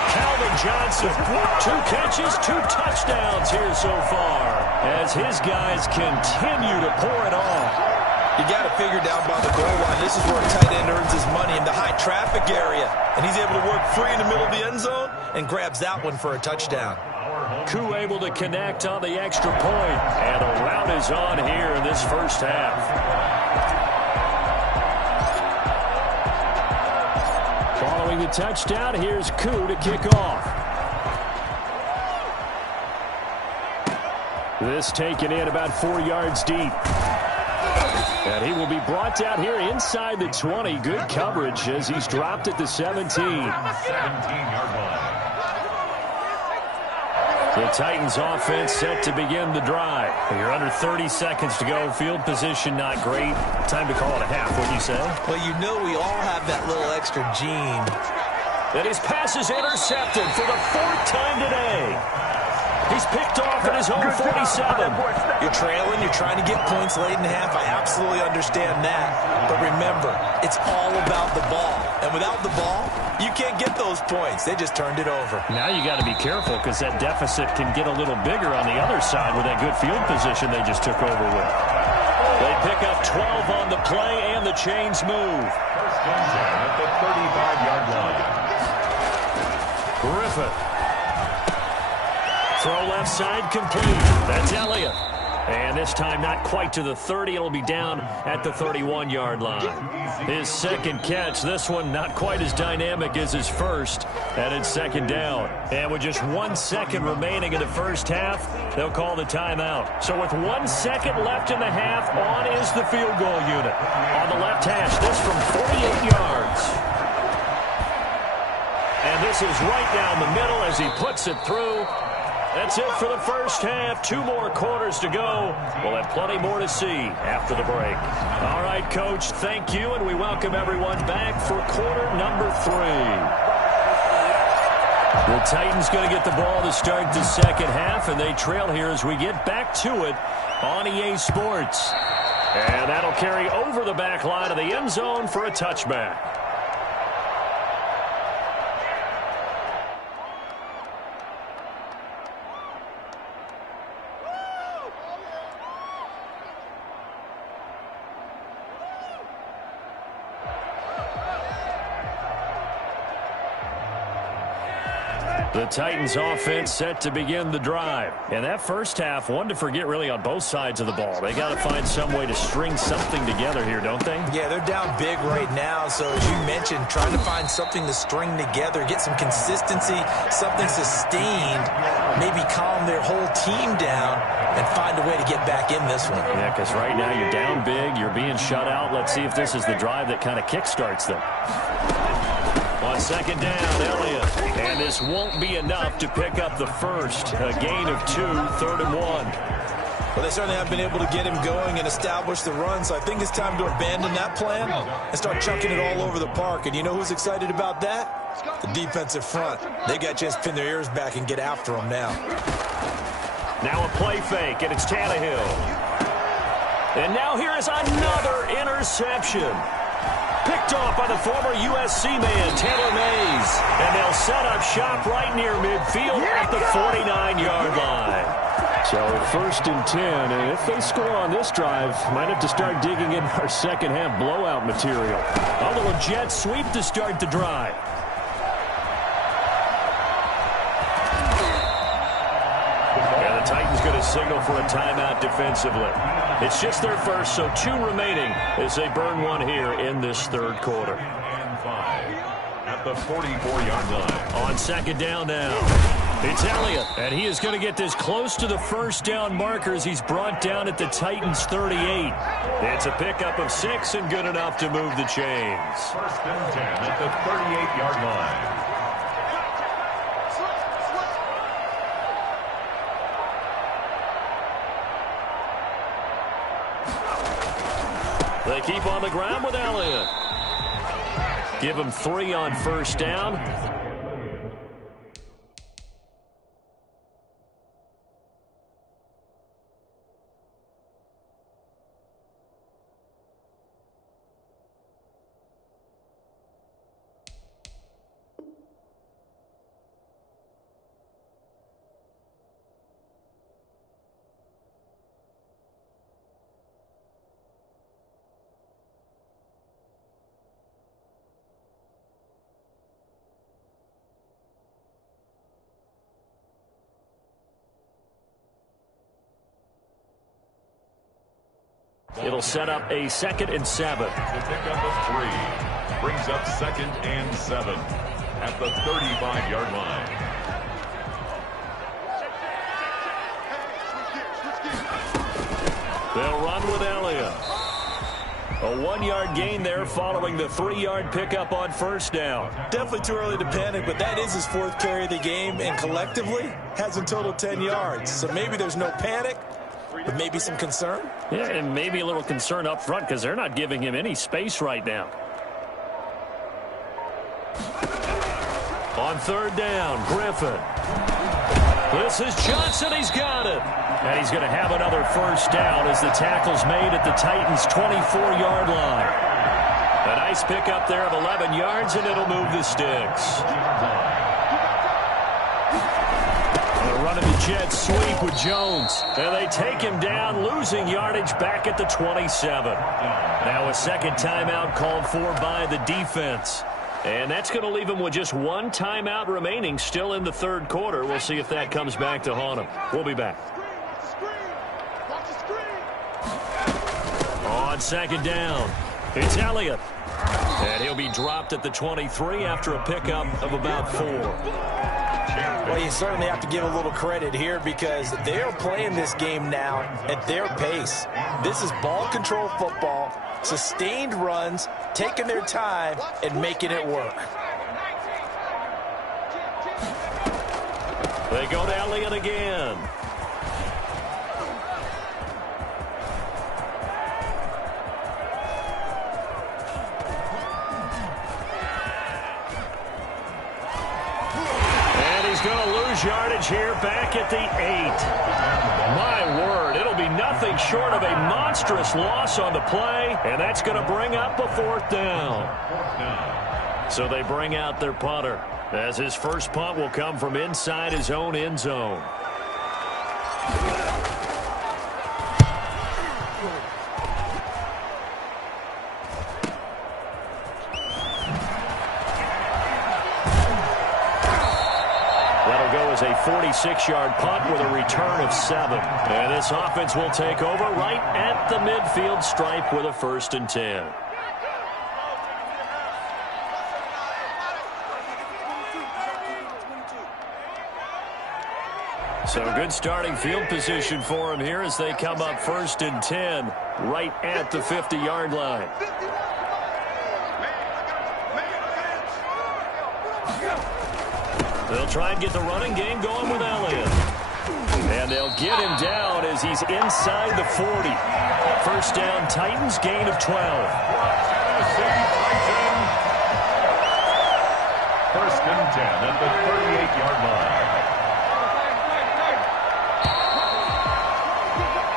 Calvin Johnson, 2 catches, 2 touchdowns here so far as his guys continue to pour it on. You got to figure down by the goal line. This is where a tight end earns his money in the high traffic area. And he's able to work free in the middle of the end zone and grabs that one for a touchdown. Koo able to connect on the extra point. And the route is on here in this first half. Following the touchdown, here's Koo to kick off. This taken in about 4 yards deep. And he will be brought down here inside the 20. Good coverage as he's dropped at the 17. 17-yard line. The Titans offense set to begin the drive. You're under 30 seconds to go. Field position not great. Time to call it a half, wouldn't you say? Well, you know we all have that little extra gene. And his pass is intercepted for the 4th time today. He's picked off at his own 47. You're trailing. You're trying to get points late in the half. I absolutely understand that. But remember, it's all about the ball. And without the ball, you can't get those points. They just turned it over. Now you got to be careful because that deficit can get a little bigger on the other side with that good field position they just took over with. They pick up 12 on the play, and the chains move. First and 10 at the 35-yard line. Griffin. Throw left side complete. That's Elliott. And this time not quite to the 30. It'll be down at the 31-yard line. His second catch. This one not quite as dynamic as his first. And it's second down. And with just 1 second remaining in the first half, they'll call the timeout. So with 1 second left in the half, on is the field goal unit. On the left hash, this from 48 yards. And this is right down the middle as he puts it through. That's it for the first half. 2 more quarters to go. We'll have plenty more to see after the break. All right, Coach, thank you, and we welcome everyone back for quarter number 3. The Titans going to get the ball to start the second half, and they trail here as we get back to it on EA Sports. And that'll carry over the back line of the end zone for a touchback. The Titans offense set to begin the drive. And that first half, one to forget really on both sides of the ball. They got to find some way to string something together here, don't they? Yeah, they're down big right now. So as you mentioned, trying to find something to string together, get some consistency, something sustained, maybe calm their whole team down and find a way to get back in this one. Yeah, because right now you're down big, you're being shut out. Let's see if this is the drive that kind of kickstarts them. On second down, Elliott. And this won't be enough to pick up the first. A gain of 2, 3rd and 1. Well, they certainly have been able to get him going and establish the run, so I think it's time to abandon that plan and start chucking it all over the park. And you know who's excited about that? The defensive front. They got a chance to pin their ears back and get after him now. Now a play fake, and it's Tannehill. And now here is another interception. Picked off by the former USC man, Taylor Mays. And they'll set up shop right near midfield at the 49-yard line. So 1st and 10, and if they score on this drive, might have to start digging in our second half blowout material. A little jet sweep to start the drive. And the Titans going to signal for a timeout defensively. It's just their first, so 2 remaining as they burn one here in this 3rd quarter. And 5 at the 44-yard line. On second down now. It's Elliott, and he is going to get this close to the first down markers. He's brought down at the Titans' 38. It's a pickup of 6 and good enough to move the chains. 1st and 10 at the 38-yard line. They keep on the ground with Elliott. Give him 3 on first down. It'll set up a 2nd and 7. The pickup of 3 brings up 2nd and 7 at the 35-yard line. They'll run with Elliott. A 1-yard gain there following the 3-yard pickup on first down. Definitely too early to panic, but that is his 4th carry of the game, and collectively has in total 10 yards. So maybe there's no panic, but maybe some concern. Yeah, and maybe a little concern up front because they're not giving him any space right now. On 3rd down, Griffin. This is Johnson. He's got it. And he's going to have another first down as the tackle's made at the Titans' 24-yard line. A nice pickup there of 11 yards, and it'll move the sticks. Running the jet sweep with Jones. And they take him down, losing yardage back at the 27. Now a 2nd timeout called for by the defense. And that's going to leave him with just 1 timeout remaining still in the 3rd quarter. We'll see if that comes back to haunt him. We'll be back. On 2nd down, it's Elliott. And he'll be dropped at the 23 after a pickup of about 4. Well, you certainly have to give a little credit here because they're playing this game now at their pace. This is ball control football, sustained runs, taking their time and making it work. They go to Elliott again. Yardage here back at the 8. My word, it'll be nothing short of a monstrous loss on the play, and that's going to bring up a 4th down. So they bring out their punter, as his first punt will come from inside his own end zone. That'll go as a 46-yard punt with a return of 7. And this offense will take over right at the midfield stripe with a 1st and 10. So good starting field position for them here as they come up 1st and 10 right at the 50-yard line. They'll try and get the running game going with Elliott. And they'll get him down as he's inside the 40. 1st down, Titans, gain of 12. 1st and 10 at the 38-yard line.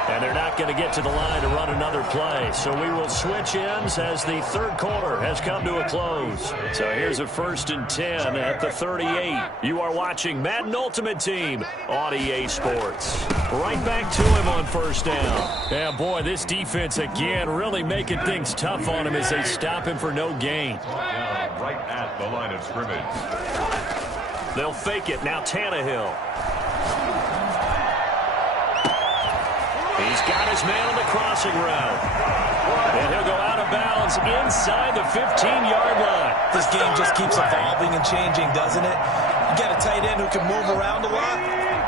And they're not going to get to the line to run another play. So we will switch ends as the 3rd quarter has come to a close. So here's a 1st and 10 at the 38. You are watching Madden Ultimate Team on EA Sports. Right back to him on 1st down. Yeah, boy, this defense again really making things tough on him as they stop him for no gain. Down right at the line of scrimmage. They'll fake it. Now Tannehill. He's got his man on the crossing route. And he'll go out of bounds inside the 15-yard line. This game just keeps evolving and changing, doesn't it? You got a tight end who can move around a lot,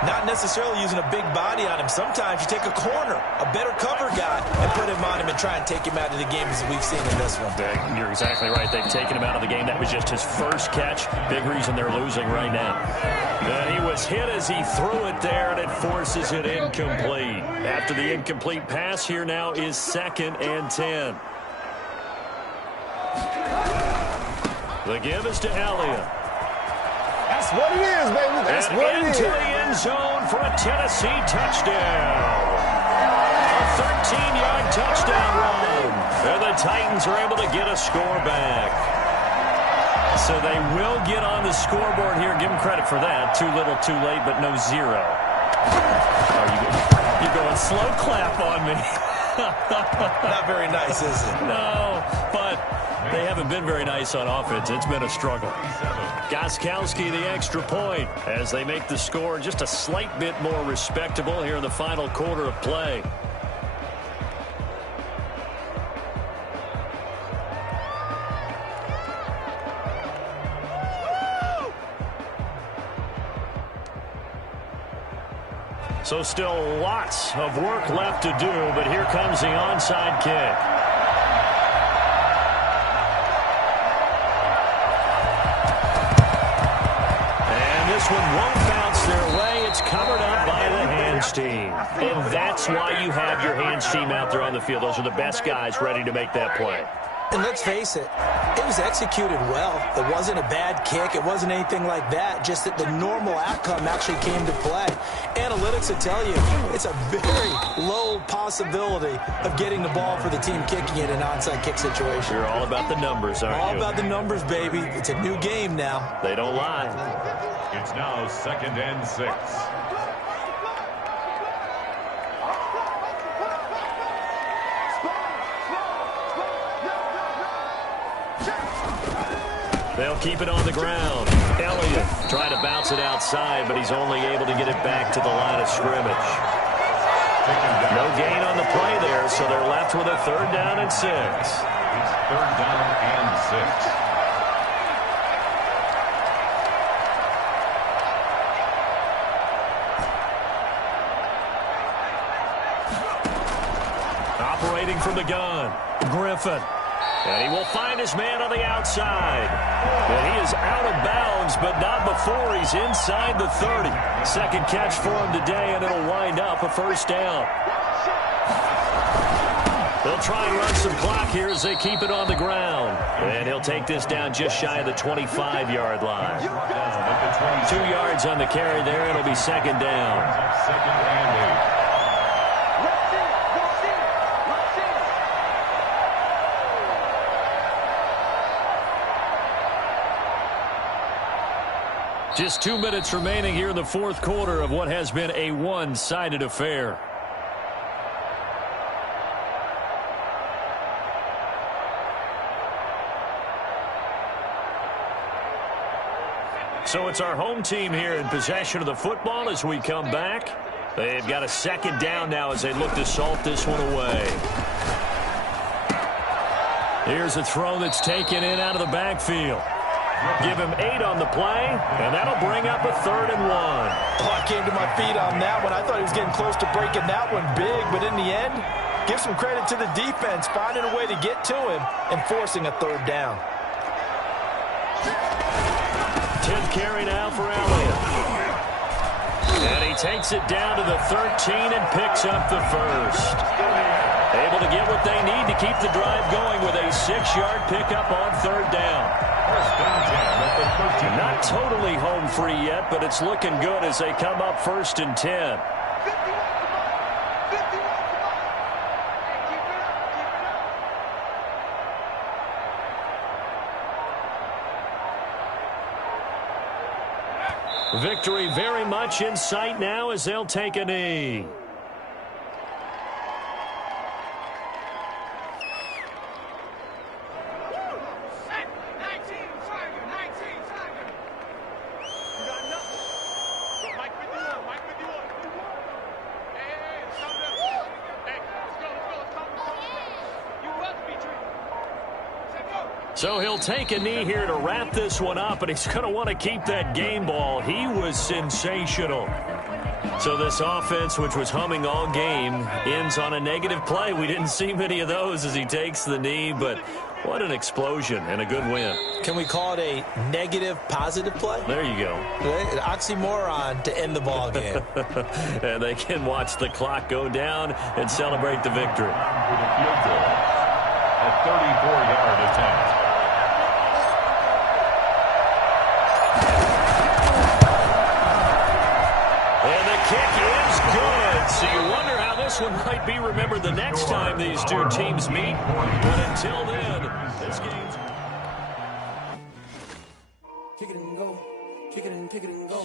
not necessarily using a big body on him. Sometimes you take a corner, a better cover guy, and put him on him and try and take him out of the game as we've seen in this one. You're exactly right. They've taken him out of the game. That was just his first catch. Big reason they're losing right now. And he was hit as he threw it there, and it forces it incomplete. After the incomplete pass, here now is 2nd and 10. The give is to Elliott. That's what it is, baby. That's and what it is. Into the end zone for a Tennessee touchdown. A 13-yard touchdown run. And the Titans are able to get a score back. So they will get on the scoreboard here. Give them credit for that. Too little, too late, but no 0. You're going slow clap on me. Not very nice, is it? No, but they haven't been very nice on offense. It's been a struggle. Gostkowski the extra point as they make the score just a slight bit more respectable here in the final quarter of play. So still lots of work left to do, but here comes the onside kick. And this one won't bounce their way. It's covered up by the hands team. And that's why you have your hands team out there on the field. Those are the best guys ready to make that play. And let's face it, it was executed well. It wasn't a bad kick. It wasn't anything like that. Just that the normal outcome actually came to play. Analytics will tell you it's a very low possibility of getting the ball for the team kicking it in an onside kick situation. You're all about the numbers, aren't you? All about the numbers, baby. It's a new game now. They don't lie. It's now 2nd and 6. They'll keep it on the ground. Elliott trying to bounce it outside, but he's only able to get it back to the line of scrimmage. No gain on the play there, so they're left with a 3rd down and 6. It's 3rd down and 6. Operating from the gun, Griffin. And he will find his man on the outside. And he is out of bounds, but not before he's inside the 30. 2nd catch for him today, and it'll wind up a 1st down. They'll try and run some clock here as they keep it on the ground. And he'll take this down just shy of the 25-yard line. 2 yards on the carry there. It'll be 2nd down. 2nd and 8. Just 2 minutes remaining here in the 4th quarter of what has been a one-sided affair. So it's our home team here in possession of the football as we come back. They've got a second down now as they look to salt this one away. Here's a throw that's taken in out of the backfield. Give him 8 on the play, and that'll bring up a 3rd and 1. Oh, I came to my feet on that one. I thought he was getting close to breaking that one big, but in the end, give some credit to the defense, finding a way to get to him and forcing a 3rd down. 10th carry now for Elliott. And he takes it down to the 13 and picks up the 1st. Able to get what they need to keep the drive going with a 6-yard pickup on 3rd down. Not totally home free yet, but it's looking good as they come up 1st and 10. Victory very much in sight now as they'll take a knee. So he'll take a knee here to wrap this one up, and he's going to want to keep that game ball. He was sensational. So this offense, which was humming all game, ends on a negative play. We didn't see many of those as he takes the knee, but what an explosion and a good win. Can we call it a negative positive play? There you go. An oxymoron to end the ball game. And they can watch the clock go down and celebrate the victory. A 34-yard attempt. And the kick is good. So you wonder how this one might be remembered the next time these two teams meet. But until then, this game's... Kick it and go. Kick it and go.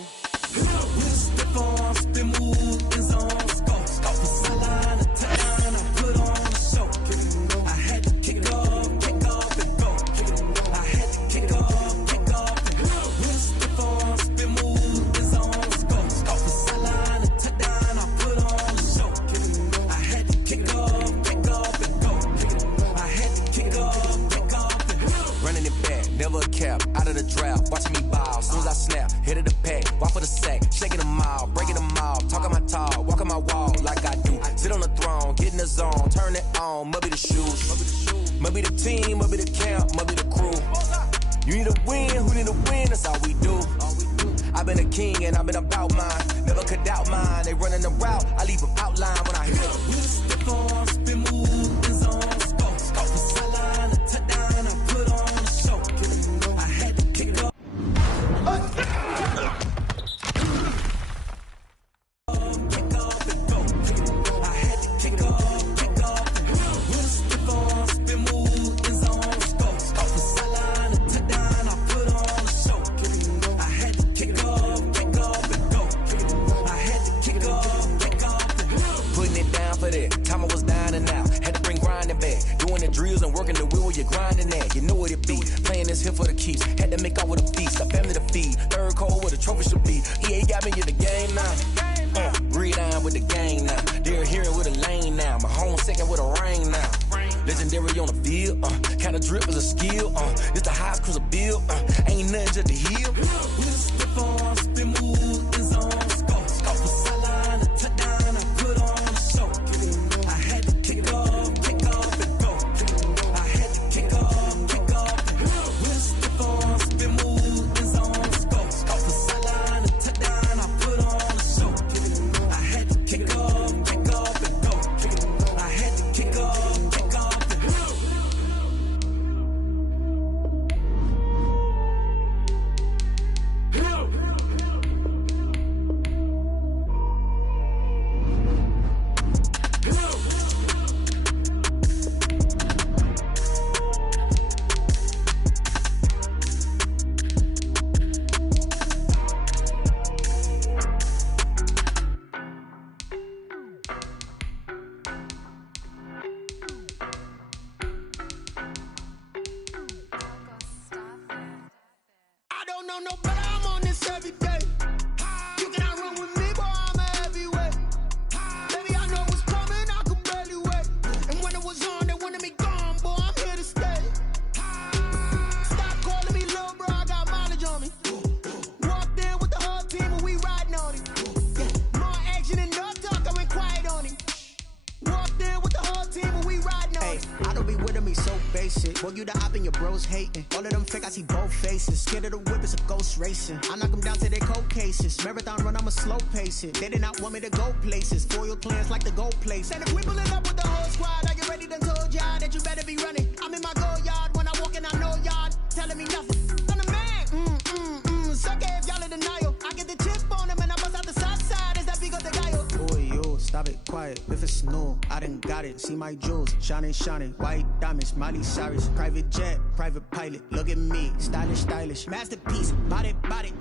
Boy, you the op and your bros hating. All of them fake, I see both faces. Scared of the whip, it's a ghost racing. I knock them down to their cold cases. Marathon run, I'ma slow pace it. They did not want me to go places. Foil plans like the gold place. And if we pulling up with the whole squad, are you ready? Done told y'all that you better be running. I'm in my go yard. When I walk in, I know y'all telling me nothing. I'm the man. Suck it if y'all in denial. I get the chip on them and I bust out the south side. Is that big of the guy? Boy, yo, stop it, quiet. If it's new, I done got it. See my jewels, shining, shining. White diamonds, Miley Cyrus. Private jet, private pilot. Look at me, stylish, stylish. Masterpiece, body,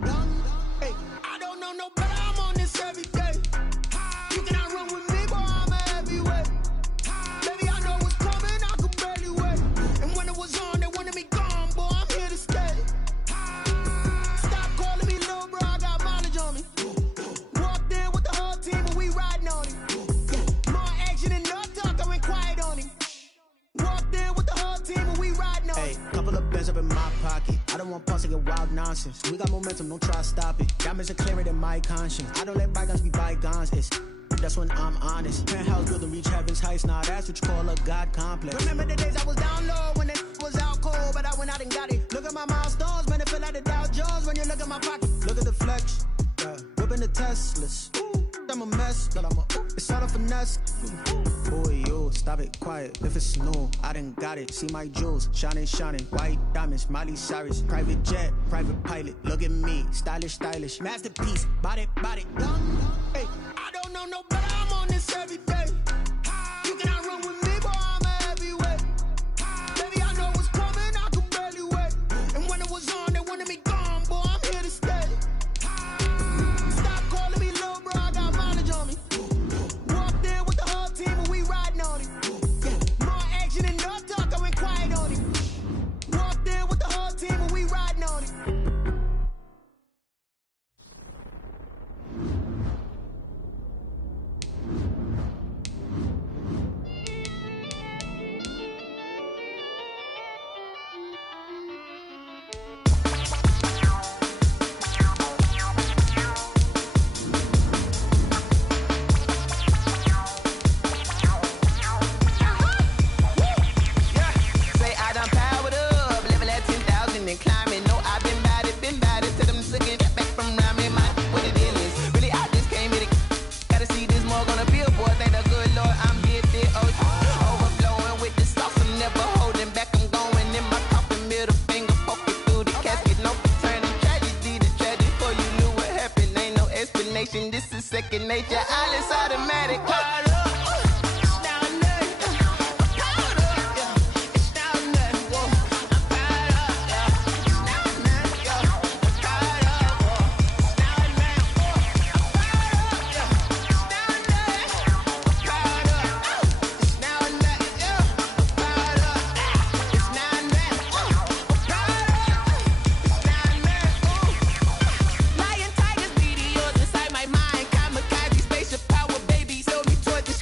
young. Hey, I don't know no better. I'm on this every day. You cannot run with me, boy. I'm a heavyweight. Baby, I know what's coming. I could barely wait. And when it was on, they wanted me gone, boy. I'm here to stay. Stop calling me little bro. I got mileage on me. Walked in with the whole team and we riding on it. More action and no talk. I went quiet on him. Walked in with the whole team and we riding on it. Hey, couple of bands up in my pocket. I don't want pause to get wild nonsense. We got momentum, don't try to stop it. Diamonds are clearer than my conscience. I don't let bygones be bygones. That's when I'm honest. Penthouse building reach heaven's heights. Now that's what you call a God complex. Remember the days I was down low when it was out cold, but I went out and got it. Look at my milestones, man, it feel like the Dow Jones when you look at my pocket. Look at the flex, whipping the Teslas. I'm a mess, but it's all a finesse. Boy, yo, stop it, quiet. If it's new, I done got it. See my jewels, shining, shining. White diamonds, Miley Cyrus. Private jet, private pilot. Look at me, stylish, stylish. Masterpiece, body, young. Hey, I don't know no better. I'm on this every day. You cannot run with me, boy. I'm a heavyweight. Baby, I know what's coming. I could barely wait. And when it was on, they wanted me gone, boy. I'm here to stay. Stop calling me little bro. I got mileage on me. Walked in with the whole team and we riding on it. More action and no talk. I went quiet on it. Walked in with the whole team and we riding on it. This is second nature, all is automatic. Lion, tigers, meteors inside my mind. Kamikaze, spaceship power, baby. Sell me toward the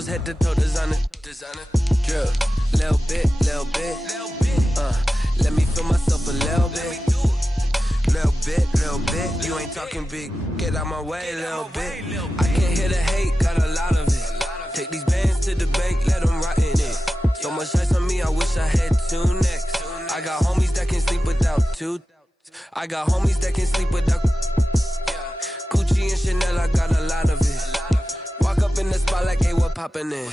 clothes, head to toe, designer. Drip, little bit. Let me feel myself a little bit. Little bit. You ain't talking big, get out my way, little bit. I can't hear the hate, got a lot of it. Take these bands to the bank, let them rot in it. So much ice on me, I wish I had 2 necks. I got homies that can sleep without 2. I got homies that can sleep without Gucci and Chanel, I got a lot of it. Walk up in the spot like, hey, what poppin' in?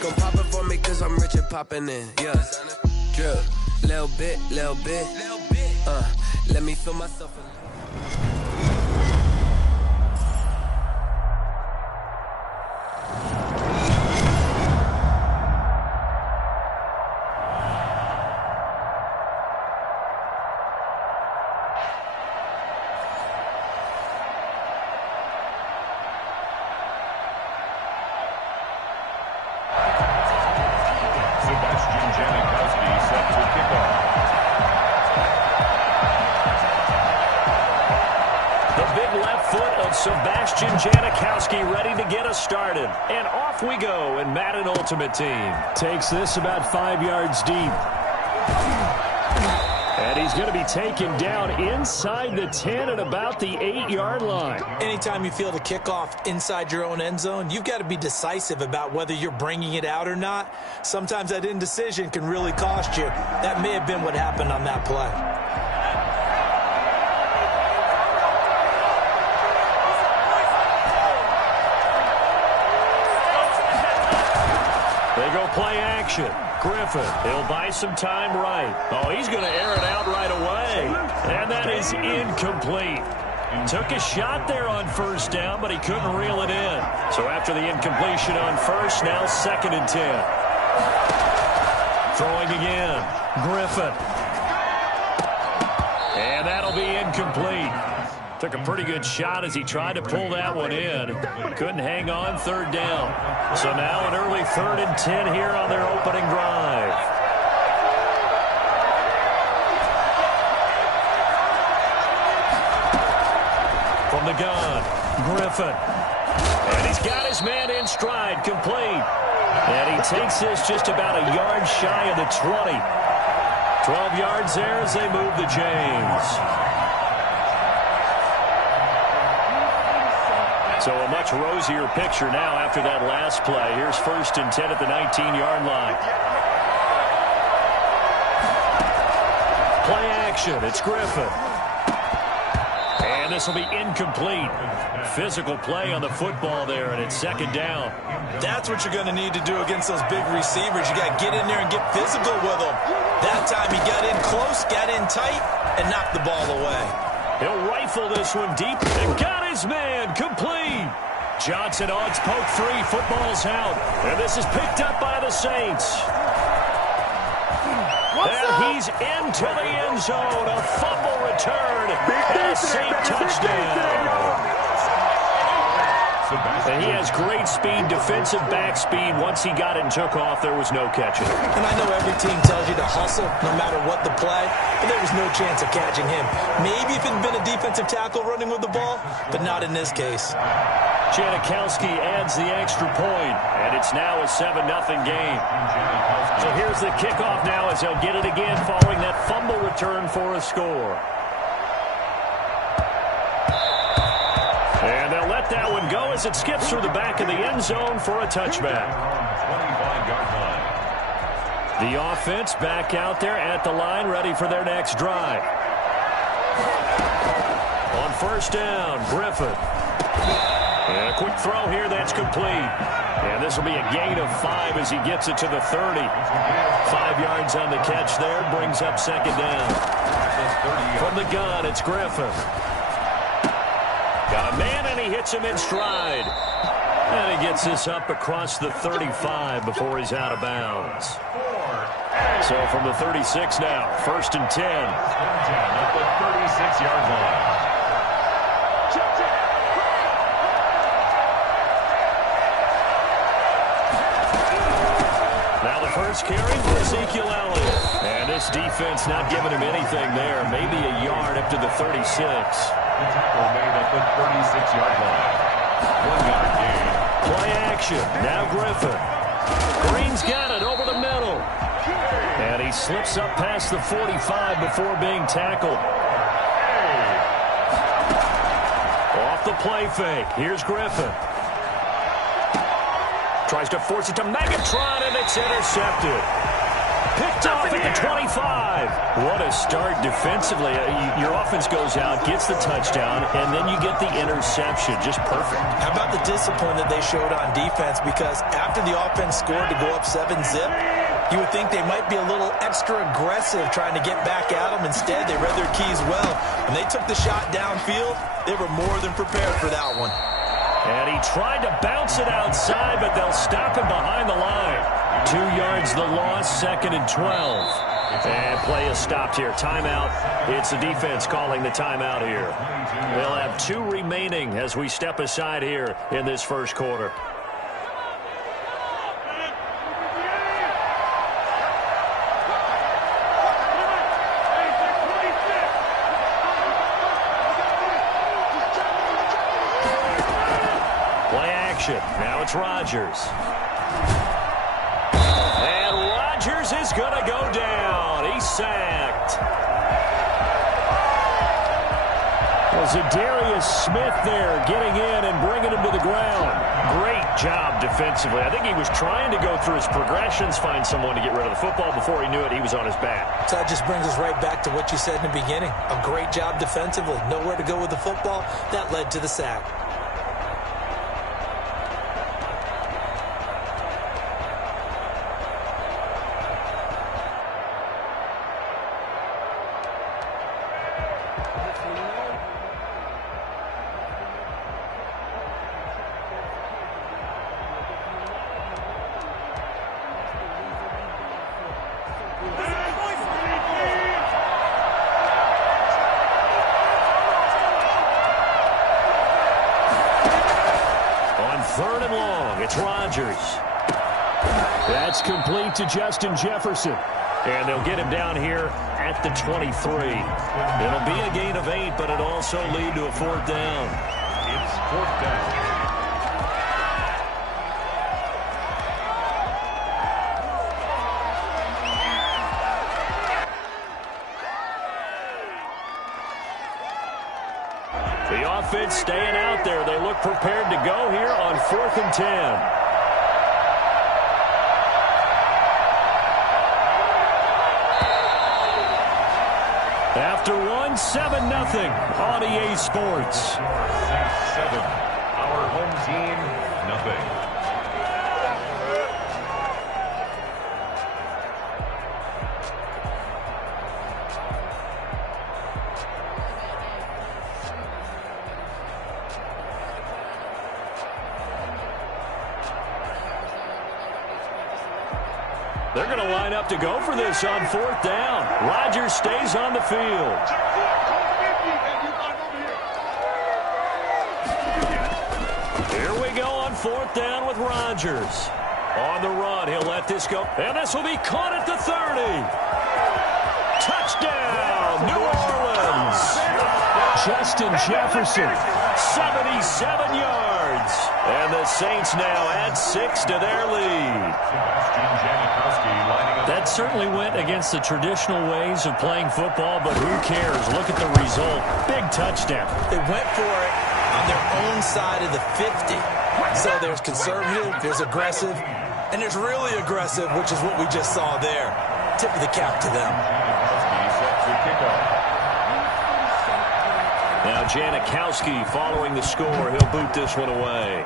Go pop it for me, cause I'm rich and poppin' in. Yeah, drip, little bit. Let me feel myself a Sebastian Janikowski set to kick off. Sebastian Janikowski ready to get us started. And off we go, and Madden Ultimate Team takes this about 5 yards deep. And he's going to be taken down inside the 10 at about the 8-yard line. Anytime you feel the kickoff inside your own end zone, you've got to be decisive about whether you're bringing it out or not. Sometimes that indecision can really cost you. That may have been what happened on that play. They go play action. Griffin, he'll buy some time right. Oh, he's going to air it out right away. And that is incomplete. Took a shot there on first down, but he couldn't reel it in. So after the incompletion on first, now 2nd and 10. Throwing again. Griffin. And that'll be incomplete. Took a pretty good shot as he tried to pull that one in. Couldn't hang on, 3rd down. So now an early 3rd and 10 here on their opening drive. From the gun, Griffin. And he's got his man in stride, complete. And he takes this just about a yard shy of the 20. 12 yards there as they move the chains. So a much rosier picture now after that last play. Here's 1st and 10 at the 19-yard line. Play action. It's Griffin. And this will be incomplete. Physical play on the football there, and it's 2nd down. That's what you're going to need to do against those big receivers. You got to get in there and get physical with them. That time he got in close, got in tight, and knocked the ball away. He'll rifle this one deep and got his man complete. Johnson odds poke 3. Football's out. And this is picked up by the Saints. And he's into the end zone. A fumble return. And a Saint touchdown. And he has great speed, defensive back speed. Once he got it and took off, there was no catching. And I know every team tells you to hustle no matter what the play, but there was no chance of catching him. Maybe if it had been a defensive tackle running with the ball, but not in this case. Janikowski adds the extra point, and it's now a 7-0 game. So here's the kickoff now as they'll get it again following that fumble return for a score. And they'll let that one go as it skips through the back of the end zone for a touchback. 25-yard line. The offense back out there at the line, ready for their next drive. On 1st down, Griffin. And a quick throw here, that's complete. And this will be a gain of 5 as he gets it to the 30. 5 yards on the catch there, brings up 2nd down. From the gun, it's Griffin. Got a man, and he hits him in stride. And he gets this up across the 35 before he's out of bounds. So from the 36 now, 1st and 10. At the 36-yard line. Now the first carry for Ezekiel Elliott. And this defense not giving him anything there. Maybe a yard up to the 36. The tackle made at the 36-yard line. 1 yard gain. Play action. Now Griffin. Green's got it over the middle. And he slips up past the 45 before being tackled. Off the play fake. Here's Griffin. Tries to force it to Megatron, and it's intercepted. Picked off at the 25. What a start defensively. Your offense goes out, gets the touchdown, and then you get the interception. Just perfect. How about the discipline that they showed on defense? Because after the offense scored to go up 7-zip, you would think they might be a little extra aggressive trying to get back at them. Instead, they read their keys well. When they took the shot downfield, they were more than prepared for that one. And he tried to bounce it outside, but they'll stop him behind the line. 2 yards the loss, 2nd and 12. And play is stopped here. Timeout. It's the defense calling the timeout here. They'll have 2 remaining as we step aside here in this first quarter. Now it's Rodgers. And Rodgers is going to go down. He's sacked. Well, Zadarius Smith there getting in and bringing him to the ground. Great job defensively. I think he was trying to go through his progressions, find someone to get rid of the football. Before he knew it, he was on his back. So that just brings us right back to what you said in the beginning. A great job defensively. Nowhere to go with the football. That led to the sack. That's complete to Justin Jefferson. And they'll get him down here at the 23. It'll be a gain of 8, but it'll also lead to a 4th down. It's 4th down. The offense staying out there. They look prepared to go here on 4th and 10. After 1, 7-0 on EA Sports. 7. Our home team, nothing. They're going to line up to go for this on 4th down. Rodgers stays on the field. Here we go on 4th down with Rodgers. On the run, he'll let this go. And this will be caught at the 30. Touchdown, New Orleans. Justin Jefferson, 77 yards. And the Saints now add 6 to their lead. That certainly went against the traditional ways of playing football, but who cares? Look at the result. Big touchdown. They went for it on their own side of the 50. So there's conservative, there's aggressive, and there's really aggressive, which is what we just saw there. Tip of the cap to them. Now Janikowski following the score. He'll boot this one away.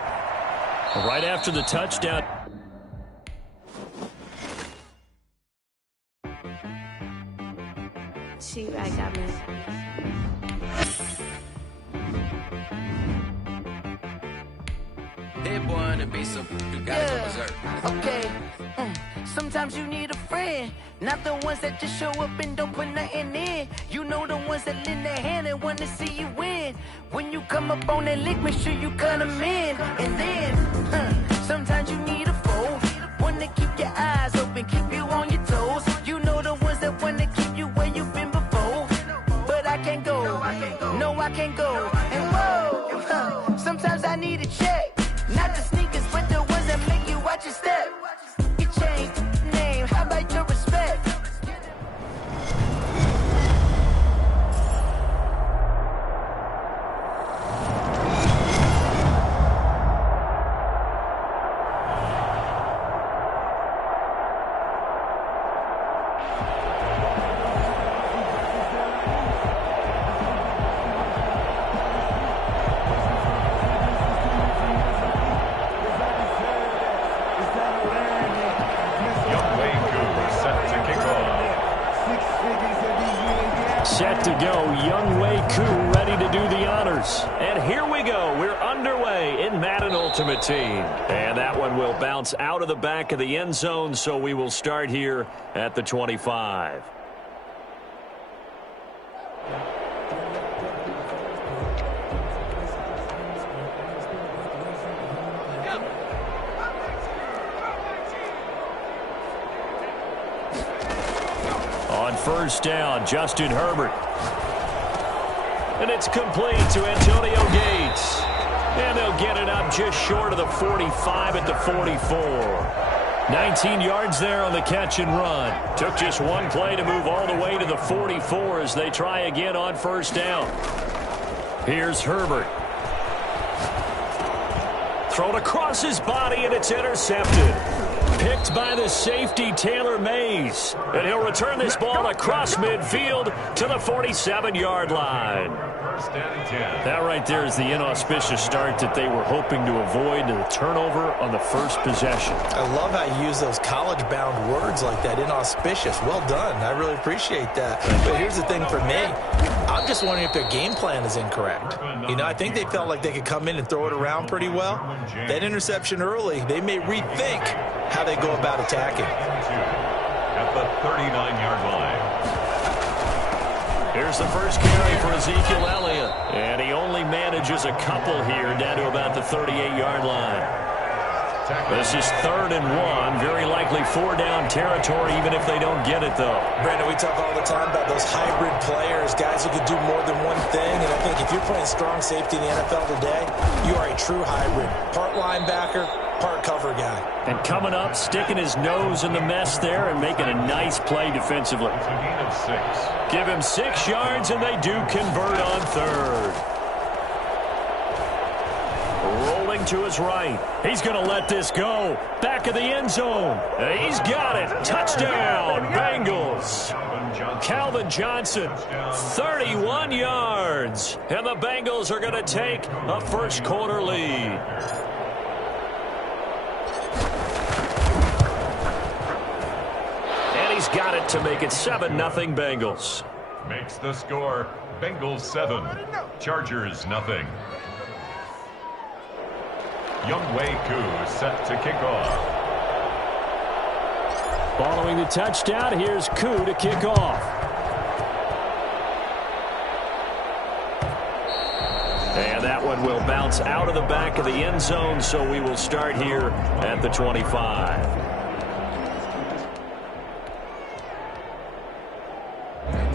Right after the touchdown. I got me. That boy on the beat, so you gotta go berserk. Okay. Sometimes you need a friend, not the ones that just show up and don't put nothing in. You know the ones that lend their hand and want to see you win. When you come up on that lick, make sure you cut them in. And then, sometimes you need a foe, one to keep your eyes open, keep you on your toes. You know the ones that want to keep you where you've been before. But I can't go, no I can't go. And whoa, sometimes I need a check, not the sneakers to go. Younghoe Koo ready to do the honors. And here we go. We're underway in Madden Ultimate Team. And that one will bounce out of the back of the end zone, so we will start here at the 25. On first down, Justin Herbert. And it's complete to Antonio Gates. And they'll get it up just short of the 45 at the 44. 19 yards there on the catch and run. Took just one play to move all the way to the 44 as they try again on first down. Here's Herbert. Thrown across his body, and it's intercepted. Picked by the safety, Taylor Mays. And he'll return this ball across midfield to the 47-yard line. That right there is the inauspicious start that they were hoping to avoid, the turnover on the first possession. I love how you use those college-bound words like that, inauspicious. Well done. I really appreciate that. But here's the thing for me. I'm just wondering if their game plan is incorrect. You know, I think they felt like they could come in and throw it around pretty well. That interception early, they may rethink how they go about attacking. At the 39-yard line. Here's the first carry for Ezekiel Elliott. And he only manages a couple here down to about the 38-yard line. This is 3rd and 1. Very likely 4 down territory, even if they don't get it, though. Brandon, we talk all the time about those hybrid players, guys who could do more than one thing. And I think if you're playing strong safety in the NFL today, you are a true hybrid. Part linebacker, part cover guy. And coming up, sticking his nose in the mess there and making a nice play defensively. Give him 6 yards, and they do convert on 3rd. Rolling to his right. He's going to let this go. Back of the end zone. He's got it. Touchdown, Bengals. Calvin Johnson, 31 yards. And the Bengals are going to take a first quarter lead. And he's got it to make it 7-0 Bengals. Makes the score Bengals 7, Chargers nothing. Younghoe Koo set to kick off. Following the touchdown, here's Koo to kick off. And that one will bounce out of the back of the end zone, so we will start here at the 25.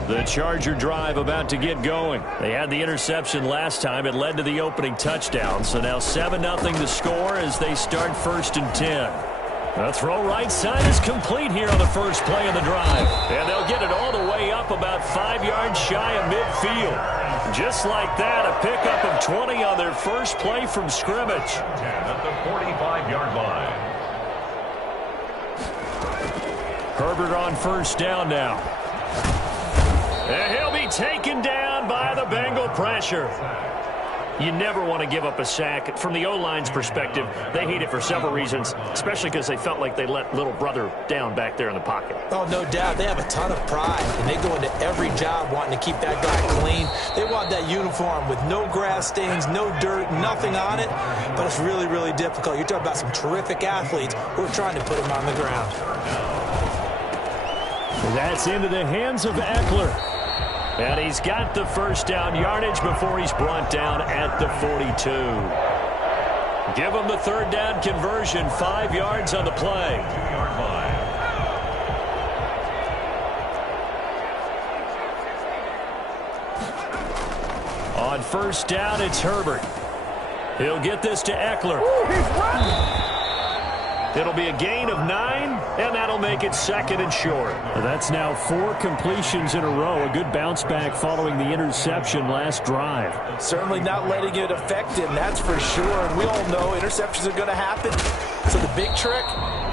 The Charger drive about to get going. They had the interception last time. It led to the opening touchdown. So now 7-0 the score as they start 1st and 10. The throw right side is complete here on the first play of the drive. And they'll get it all the way up about 5 yards shy of midfield. Just like that, a pickup of 20 on their first play from scrimmage. At the 45-yard line. Herbert on first down now. And he'll be taken down by the Bengal pressure. You never want to give up a sack. From the O-line's perspective, they hate it for several reasons, especially because they felt like they let little brother down back there in the pocket. Oh, no doubt. They have a ton of pride, and they go into every job wanting to keep that guy clean. They want that uniform with no grass stains, no dirt, nothing on it, but it's really, really difficult. You're talking about some terrific athletes who are trying to put him on the ground. That's into the hands of Eckler. And he's got the first down yardage before he's brought down at the 42. Give him the 3rd down conversion, 5 yards on the play. 2-yard line. On first down, it's Herbert. He'll get this to Eckler. It'll be a gain of 9, and that'll make it 2nd and short. That's now 4 completions in a row. A good bounce back following the interception last drive. Certainly not letting it affect him, that's for sure. And we all know interceptions are going to happen. So the big trick,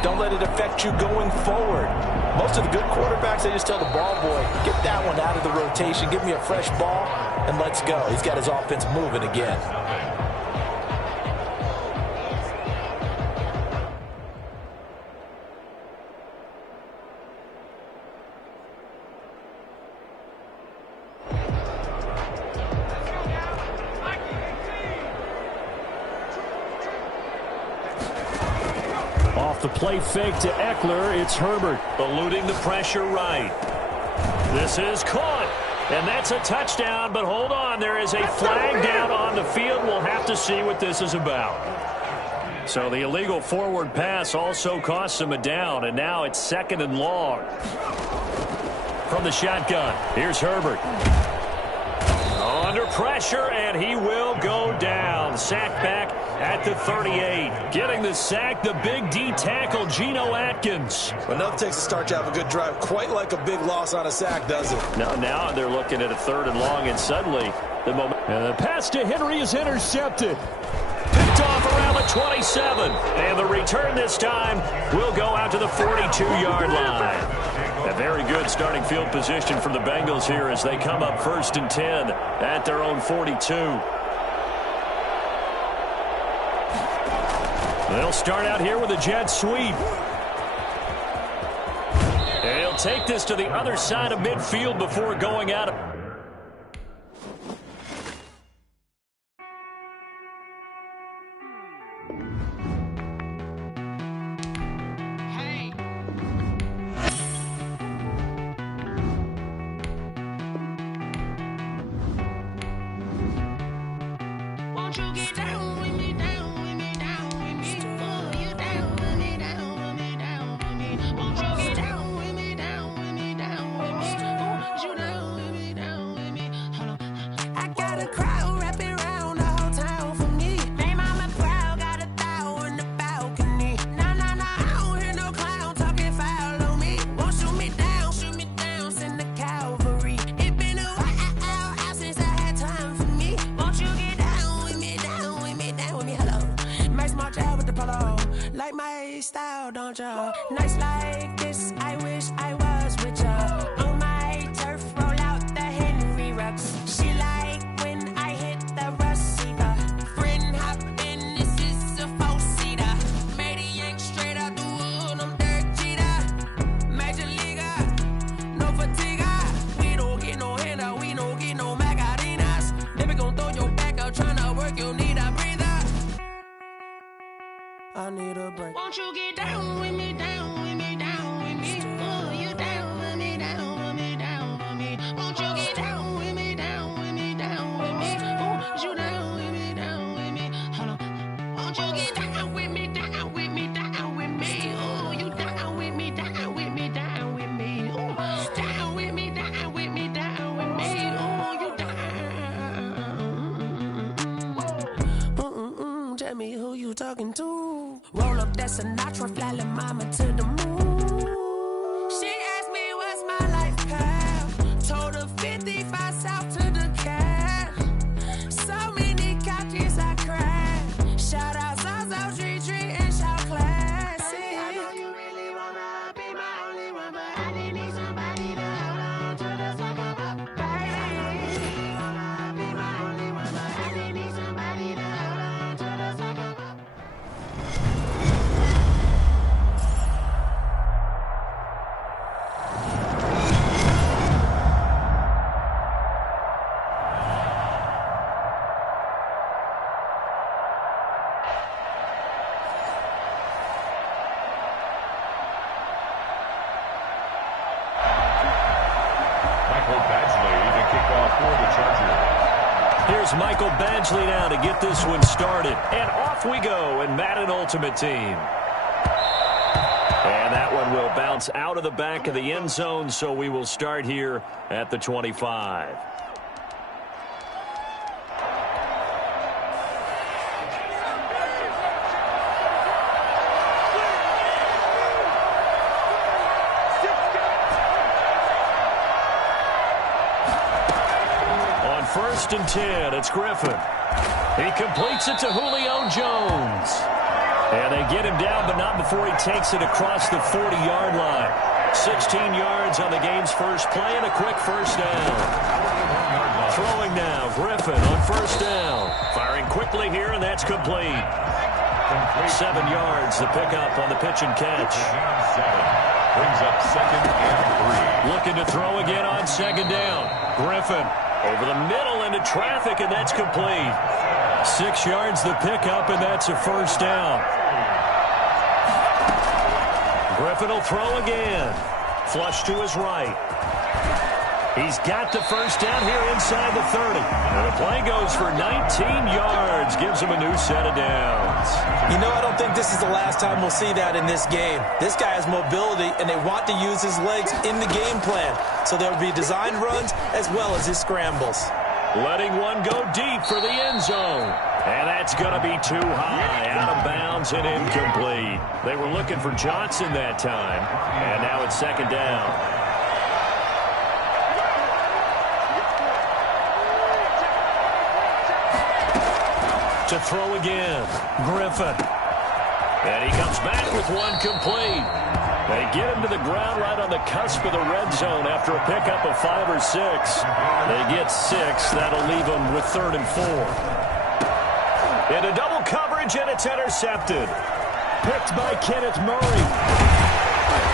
don't let it affect you going forward. Most of the good quarterbacks, they just tell the ball boy, get that one out of the rotation, give me a fresh ball, and let's go. He's got his offense moving again. Off the play fake to Eckler, it's Herbert eluding the pressure right. This is caught, and that's a touchdown, but hold on, there is a flag down on the field. We'll have to see what this is about. So the illegal forward pass also costs him a down, and now it's 2nd and long. From the shotgun, here's Herbert. Under pressure, and he will go down. Sacked back at the 38. Getting the sack, the big D tackle, Geno Atkins. Enough takes to start to have a good drive. Quite like a big loss on a sack, does it? Now they're looking at a 3rd and long, and suddenly the moment. And the pass to Henry is intercepted. Picked off around the 27. And the return this time will go out to the 42-yard line. A very good starting field position for the Bengals here as they come up 1st and 10 at their own 42. They'll start out here with a jet sweep. And he'll take this to the other side of midfield before going out of. Nights like this, I wish I was with ya. On my turf, roll out the Henry Rux. She like when I hit the receiver. Friend hop in, this is a 4-seater. Made a yank straight out the wood, I'm Derek Jeter. Major leaguer, no fatigue. We don't get no handout, we don't get no Macarinas. Never gon' throw your back out, tryna work, you need a breather. I need a break. Won't you get down with me, down with me, down with me? Oh, you down with me, down with me, down with me. Won't you get down with me, down with me, down with me? Oh, you down with me, down with me. Hold on. Won't you get down with me, down with me, down with me? Oh, you down with me, down with me, down with me. Oh, down with me, down with me, down with me. Oh, you down. Tell me who you talking to. Roll up that Sinatra, fly la mama to the moon. She asked me what's my life path. Told her 55 south to the cat. So many couches I cried. Shout out Zazo, Tree, and shout classic. I know you really wanna be my only one, but I didn't need somebody to hold on to the suck of my baby. You wanna be my only one, but I didn't need somebody to hold on to the suck of my. Here's Michael Badgley now to get this one started. And off we go in Madden Ultimate Team. And that one will bounce out of the back of the end zone, so we will start here at the 25. First and 10, it's Griffin. He completes it to Julio Jones. And they get him down, but not before he takes it across the 40-yard line. 16 yards on the game's first play and a quick first down. Throwing now, Griffin on first down. Firing quickly here, and that's complete. 7 yards, the pickup on the pitch and catch. Brings up 2nd and 3. Looking to throw again on 2nd down. Griffin over the middle into traffic, and that's complete. 6 yards the pickup, and that's a first down. Griffin will throw again. Flush to his right. He's got the first down here inside the 30. And the play goes for 19 yards. Gives him a new set of downs. You know, I don't think this is the last time we'll see that in this game. This guy has mobility, and they want to use his legs in the game plan. So there will be designed runs as well as his scrambles. Letting one go deep for the end zone. And that's going to be too high, out of bounds and incomplete. They were looking for Johnson that time. And now it's second down. To throw again, Griffin. And he comes back with one complete. They get him to the ground right on the cusp of the red zone after a pickup of 5 or 6. They get 6. That'll leave them with 3rd and 4. Into double coverage, and it's intercepted. Picked by Kenneth Murray.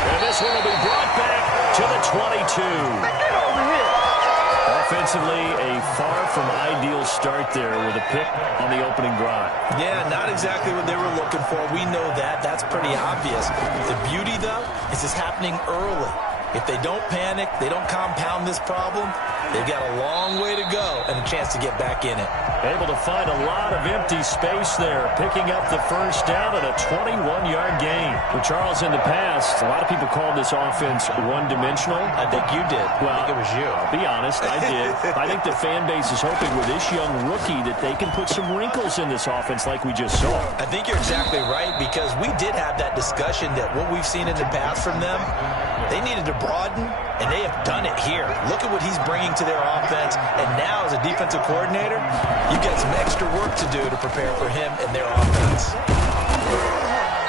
And this one will be brought back to the 22. Get over here. Offensively, a far from ideal start there with a pick on the opening drive. Yeah, not exactly what they were looking for. We know that. That's pretty obvious. The beauty, though, is it's happening early. If they don't panic, they don't compound this problem, they've got a long way to go and a chance to get back in it. Able to find a lot of empty space there, picking up the first down and a 21-yard gain. For Charles in the past, a lot of people called this offense one-dimensional. I think you did. Well, I think it was you. I'll be honest, I did. I think the fan base is hoping with this young rookie that they can put some wrinkles in this offense like we just saw. I think you're exactly right, because we did have that discussion that what we've seen in the past from them, they needed to broaden, and they have done it here. Look at what he's bringing to their offense, and now as a defensive coordinator, you've got some extra work to do to prepare for him and their offense.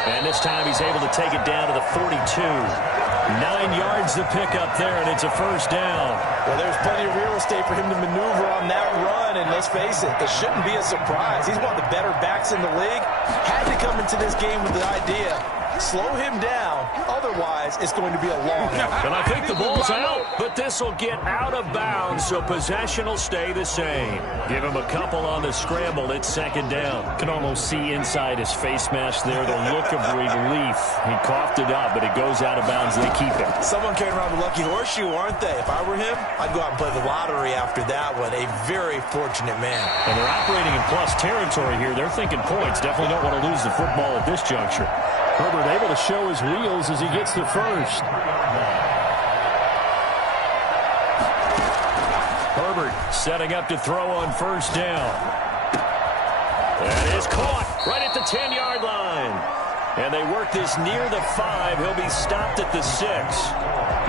And this time he's able to take it down to the 42. 9 yards to pick up there, and it's a first down. Well, there's plenty of real estate for him to maneuver on that run, and let's face it, it shouldn't be a surprise. He's one of the better backs in the league. Had to come into this game with the idea, slow him down, otherwise it's going to be a long one. And I think the ball's out, but this will get out of bounds, so possession will stay the same. Give him a couple on the scramble. It's second down. Can almost see inside his face mask there the look of relief. He coughed it up, but it goes out of bounds. They keep it. Someone came around with lucky horseshoe, aren't they? If I were him, I'd go out and play the lottery after that one. A very fortunate man. And they're operating in plus territory here. They're thinking points. Definitely don't want to lose the football at this juncture. Herbert able to show his wheels as he gets the first. Herbert setting up to throw on first down. That is caught right at the 10-yard line. And they work this near the 5. He'll be stopped at the 6.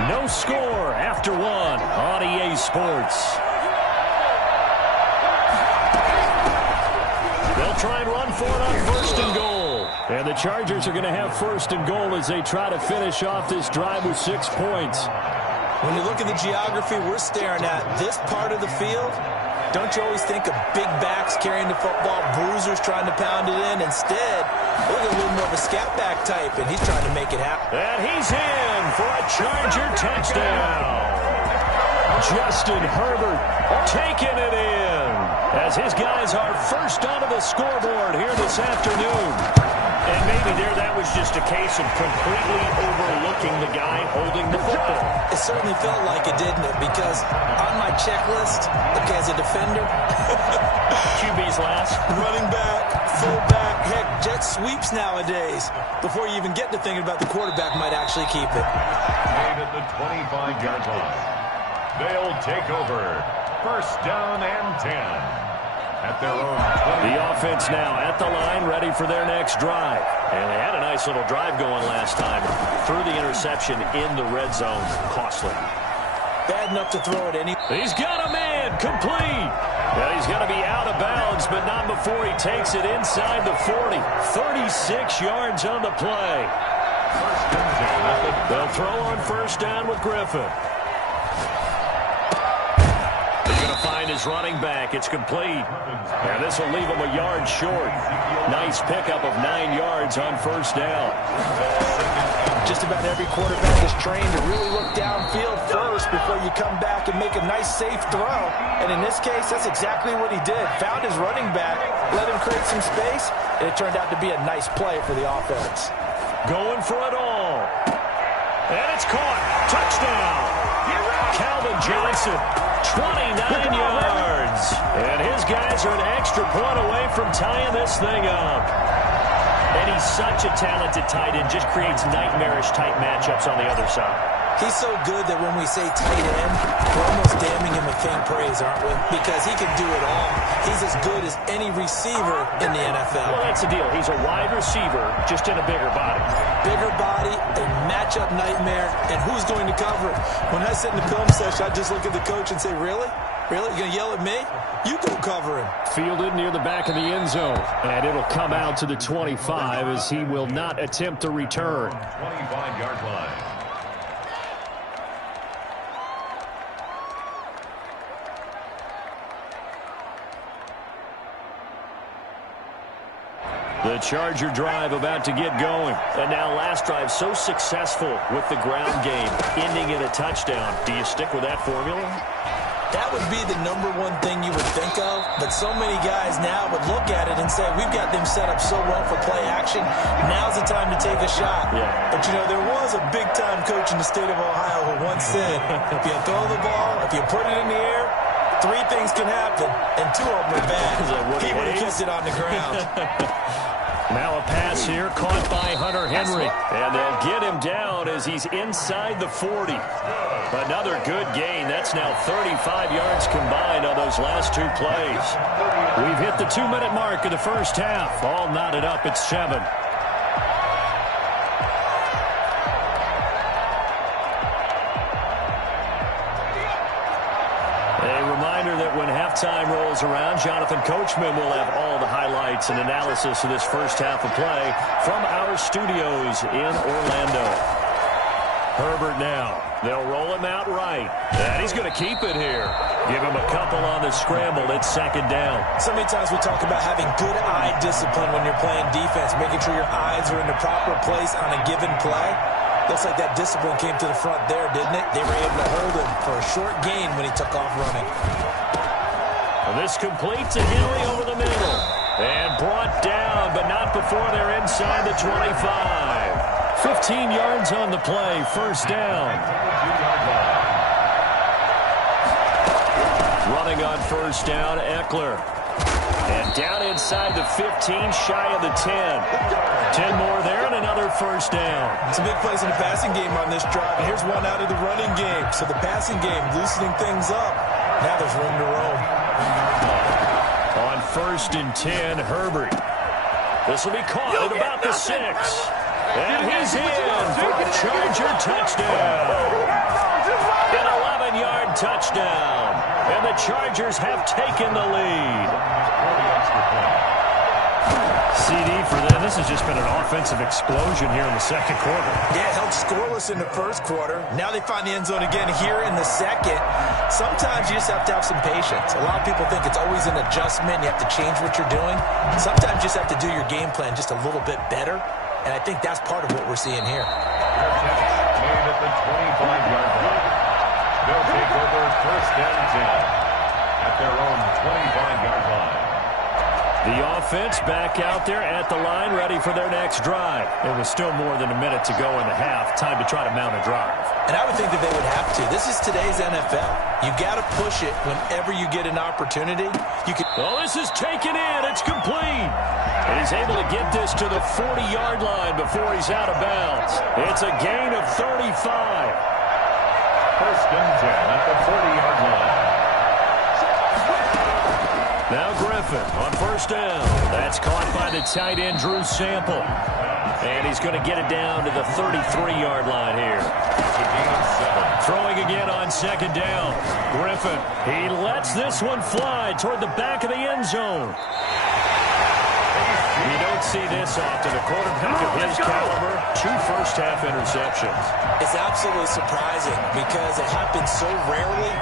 No score after 1 on EA Sports. They'll try and run for it on first and goal. And the Chargers are going to have first and goal as they try to finish off this drive with 6 points. When you look at the geography we're staring at, this part of the field, don't you always think of big backs carrying the football, bruisers trying to pound it in? Instead, look at a little more of a scat back type, and he's trying to make it happen. And he's in for a Charger touchdown. Justin Herbert taking it in as his guys are first onto the scoreboard here this afternoon. And maybe that was just a case of completely overlooking the guy holding the football. It certainly felt like it, didn't it? Because on my checklist, okay, as a defender, QB's last. Running back, fullback, heck, jet sweeps nowadays. Before you even get to thinking about the quarterback might actually keep it. Made at the 25-yard line. They'll take over. First down and 10. At their own 20. The offense now at the line, ready for their next drive. And they had a nice little drive going last time. Threw the interception in the red zone. Costly. Bad enough to throw it any. He's got a man. Complete. And he's going to be out of bounds, but not before he takes it inside the 40. 36 yards on the play. They'll throw on first down with Griffin. Find his running back. It's complete. And this will leave him a yard short. Nice pickup of 9 yards on first down. Just about every quarterback is trained to really look downfield first before you come back and make a nice, safe throw. And in this case, that's exactly what he did. Found his running back, let him create some space, and it turned out to be a nice play for the offense. Going for it all. And it's caught. Touchdown. Calvin Johnson, 29 yards. And his guys are an extra point away from tying this thing up. And he's such a talented tight end, just creates nightmarish-type matchups on the other side. He's so good that when we say tight end, we're almost damning him with faint praise, aren't we? Because he can do it all. He's as good as any receiver in the NFL. Well, that's the deal. He's a wide receiver, just in a bigger body. Bigger body, a matchup nightmare, and who's going to cover it? When I sit in the film session, I just look at the coach and say, really? Really? You going to yell at me? You go cover him. Fielded near the back of the end zone. And it'll come out to the 25 as he will not attempt to return. 25-yard line. The Charger drive about to get going. And now last drive so successful with the ground game, ending in a touchdown. Do you stick with that formula? That would be the number one thing you would think of, but so many guys now would look at it and say, we've got them set up so well for play action, now's the time to take a shot. Yeah. But, you know, there was a big-time coach in the state of Ohio who once said, if you throw the ball, if you put it in the air, 3 things can happen, and 2 of them are bad. He would have kept it on the ground. Now a pass here, caught by Hunter Henry. And they'll get him down as he's inside the 40. Another good gain. That's now 35 yards combined on those last 2 plays. We've hit the 2-minute mark of the first half. All knotted up at 7. That when halftime rolls around, Jonathan Coachman will have all the highlights and analysis of this first half of play from our studios in Orlando. Herbert now. They'll roll him out right. And he's going to keep it here. Give him a couple on the scramble. It's 2nd down. So many times we talk about having good eye discipline when you're playing defense, making sure your eyes are in the proper place on a given play. Looks like that discipline came to the front there, didn't it? They were able to hold him for a short gain when he took off running. Well, this complete to Henry over the middle. And brought down, but not before they're inside the 25. 15 yards on the play, 1st down. Running on 1st down, Eckler. And down inside the 15, shy of the 10. 10 more there and another 1st down. Some big plays in the passing game on this drive. And here's one out of the running game. So the passing game loosening things up. Now there's room to roam. On 1st and 10, Herbert. This will be caught at about the 6. And he's in for a Charger touchdown. An 11-yard touchdown. And the Chargers have taken the lead. CD for them. This has just been an offensive explosion here in the 2nd quarter. Yeah, held scoreless in the 1st quarter. Now they find the end zone again here in the 2nd. Sometimes you just have to have some patience. A lot of people think it's always an adjustment. You have to change what you're doing. Sometimes you just have to do your game plan just a little bit better. And I think that's part of what we're seeing here. Made at the 25-yard line. They'll take over 1st and 10 at their own 25-yard line. The offense back out there at the line, ready for their next drive. It was still more than a minute to go in the half. Time to try to mount a drive. And I would think that they would have to. This is today's NFL. You got to push it whenever you get an opportunity. Well, this is taken in. It's complete. And he's able to get this to the 40-yard line before he's out of bounds. It's a gain of 35. 1st and 10 at the 40-yard line. Now Griffin on 1st down. That's caught by the tight end, Drew Sample. And he's going to get it down to the 33-yard line here. Throwing again on 2nd down. Griffin, he lets this one fly toward the back of the end zone. You don't see this often. A quarterback of his caliber, 2 first-half interceptions. It's absolutely surprising because it happens so rarely.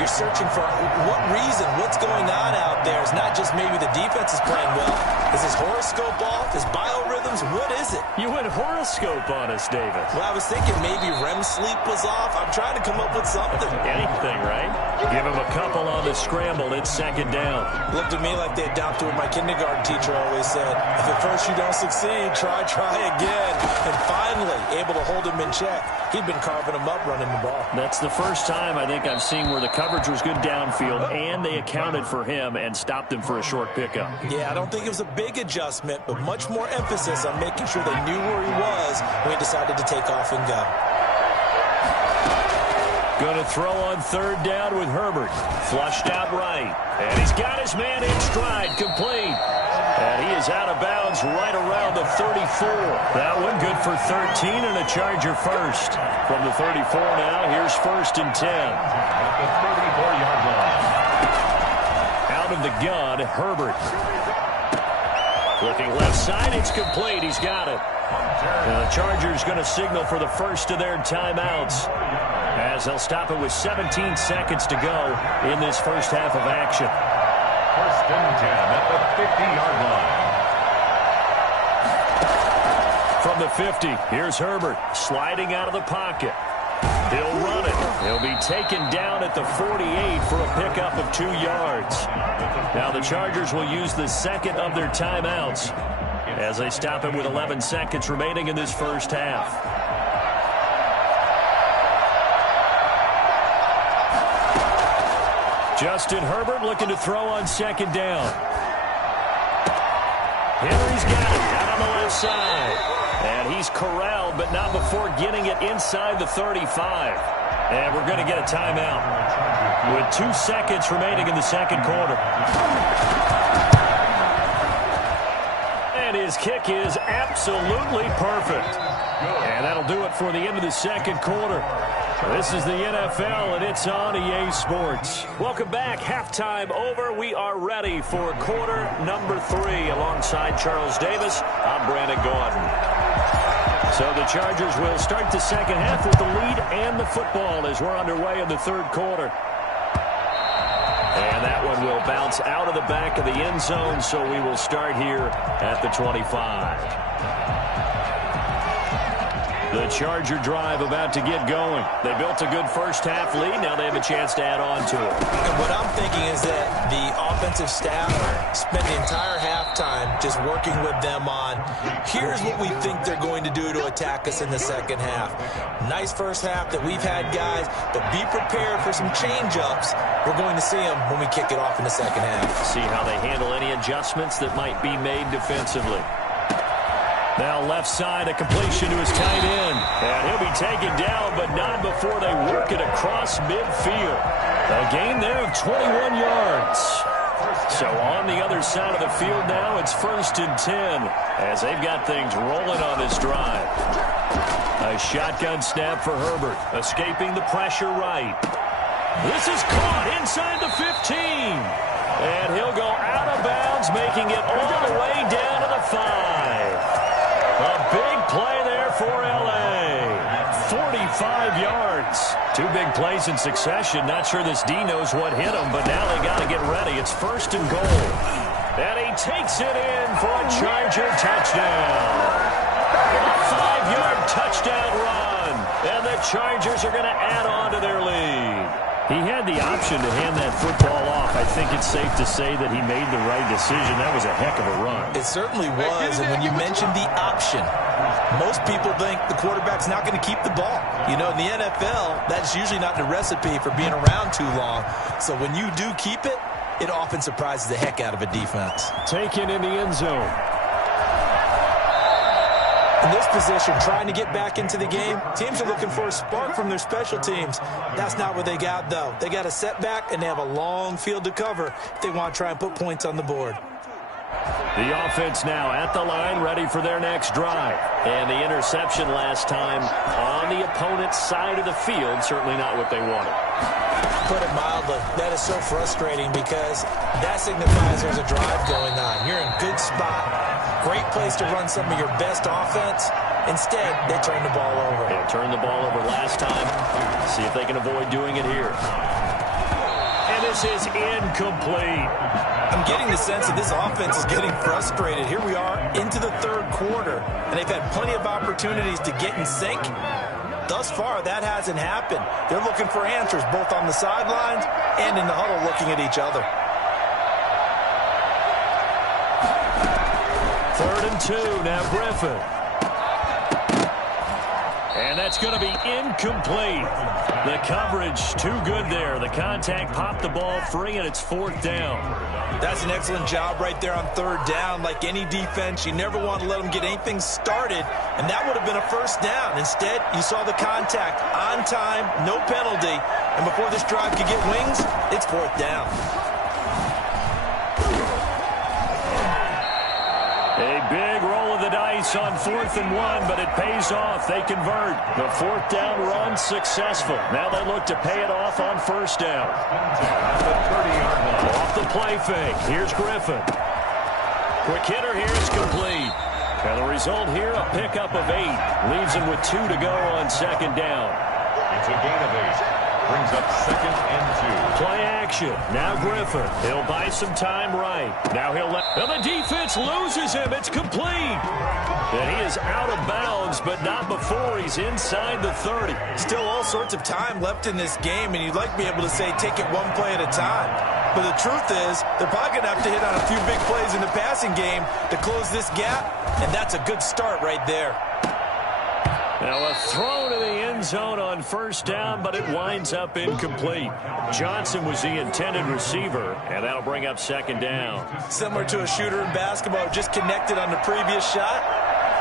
You're searching for what reason, what's going on out there. It's not just maybe the defense is playing well. Is his horoscope off? His biorhythms? What is it? You went horoscope on us, David. Well, I was thinking maybe REM sleep was off. I'm trying to come up with something. Anything, right? Give him a couple on the scramble. It's 2nd down. Looked to me like they adopted what my kindergarten teacher always said. If it At first you don't succeed, try again. And finally able to hold him in check. He'd been carving him up running the ball. That's the first time I think I've seen where the coverage was good downfield and they accounted for him and stopped him for a short pickup. Yeah, I don't think it was a big adjustment, but much more emphasis on making sure they knew where he was when he decided to take off and go. Going to throw on third down with Herbert. Flushed out right. And he's got his man in stride, complete. And he is out of bounds right around the 34. That one good for 13 and a Charger first. From the 34 now, here's 1st and 10. At the 34-yard line. Out of the gun, Herbert. Looking left side, it's complete. He's got it. Now the Chargers going to signal for the first of their timeouts, as they'll stop it with 17 seconds to go in this first half of action. 1st and 10 at the 50-yard line. From the 50, here's Herbert sliding out of the pocket. He'll run it. He'll be taken down at the 48 for a pickup of 2 yards. Now the Chargers will use the second of their timeouts as they stop it with 11 seconds remaining in this first half. Justin Herbert looking to throw on second down. Henry's got it out on the left side. And he's corralled, but not before getting it inside the 35. And we're going to get a timeout with 2 seconds remaining in the second quarter. And his kick is absolutely perfect. And that'll do it for the end of the second quarter. This is the NFL, and it's on EA Sports. Welcome back. Halftime over. We are ready for quarter number 3. Alongside Charles Davis, I'm Brandon Gaudin. So the Chargers will start the second half with the lead and the football as we're underway in the third quarter. And that one will bounce out of the back of the end zone, so we will start here at the 25. The Charger drive about to get going. They built a good first half lead. Now they have a chance to add on to it. And what I'm thinking is that the offensive staff spent the entire halftime just working with them on, here's what we think they're going to do to attack us in the second half. Nice first half that we've had, guys, but be prepared for some change-ups. We're going to see them when we kick it off in the second half. See how they handle any adjustments that might be made defensively. Now left side, a completion to his tight end. And he'll be taken down, but not before they work it across midfield. A gain there of 21 yards. So on the other side of the field now, it's 1st and 10 as they've got things rolling on this drive. A shotgun snap for Herbert, escaping the pressure right. This is caught inside the 15. And he'll go out of bounds, making it all the way down to the 5. A big play there for L.A. 45 yards. 2 big plays in succession. Not sure this D knows what hit him, but now they got to get ready. It's 1st and goal. And he takes it in for a Charger touchdown. A 5-yard touchdown run. And the Chargers are going to add on to their lead. He had the option to hand that football off. I think it's safe to say that he made the right decision. That was a heck of a run. It certainly was, and when you mentioned the option, most people think the quarterback's not going to keep the ball. You know, in the NFL, that's usually not the recipe for being around too long. So when you do keep it, it often surprises the heck out of a defense. Taken in the end zone. In this position, trying to get back into the game, teams are looking for a spark from their special teams. That's not what they got, though. They got a setback, and they have a long field to cover if they want to try and put points on the board. The offense now at the line, ready for their next drive. And the interception last time on the opponent's side of the field, certainly not what they wanted. Put it mildly, that is so frustrating because that signifies there's a drive going on. You're in good spot, great place to run some of your best offense. Instead, they turn the ball over. They turned the ball over last time. See if they can avoid doing it here. And this is incomplete. I'm getting the sense that this offense is getting frustrated. Here we are into the third quarter, and they've had plenty of opportunities to get in sync. Thus far, that hasn't happened. They're looking for answers both on the sidelines and in the huddle looking at each other. 3rd and 2. Now Griffin. And that's going to be incomplete. The coverage too good there. The contact popped the ball free, and it's 4th down. That's an excellent job right there on 3rd down. Like any defense, you never want to let them get anything started, and that would have been a 1st down. Instead, you saw the contact on time, no penalty, and before this drive could get wings, it's 4th down. A big roll of the dice on 4th and 1, but it pays off. They convert. The 4th down run successful. Now they look to pay it off on 1st down. Off the play fake. Here's Griffin. Quick hitter here is complete. And the result here, a pickup of 8. Leaves him with 2 to go on 2nd down. It's a gain of 8. Brings up 2nd and 2. Play action. Now Griffin. He'll buy some time right. Now he'll let... Well, the defense loses him. It's complete. And he is out of bounds, but not before he's inside the 30. Still all sorts of time left in this game, and you'd like to be able to say take it one play at a time. But the truth is, they're probably going to have to hit on a few big plays in the passing game to close this gap, and that's a good start right there. Now a throw to the end zone on 1st down, but it winds up incomplete. Johnson was the intended receiver, and that'll bring up 2nd down. Similar to a shooter in basketball, just connected on the previous shot.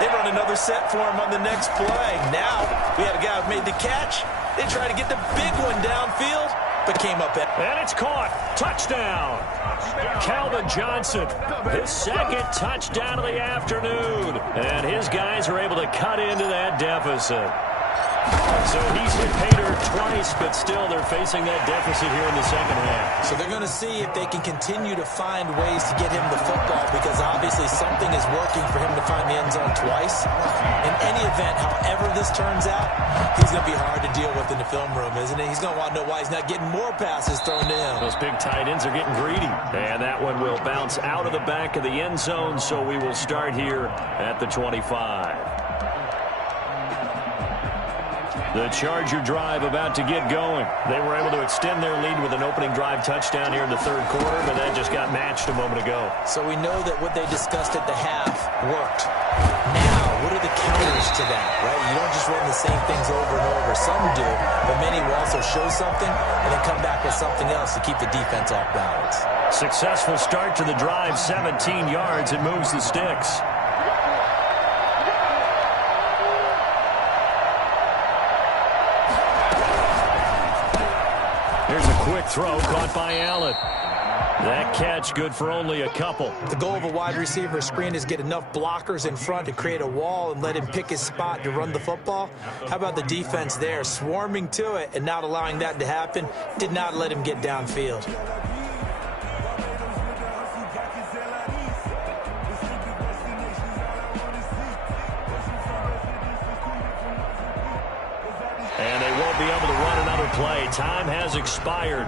They run another set for him on the next play. Now we had a guy who made the catch. They tried to get the big one downfield, but came up at... And it's caught. Touchdown. Calvin Johnson, his 2nd touchdown of the afternoon. And his guys are able to cut into that deficit. So he's hit Pater twice, but still they're facing that deficit here in the 2nd half. So they're going to see if they can continue to find ways to get him the football, because obviously something is working for him to find the end zone twice. In any event, however this turns out, he's going to be hard to deal with in the film room, isn't he? He's going to want to know why he's not getting more passes thrown to him. Those big tight ends are getting greedy. And that one will bounce out of the back of the end zone, so we will start here at the 25. The Charger drive about to get going. They were able to extend their lead with an opening drive touchdown here in the 3rd quarter, but that just got matched a moment ago. So we know that what they discussed at the half worked. Now, what are the counters to that, right? You don't just run the same things over and over. Some do, but many will also show something and then come back with something else to keep the defense off balance. Successful start to the drive, 17 yards. It moves the sticks. Here's a quick throw caught by Allen. That catch good for only a couple. The goal of a wide receiver screen is get enough blockers in front to create a wall and let him pick his spot to run the football. How about the defense there, swarming to it and not allowing that to happen? Did not let him get downfield. And they won't be able to run another play. Time has expired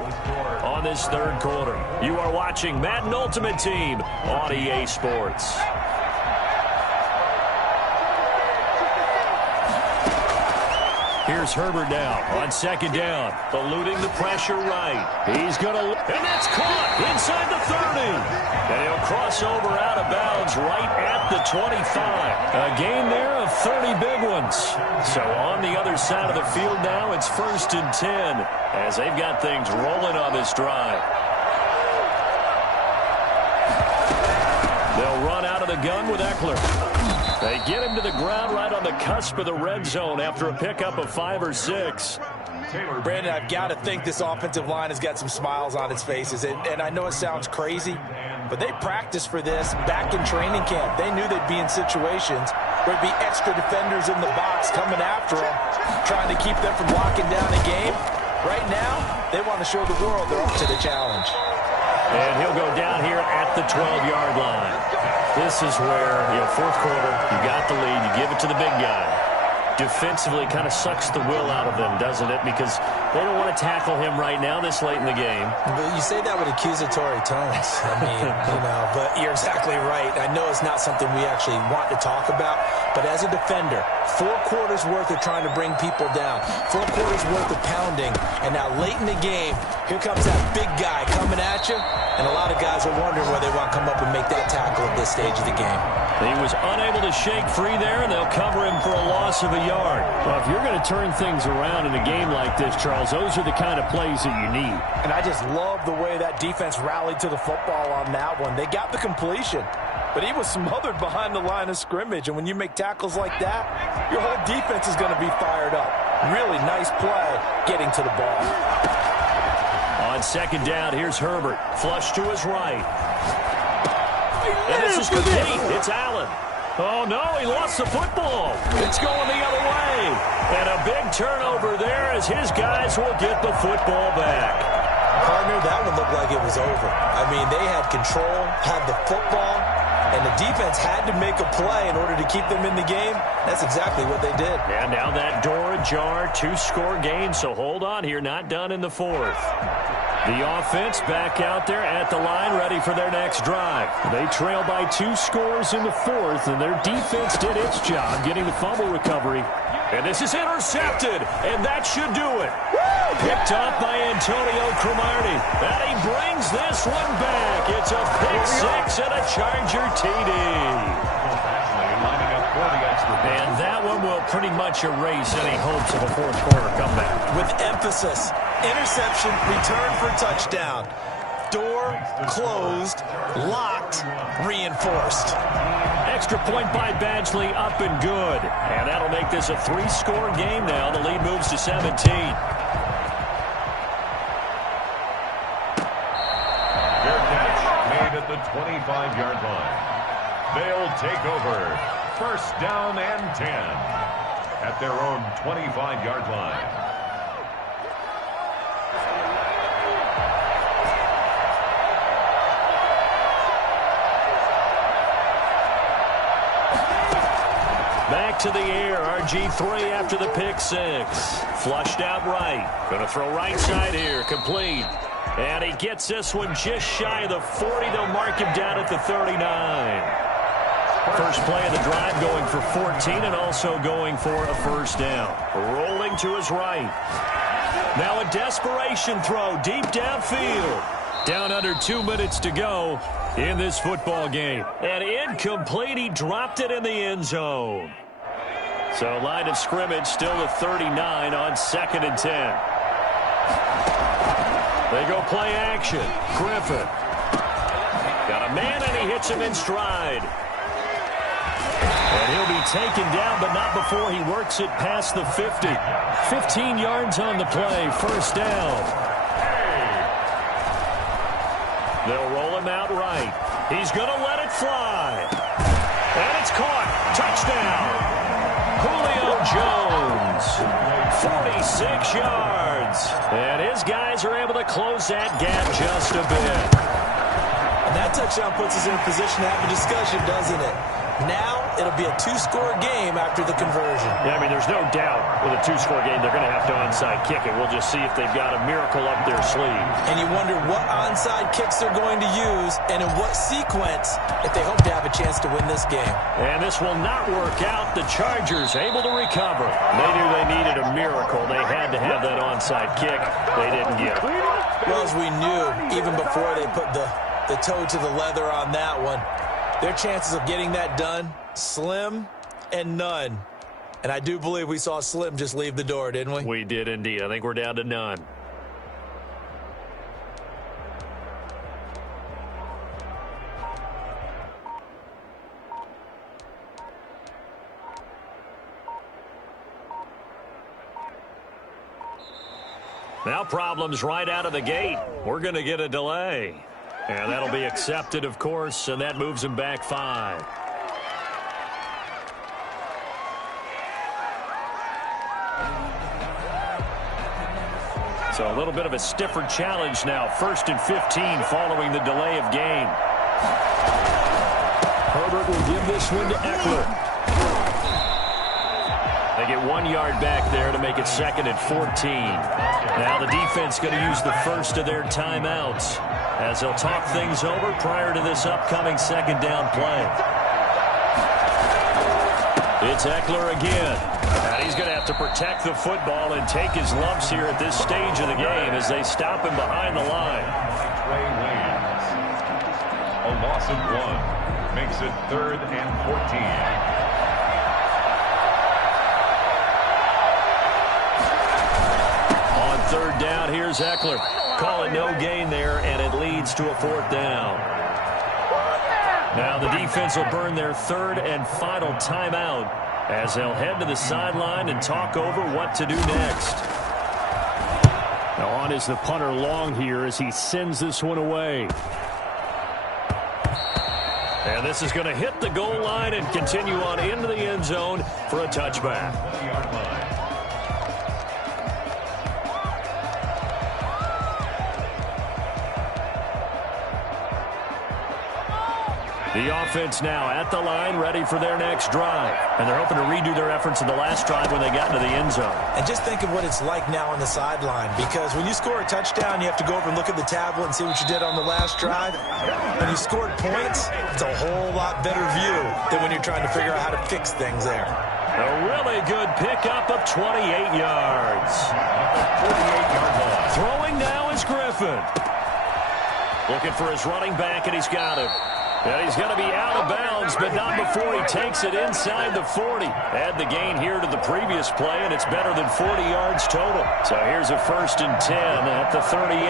on this 3rd quarter. You are watching Madden Ultimate Team on EA Sports. Here's Herbert now on 2nd down, eluding the pressure right. He's going to, and that's caught inside the 30. And he'll cross over out of bounds right at the 25. A gain there of 30 big ones. So on the other side of the field now, it's 1st and 10 as they've got things rolling on this drive. They'll run out of the gun with Eckler. They get him to the ground right on the cusp of the red zone after a pickup of 5 or 6. Brandon, I've got to think this offensive line has got some smiles on its faces. And I know it sounds crazy, but they practiced for this back in training camp. They knew they'd be in situations where there'd be extra defenders in the box coming after them, trying to keep them from locking down a game. Right now, they want to show the world they're up to the challenge. And he'll go down here at the 12-yard line. This is where, 4th quarter, you got the lead, you give it to the big guy. Defensively kind of sucks the will out of them, doesn't it? Because they don't want to tackle him right now this late in the game. But you say that with accusatory tones. I mean, but you're exactly right. I know it's not something we actually want to talk about, but as a defender, 4 quarters worth of trying to bring people down. 4 quarters worth of pounding. And now late in the game, here comes that big guy coming at you. And a lot of guys are wondering whether they want to come up and make that tackle at this stage of the game. He was unable to shake free there, and they'll cover him for a loss of a yard. Well, if you're going to turn things around in a game like this, Charles, those are the kind of plays that you need. And I just love the way that defense rallied to the football on that one. They got the completion, but he was smothered behind the line of scrimmage. And when you make tackles like that, your whole defense is going to be fired up. Really nice play getting to the ball. On second down, here's Herbert. Flush to his right. And this is complete. It's Allen. Oh, no, he lost the football. It's going the other way. And a big turnover there as his guys will get the football back. Partner, that one looked like it was over. I mean, they had control, had the football, and the defense had to make a play in order to keep them in the game. That's exactly what they did. And now that door ajar, 2-score game, so hold on here, not done in the 4th. The offense back out there at the line, ready for their next drive. They trail by 2 scores in the 4th, and their defense did its job getting the fumble recovery. And this is intercepted, and that should do it. Picked up by Antonio Cromartie. And he brings this one back. It's a pick 6 and a Charger TD. And that one will pretty much erase any hopes of a 4th-quarter comeback. With emphasis, interception, return for touchdown. Door closed, locked, reinforced. Extra point by Badgley, up and good. And that'll make this a 3-score game now. The lead moves to 17. Fair catch made at the 25-yard line. They'll take over. 1st down and 10 at their own 25-yard line. Back to the air, RG3 after the pick 6. Flushed out right. Going to throw right side here, complete. And he gets this one just shy of the 40. They'll mark him down at the 39. First play of the drive going for 14 and also going for a 1st down. Rolling to his right. Now a desperation throw deep downfield. Down under 2 minutes to go in this football game. And incomplete. He dropped it in the end zone. So line of scrimmage still the 39 on 2nd and 10. They go play action. Griffin. Got a man and he hits him in stride. And he'll be taken down, but not before he works it past the 50. 15 yards on the play, 1st down. They'll roll him out right. He's going to let it fly. And it's caught. Touchdown. Julio Jones. 46 yards. And his guys are able to close that gap just a bit. And that touchdown puts us in a position to have a discussion, doesn't it? Now it'll be a 2-score game after the conversion. Yeah, I mean, there's no doubt with a 2-score game they're going to have to onside kick it. We'll just see if they've got a miracle up their sleeve. And you wonder what onside kicks they're going to use and in what sequence if they hope to have a chance to win this game. And this will not work out. The Chargers able to recover. They knew they needed a miracle. They had to have that onside kick. They didn't get it. Well, as we knew, even before they put the toe to the leather on that one, their chances of getting that done, slim and none. And I do believe we saw Slim just leave the door, didn't we? We did indeed. I think we're down to none. Now problems right out of the gate. We're going to get a delay. And that'll be accepted, of course, and that moves him back 5. So a little bit of a stiffer challenge now. 1st and 15 following the delay of game. Herbert will give this one to Eckler. They get 1 yard back there to make it 2nd and 14. Now the defense going to use the first of their timeouts as they'll talk things over prior to this upcoming 2nd down play. It's Eckler again. And he's going to have to protect the football and take his lumps here at this stage of the game as they stop him behind the line. Trey Waynes. A loss of 1 makes it 3rd and 14. On 3rd down, here's Eckler. Calling no gain there, and it leads to a 4th down. Now the defense will burn their 3rd and final timeout as they'll head to the sideline and talk over what to do next. Now on is the punter Long here as he sends this one away. And this is going to hit the goal line and continue on into the end zone for a touchback. The offense now at the line, ready for their next drive. And they're hoping to redo their efforts in the last drive when they got into the end zone. And just think of what it's like now on the sideline, because when you score a touchdown, you have to go over and look at the tablet and see what you did on the last drive. When you scored points, it's a whole lot better view than when you're trying to figure out how to fix things there. A really good pickup of 28 yards. 48-yard line. Throwing now is Griffin. Looking for his running back, and he's got him. And he's going to be out of bounds, but not before he takes it inside the 40. Add the gain here to the previous play, and it's better than 40 yards total. So here's a 1st and 10 at the 38.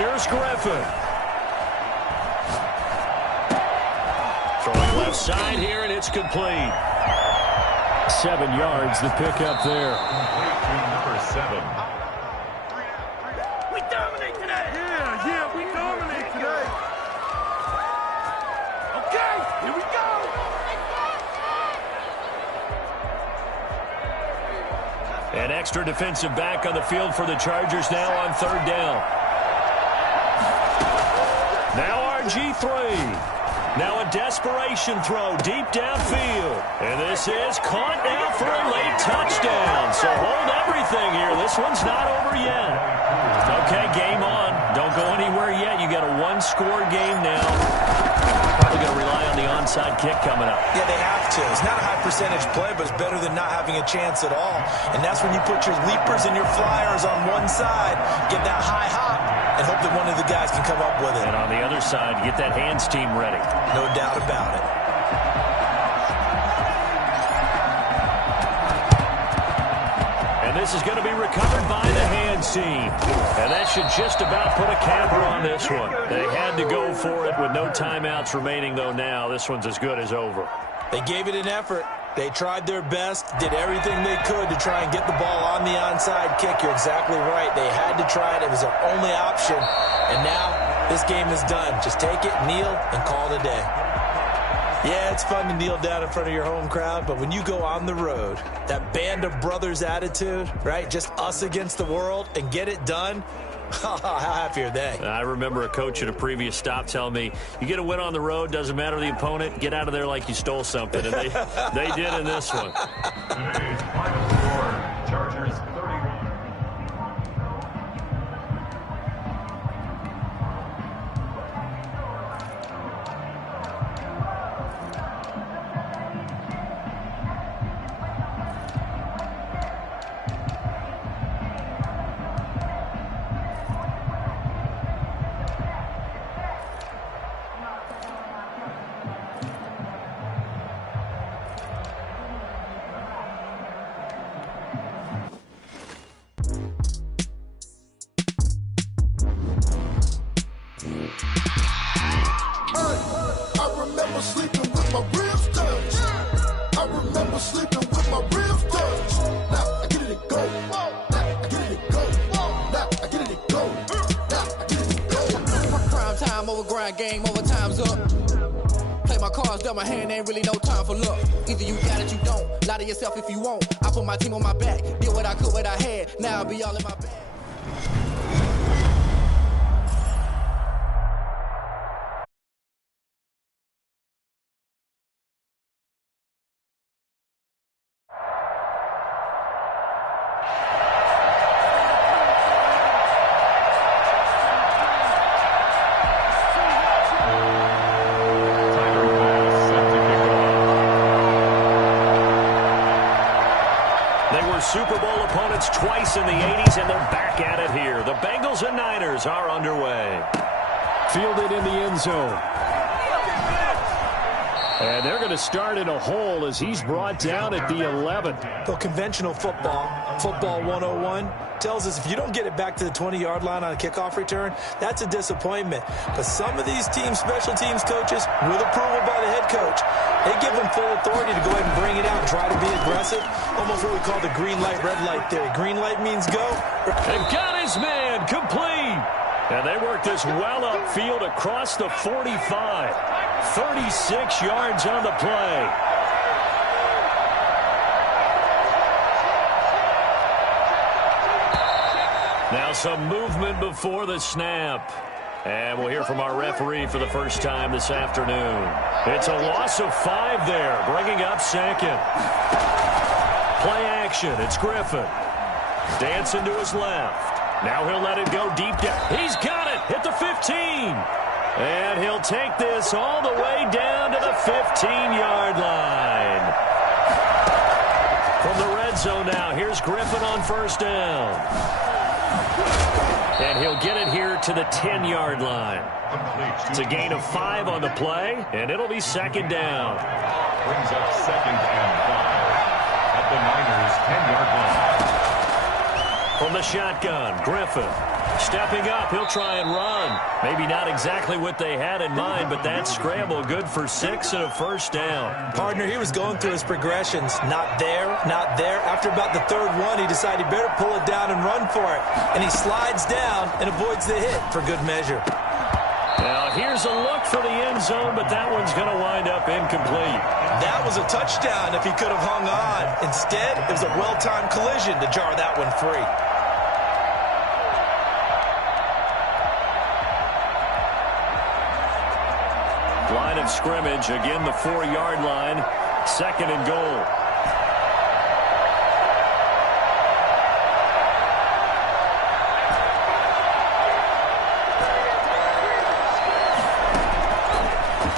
Here's Griffin. Throwing left side here, and it's complete. 7 yards, the pickup there. Number 7. We dominate today. Yeah, we dominate today. Okay, here we go. An extra defensive back on the field for the Chargers now on 3rd down. Now RG3. Now a desperation throw deep downfield. And this is caught now for a late touchdown. So hold everything here. This one's not over yet. Okay, game on. Don't go anywhere yet. You got a 1-score game now. Probably going to rely on the onside kick coming up. Yeah, they have to. It's not a high percentage play, but it's better than not having a chance at all. And that's when you put your leapers and your flyers on one side, get that high hop, and hope that one of the guys can come up with it. And on the other side, get that hands team ready. No doubt about it. And this is going to be recovered by the hands team. And that should just about put a capper on this one. They had to go for it with no timeouts remaining, though now. This one's as good as over. They gave it an effort. They tried their best, did everything they could to try and get the ball on the onside kick. You're exactly right. They had to try it. It was their only option. And now this game is done. Just take it, kneel, and call it a day. Yeah, it's fun to kneel down in front of your home crowd, but when you go on the road, that band of brothers attitude, right? Just us against the world and get it done. How happy are they? I remember a coach at a previous stop telling me, you get a win on the road, doesn't matter the opponent, get out of there like you stole something. And they did in this one. Today's final score, Chargers 31. Game over, time's up. Play my cards, dealt my hand, ain't really no time for luck. Either you got it, you don't. Lie to yourself if you won't. I put my team on my back, did what I could, what I had. Now I'll be all in my bag. Super Bowl opponents twice in the 80s, and they're back at it here. The Bengals and Niners are underway. Fielded in the end zone. And they're going to start in a hole as he's brought down at the 11. Well, conventional football 101, tells us if you don't get it back to the 20-yard line on a kickoff return, that's a disappointment. But some of these special teams coaches, with approval by the head coach, they give them full authority to go ahead and bring it out and try to be aggressive. Almost what we call the green light, red light theory. Green light means go. They've got his man complete. And they work this well upfield across the 45. 36 yards on the play. Now some movement before the snap. And we'll hear from our referee for the first time this afternoon. It's a loss of 5 there, bringing up second. Play action. It's Griffin. Dancing to his left. Now he'll let it go deep down. He's got it. Hit the 15. And he'll take this all the way down to the 15-yard line. From the red zone now, here's Griffin on first down. And he'll get it here to the 10-yard line. It's a gain of 5 on the play, and it'll be second down. Brings up second and 5 at the Niners' 10-yard line. From the shotgun, Griffin stepping up. He'll try and run. Maybe not exactly what they had in mind, but that scramble good for 6 and a first down. Partner, he was going through his progressions. Not there, not there. After about the third one, he decided he better pull it down and run for it. And he slides down and avoids the hit for good measure. Now here's a look for the end zone, but that one's going to wind up incomplete. That was a touchdown if he could have hung on. Instead, it was a well-timed collision to jar that one free. Line of scrimmage, again the 4-yard line, second and goal.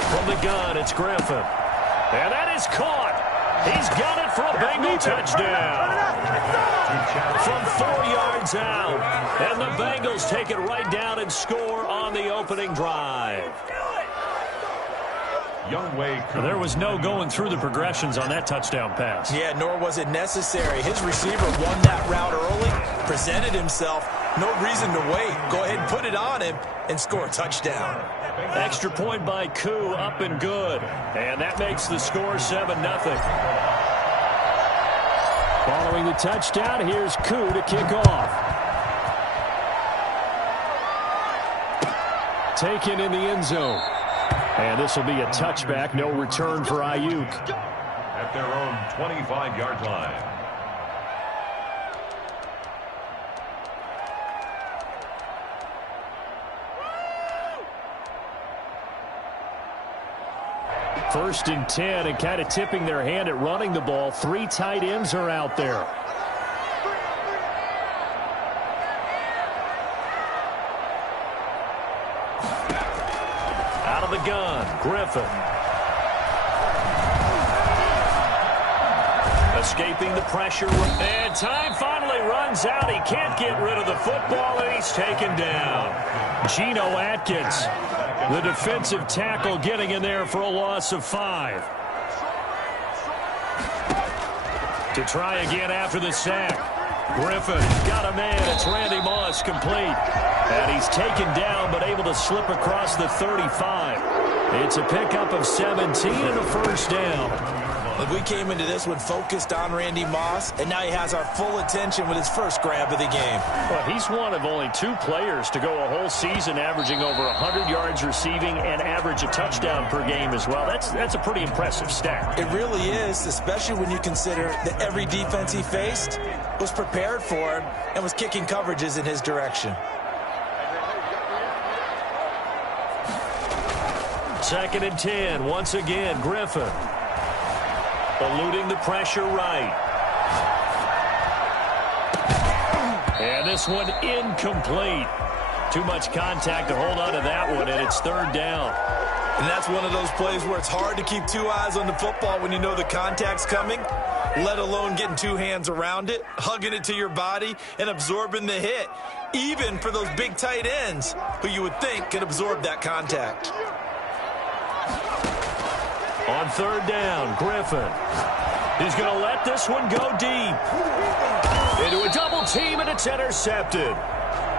From the gun, it's Griffin. And that is caught. He's got it for a Bengal touchdown. From 4 yards out. And the Bengals take it right down and score on the opening drive. There was no going through the progressions on that touchdown pass. Yeah, nor was it necessary. His receiver won that route early, presented himself. No reason to wait. Go ahead and put it on him and score a touchdown. Extra point by Koo, up and good. And that makes the score 7-0. Following the touchdown, here's Koo to kick off. Taken in the end zone. And this will be a touchback, no return for Ayuk. At their own 25-yard line. First and 10, and kind of tipping their hand at running the ball. 3 tight ends are out there. Out of the gun, Griffin. Escaping the pressure. And time finally runs out. He can't get rid of the football, and he's taken down. Geno Atkins, the defensive tackle, getting in there for a loss of 5. To try again after the sack. Griffin got a man. It's Randy Moss, complete. And he's taken down but able to slip across the 35. It's a pickup of 17 and a first down. Look, we came into this one focused on Randy Moss, and now he has our full attention with his first grab of the game. Well, he's one of only 2 players to go a whole season averaging over 100 yards receiving and average a touchdown per game as well. That's a pretty impressive stat. It really is, especially when you consider that every defense he faced was prepared for him and was kicking coverages in his direction. Second and 10, once again, Griffin. Eluding the pressure right. And this one incomplete. Too much contact to hold on to that one, and it's third down. And that's one of those plays where it's hard to keep two eyes on the football when you know the contact's coming, let alone getting two hands around it, hugging it to your body, and absorbing the hit, even for those big tight ends who you would think could absorb that contact. On third down, Griffin. He's going to let this one go deep. Into a double team, and it's intercepted.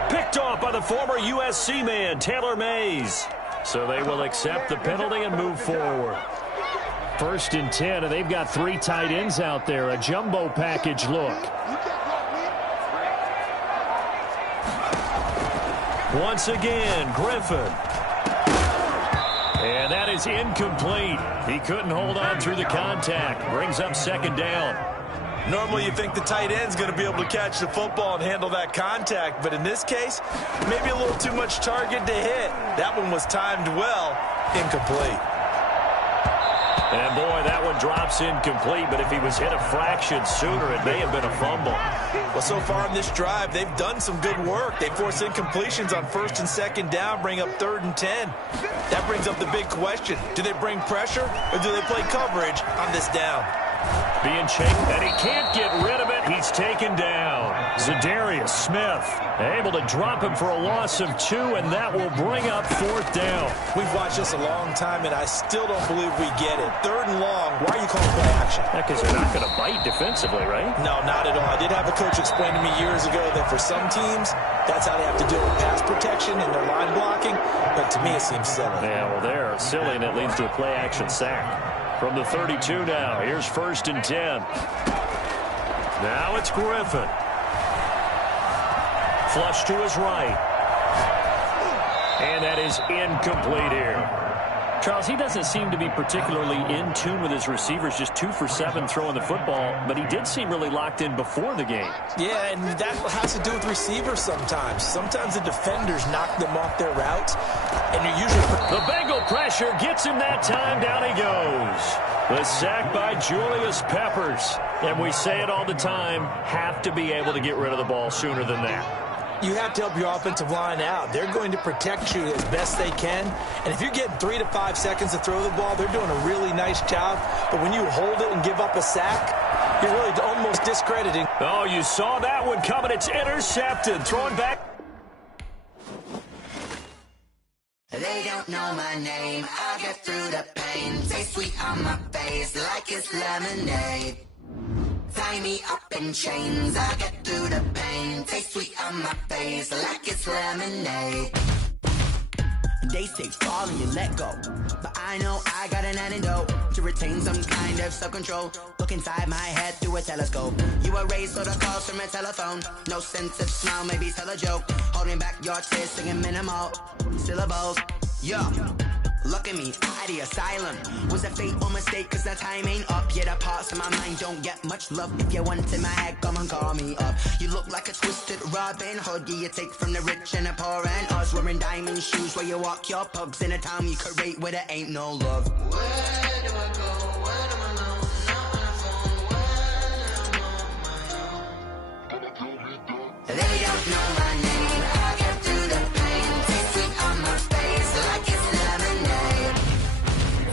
Picked off by the former USC man, Taylor Mays. So they will accept the penalty and move forward. 1st and 10, and they've got 3 tight ends out there. A jumbo package look. Once again, Griffin. And that is incomplete. He couldn't hold on through the contact. Brings up 2nd down. Normally you think the tight end's going to be able to catch the football and handle that contact, but in this case, maybe a little too much target to hit. That one was timed well, incomplete. And boy, that one drops incomplete, but if he was hit a fraction sooner, it may have been a fumble. Well, so far in this drive, they've done some good work. They force incompletions on 1st and 2nd down, bring up 3rd and 10. That brings up the big question. Do they bring pressure, or do they play coverage on this down? Being chased, and he can't get rid of it. He's taken down. Za'Darius Smith able to drop him for a loss of 2, and that will bring up 4th down. We've watched this a long time, and I still don't believe we get it. 3rd and long, why are you calling play action? Because they're not going to bite defensively, right? No, not at all. I did have a coach explain to me years ago that for some teams, that's how they have to deal with pass protection and their line blocking, but to me it seems silly. Yeah, well, they're silly, and it leads to a play action sack. From the 32 now, here's 1st and 10. Now it's Griffin. Flush to his right. And that is incomplete here. Charles, he doesn't seem to be particularly in tune with his receivers, just 2 for 7 throwing the football, but he did seem really locked in before the game. Yeah, and that has to do with receivers sometimes. Sometimes the defenders knock them off their routes, and they're usually... The Bengal pressure gets him that time. Down he goes. The sack by Julius Peppers. And we say it all the time, have to be able to get rid of the ball sooner than that. You have to help your offensive line out. They're going to protect you as best they can. And if you're getting 3 to 5 seconds to throw the ball, they're doing a really nice job. But when you hold it and give up a sack, you're really almost discrediting. Oh, you saw that one coming. It's intercepted. Throwing back. They don't know my name. I get through the pain. Taste sweet on my face like it's lemonade. Tie me up in chains, I get through the pain. Taste sweet on my face like it's lemonade. They say fall and you let go, but I know I got an antidote to retain some kind of self-control. Look inside my head through a telescope. You erase all the calls from a telephone. No sense of smile, maybe tell a joke. Holding back your tears, singing minimal syllables. Yo, look at me, out of the asylum. Was a fate or mistake, cause the time ain't up. Yet the parts of my mind don't get much love. If you want in my head, come and call me up. You look like a twisted Robin Hood. Yeah, you take from the rich and the poor and us. Wearing diamond shoes where you walk your pugs in a town you create where there ain't no love. Where do I go? Where do I know? Not on the phone. When I'm on my own. They don't know my name. I get through the pain. Taste sweet on my face like it's lemonade.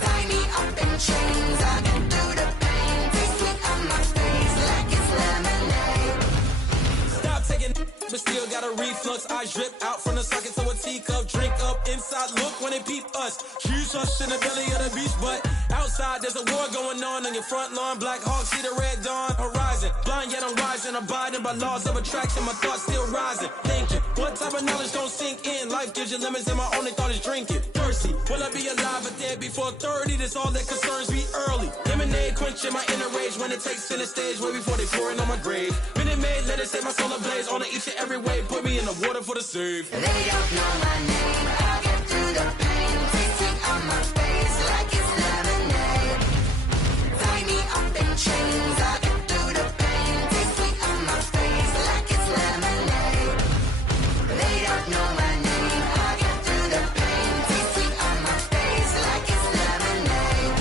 Tie me up in chains, I get through the pain. Taste sweet on my face like it's lemonade. Stop taking, but still got a reflux. I drip out from the socket to a teacup. Drink up inside, look when they peep us. Choose us in the belly of the beach, but outside there's a war going on your front lawn. Black Hawk see the red dawn horizon. Blind yet I'm rising, abiding by laws of attraction. My thoughts still rising. Thinking, what type of knowledge don't sink in? Life gives you lemons and my only thought is drinking. Thirsty, will I be alive or dead before 30? That's all that concerns me early. Lemonade quenching my inner rage when it takes center stage way before they pour it on my grave. Minute Maid, let it set my soul ablaze on each and every way. Put me in the water for the save. They don't know my name. I get through the pain. Taste sweet on my face like it's lemonade. Tie me up in chains. I get through the pain. Taste sweet on my face like it's lemonade. They don't know my name. I get through the pain. Taste sweet on my face like it's lemonade.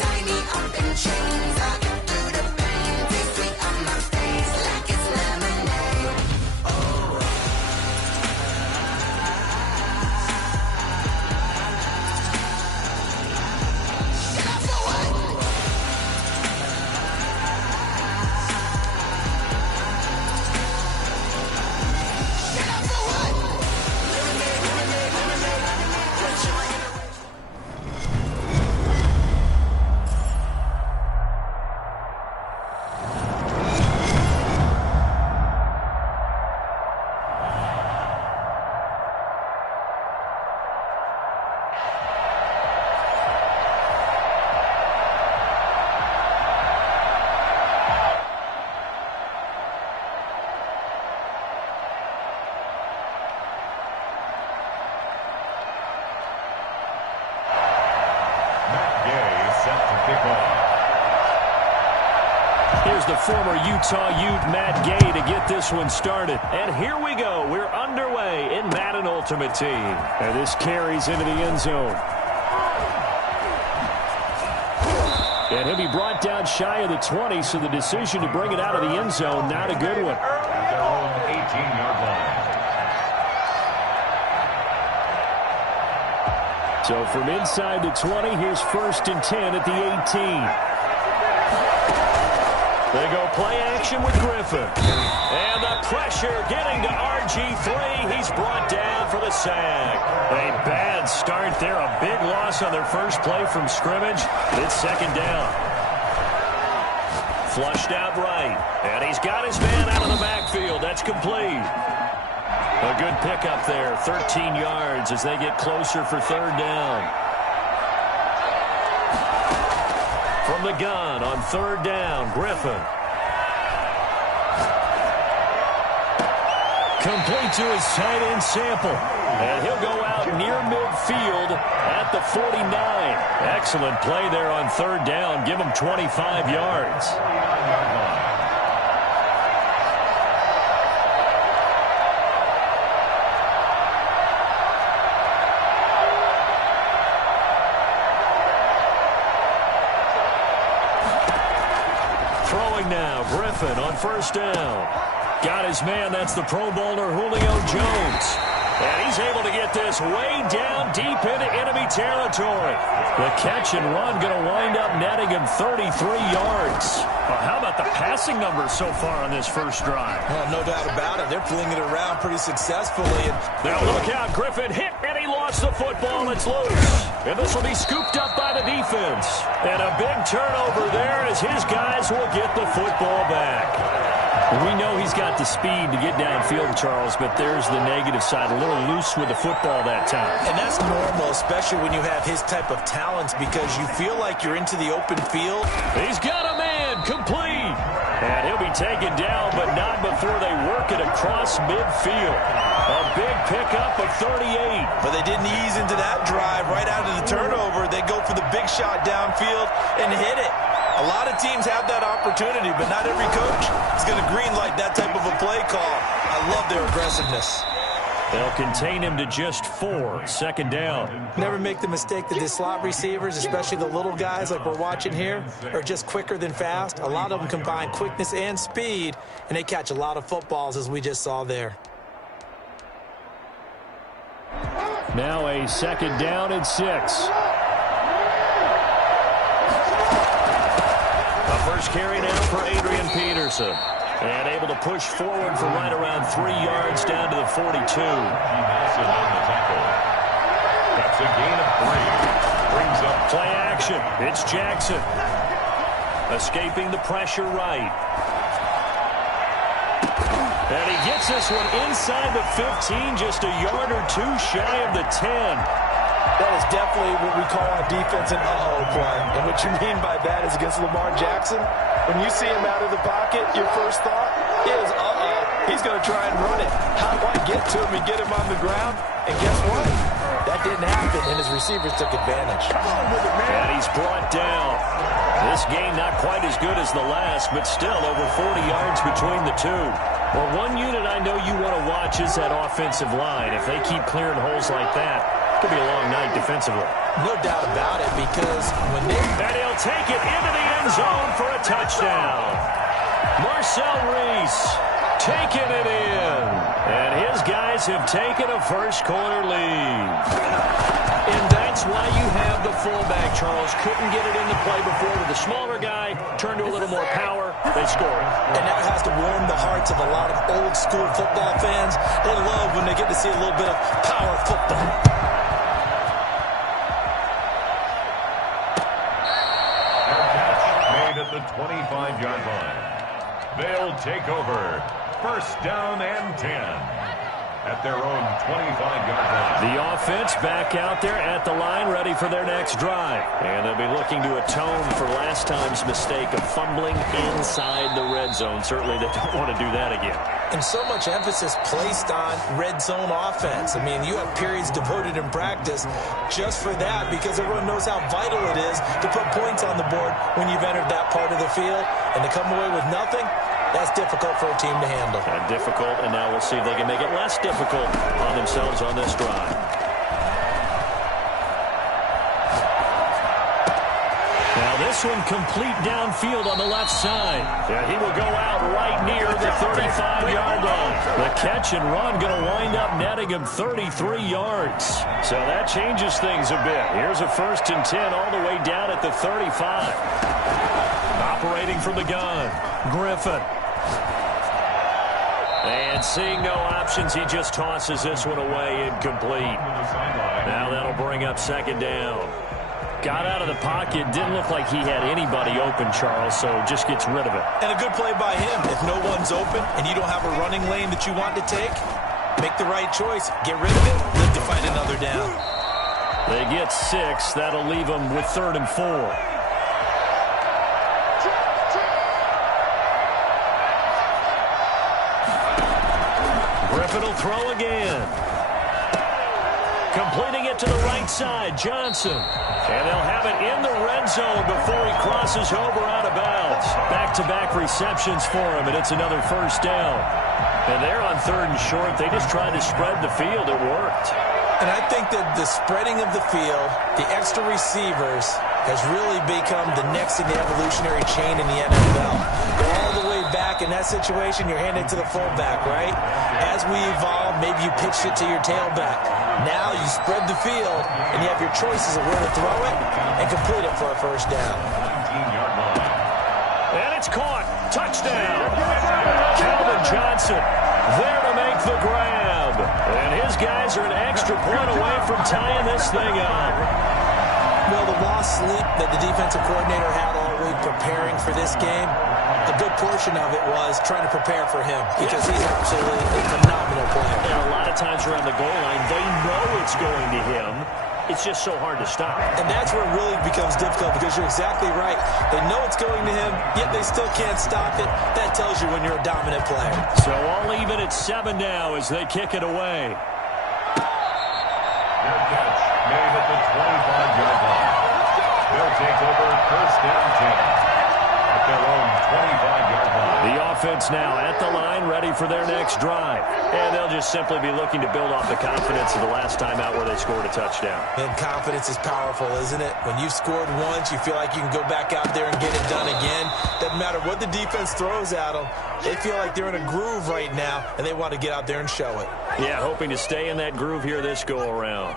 Tie me up in chains. I get through the pain. Taste sweet on my face like it's lemonade. Oh. set to kick off. Here's the former Utah Ute, Matt Gay, to get this one started. And here we go. We're underway in Madden Ultimate Team. And this carries into the end zone. And he'll be brought down shy of the 20, so the decision to bring it out of the end zone, not a good one. At their own 18-yard line. So from inside the 20, here's 1st and 10 at the 18. They go play action with Griffin. And the pressure getting to RG3. He's brought down for the sack. A bad start there. A big loss on their first play from scrimmage. It's 2nd down. Flushed out right. And he's got his man out of the backfield. That's complete. A good pickup there. 13 yards as they get closer for 3rd down. From the gun on 3rd down, Griffin. Complete to his tight end Sample. And he'll go out near midfield at the 49. Excellent play there on 3rd down. Give him 25 yards. Now, Griffin on 1st down. Got his man, that's the Pro Bowler Julio Jones. And he's able to get this way down deep into enemy territory. The catch and run going to wind up netting him 33 yards. Well, how about the passing numbers so far on this first drive? Well, no doubt about it. They're flinging it around pretty successfully. Now look out, Griffin hit, and he lost the football. It's loose. And this will be scooped up by the defense. And a big turnover there as his guys will get the football back. We know he's got the speed to get downfield, Charles, but there's the negative side. A little loose with the football that time. And that's normal, especially when you have his type of talents, because you feel like you're into the open field. He's got a man, complete. And he'll be taken down, but not before they work it across midfield. A big pickup of 38. But they didn't ease into that drive right out of the turnover. They go for the big shot downfield and hit it. A lot of teams have that opportunity, but not every coach is going to greenlight that type of a play call. I love their aggressiveness. They'll contain him to just 4. 2nd down. Never make the mistake that the slot receivers, especially the little guys like we're watching here, are just quicker than fast. A lot of them combine quickness and speed, and they catch a lot of footballs, as we just saw there. Now a 2nd down and 6. The first carry now for Adrian Peterson. And able to push forward for right around 3 yards down to the 42. On the tackle. That's a gain of 3. Brings up play action. It's Jackson. Escaping the pressure right. And he gets this one inside the 15, just a yard or 2 shy of the 10. That is definitely what we call on defense an uh-oh play. And what you mean by that is against Lamar Jackson, when you see him out of the pocket, your first thought is, uh-oh, he's going to try and run it. How do I get to him and get him on the ground? And guess what? That didn't happen, and his receivers took advantage. Come on with it, man. And he's brought down. This game not quite as good as the last, but still over 40 yards between the two. Well, one unit I know you want to watch is that offensive line. If they keep clearing holes like that, it could be a long night defensively. No doubt about it, because when they... And he'll take it into the end zone for a touchdown. Marcel Reese taking it in. And his guys have taken a first quarter lead. And that's why you have the fullback, Charles. Couldn't get it into play before with the smaller guy. Turned to a little more power. They scored. And that has to warm the hearts of a lot of old school football fans. They love when they get to see a little bit of power football. Made at the 25-yard line. They'll take over. 1st down and 10. at their own 25-yard line. The offense back out there at the line, ready for their next drive. And they'll be looking to atone for last time's mistake of fumbling inside the red zone. Certainly they don't want to do that again. And so much emphasis placed on red zone offense. I mean, you have periods devoted in practice just for that because everyone knows how vital it is to put points on the board when you've entered that part of the field. And to come away with nothing, that's difficult for a team to handle. And difficult, and now we'll see if they can make it less difficult on themselves on this drive. Now this one complete downfield on the left side. Yeah, he will go out right near the 35-yard line. The catch and run going to wind up netting him 33 yards. So that changes things a bit. Here's a 1st and 10 all the way down at the 35. Operating from the gun, Griffin. And seeing no options, he just tosses this one away, incomplete. Now that'll bring up 2nd down. Got out of the pocket, didn't look like he had anybody open, Charles, so just gets rid of it. And a good play by him. If no one's open and you don't have a running lane that you want to take, make the right choice. Get rid of it, live to find another down. They get 6. That'll leave them with 3rd and 4. Griffin will throw again. Completing it to the right side, Johnson. And they'll have it in the red zone before he crosses over out of bounds. Back-to-back receptions for him, and it's another 1st down. And they're on 3rd and short. They just tried to spread the field. It worked. And I think that the spreading of the field, the extra receivers, has really become the next in the evolutionary chain in the NFL. Go all the way back in that situation, you're handed to the fullback, right? As we evolve, maybe you pitched it to your tailback. Now you spread the field, and you have your choices of where to throw it and complete it for a 1st down. 19-yard line. And it's caught. Touchdown. Calvin Johnson there to make the grab. And his guys are an extra point away from tying this thing up. Well, the lost sleep that the defensive coordinator had all week preparing for this game, a good portion of it was trying to prepare for him because he's absolutely a phenomenal player. And a lot of times around the goal line, they know it's going to him. It's just so hard to stop. And that's where it really becomes difficult because you're exactly right. They know it's going to him, yet they still can't stop it. That tells you when you're a dominant player. So all even at 7 now as they kick it away. Their catch made at the 25-yard line. They'll take over 1st and 10 at their own 25-yard line. The offense now at the line, ready for their next drive. And they'll just simply be looking to build off the confidence of the last time out where they scored a touchdown. And confidence is powerful, isn't it? When you've scored once, you feel like you can go back out there and get it done again. Doesn't matter what the defense throws at them. They feel like they're in a groove right now, and they want to get out there and show it. Yeah, hoping to stay in that groove here this go-around.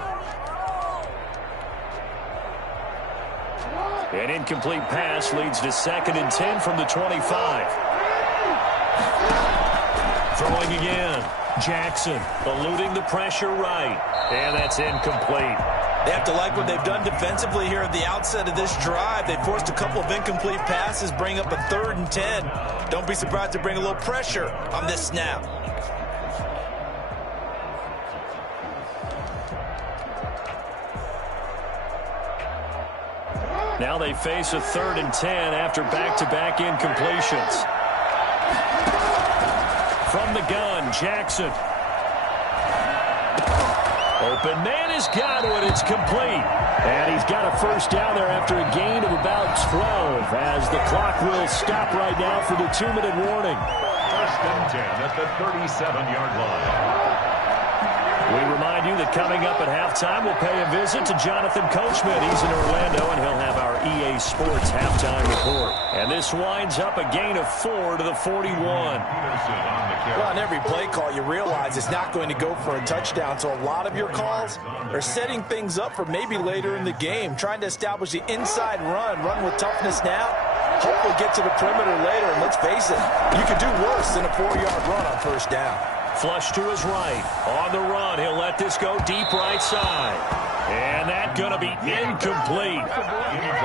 An incomplete pass leads to 2nd and 10 from the 25. Throwing again. Jackson eluding the pressure right. And that's incomplete. They have to like what they've done defensively here at the outset of this drive. They forced a couple of incomplete passes, bring up a 3rd and 10. Don't be surprised to bring a little pressure on this snap. Now they face a 3rd and 10 after back-to-back incompletions. From the gun, Jackson. Open man has got it. It's complete. And he's got a 1st down there after a gain of about 12 as the clock will stop right now for the 2-minute warning. 1st and 10 at the 37-yard line. We remind you that coming up at halftime, we'll pay a visit to Jonathan Coachman. He's in Orlando, and he'll have our EA Sports halftime report. And this winds up a gain of 4 to the 41. Well, on every play call, you realize it's not going to go for a touchdown, so a lot of your calls are setting things up for maybe later in the game, trying to establish the inside run with toughness now, hopefully get to the perimeter later, and let's face it, you could do worse than a 4-yard run on 1st down. Flush to his right. On the run, he'll let this go deep right side. And that's going to be incomplete.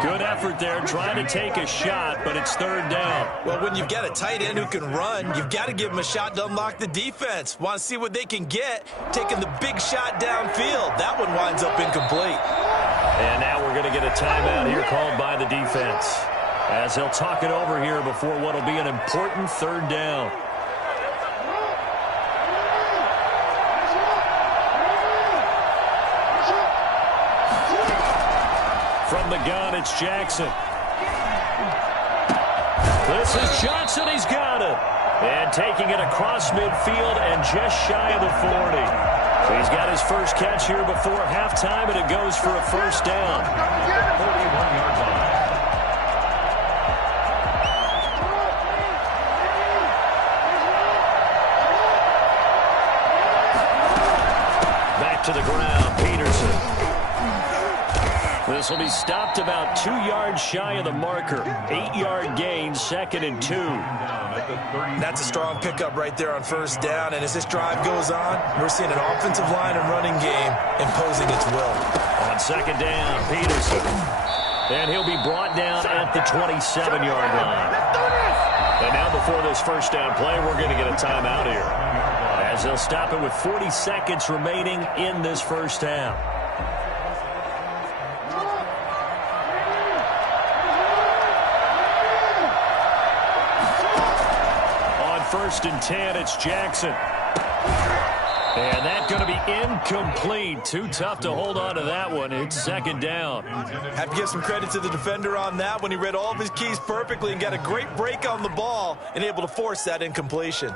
Good effort there trying to take a shot, but it's third down. Well, when you've got a tight end who can run, you've got to give him a shot to unlock the defense. Want to see what they can get, taking the big shot downfield. That one winds up incomplete. And now we're going to get a timeout here called by the defense, as they'll talk it over here before what will be an important third down. From the gun, it's Jackson. This is Johnson. He's got it. And taking it across midfield and just shy of the 40. So he's got his first catch here before halftime, and it goes for a first down. 41-yard line. Back to the ground, Peterson. This will be stopped about 2 yards shy of the marker. 8-yard gain, 2nd and 2. That's a strong pickup right there on first down. And as this drive goes on, we're seeing an offensive line and running game imposing its will. On second down, Peterson. And he'll be brought down at the 27-yard line. And now before this first down play, we're going to get a timeout here, as they'll stop it with 40 seconds remaining in this first half. First and 10, it's Jackson. And that's going to be incomplete. Too tough to hold on to that one. It's second down. Have to give some credit to the defender on that when he read all of his keys perfectly and got a great break on the ball and able to force that incompletion.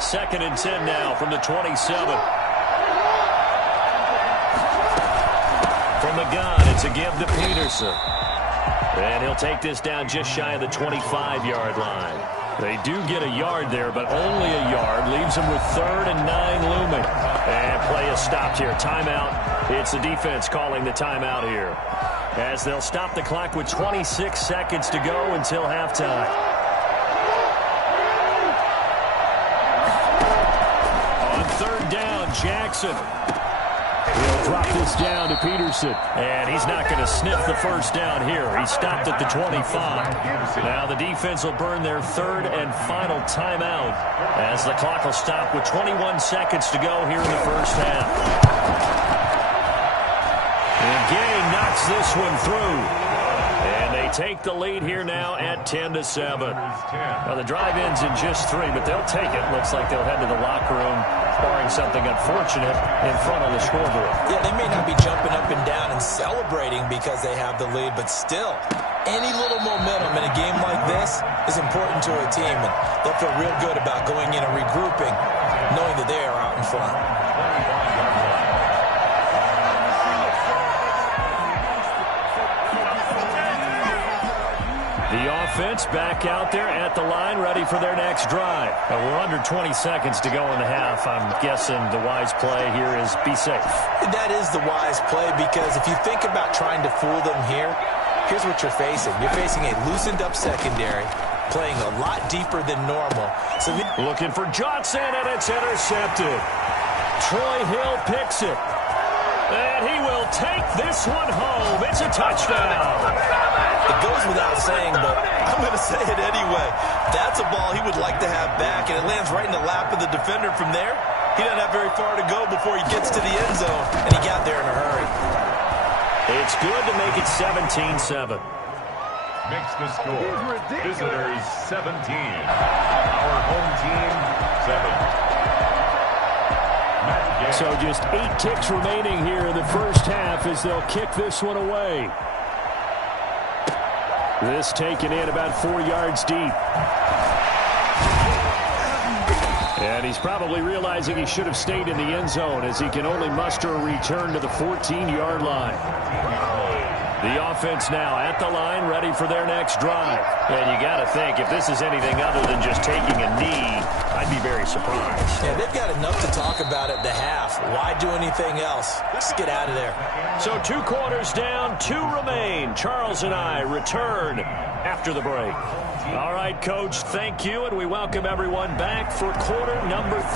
Second and 10 now from the 27. From the gun, it's a give to Peterson. And he'll take this down just shy of the 25-yard line. They do get a yard there, but only a yard. Leaves them with 3rd and 9 looming. And play is stopped here. Timeout. It's the defense calling the timeout here, as they'll stop the clock with 26 seconds to go until halftime. On third down, Jackson. He'll drop this down to Peterson, and he's not going to sniff the first down here. He stopped at the 25. Now the defense will burn their 3rd and final timeout, as the clock will stop with 21 seconds to go here in the first half. And Gang knocks this one through. And they take the lead here now at 10-7. Now the drive ends in just 3, but they'll take it. Looks like they'll head to the locker room, barring something unfortunate in front of the scoreboard. Yeah, they may not be jumping up and down and celebrating because they have the lead, but still, any little momentum in a game like this is important to a team, and they'll feel real good about going in and regrouping, knowing that they are out in front. The offense back out there at the line, ready for their next drive. And we're under 20 seconds to go in the half. I'm guessing the wise play here is be safe. That is the wise play, because if you think about trying to fool them here, here's what you're facing. You're facing a loosened up secondary, playing a lot deeper than normal. So looking for Johnson, and it's intercepted. Troy Hill picks it. And he will take this one home. It's a touchdown. It goes without saying, but I'm going to say it anyway. That's a ball he would like to have back, and it lands right in the lap of the defender. From there, he doesn't have very far to go before he gets to the end zone, and he got there in a hurry. It's good to make it 17-7. Makes the score. Visitors 17. Our home team 7. So just 8 kicks remaining here in the first half as they'll kick this one away. This taken in about 4 yards deep. And he's probably realizing he should have stayed in the end zone, as he can only muster a return to the 14-yard line. The offense now at the line, ready for their next drive. And you got to think, if this is anything other than just taking a knee, I'd be very surprised. Yeah, they've got enough to talk about at the half. Why do anything else? Just get out of there. So 2 quarters down, 2 remain. Charles and I return after the break. All right, Coach, thank you, and we welcome everyone back for quarter number 3.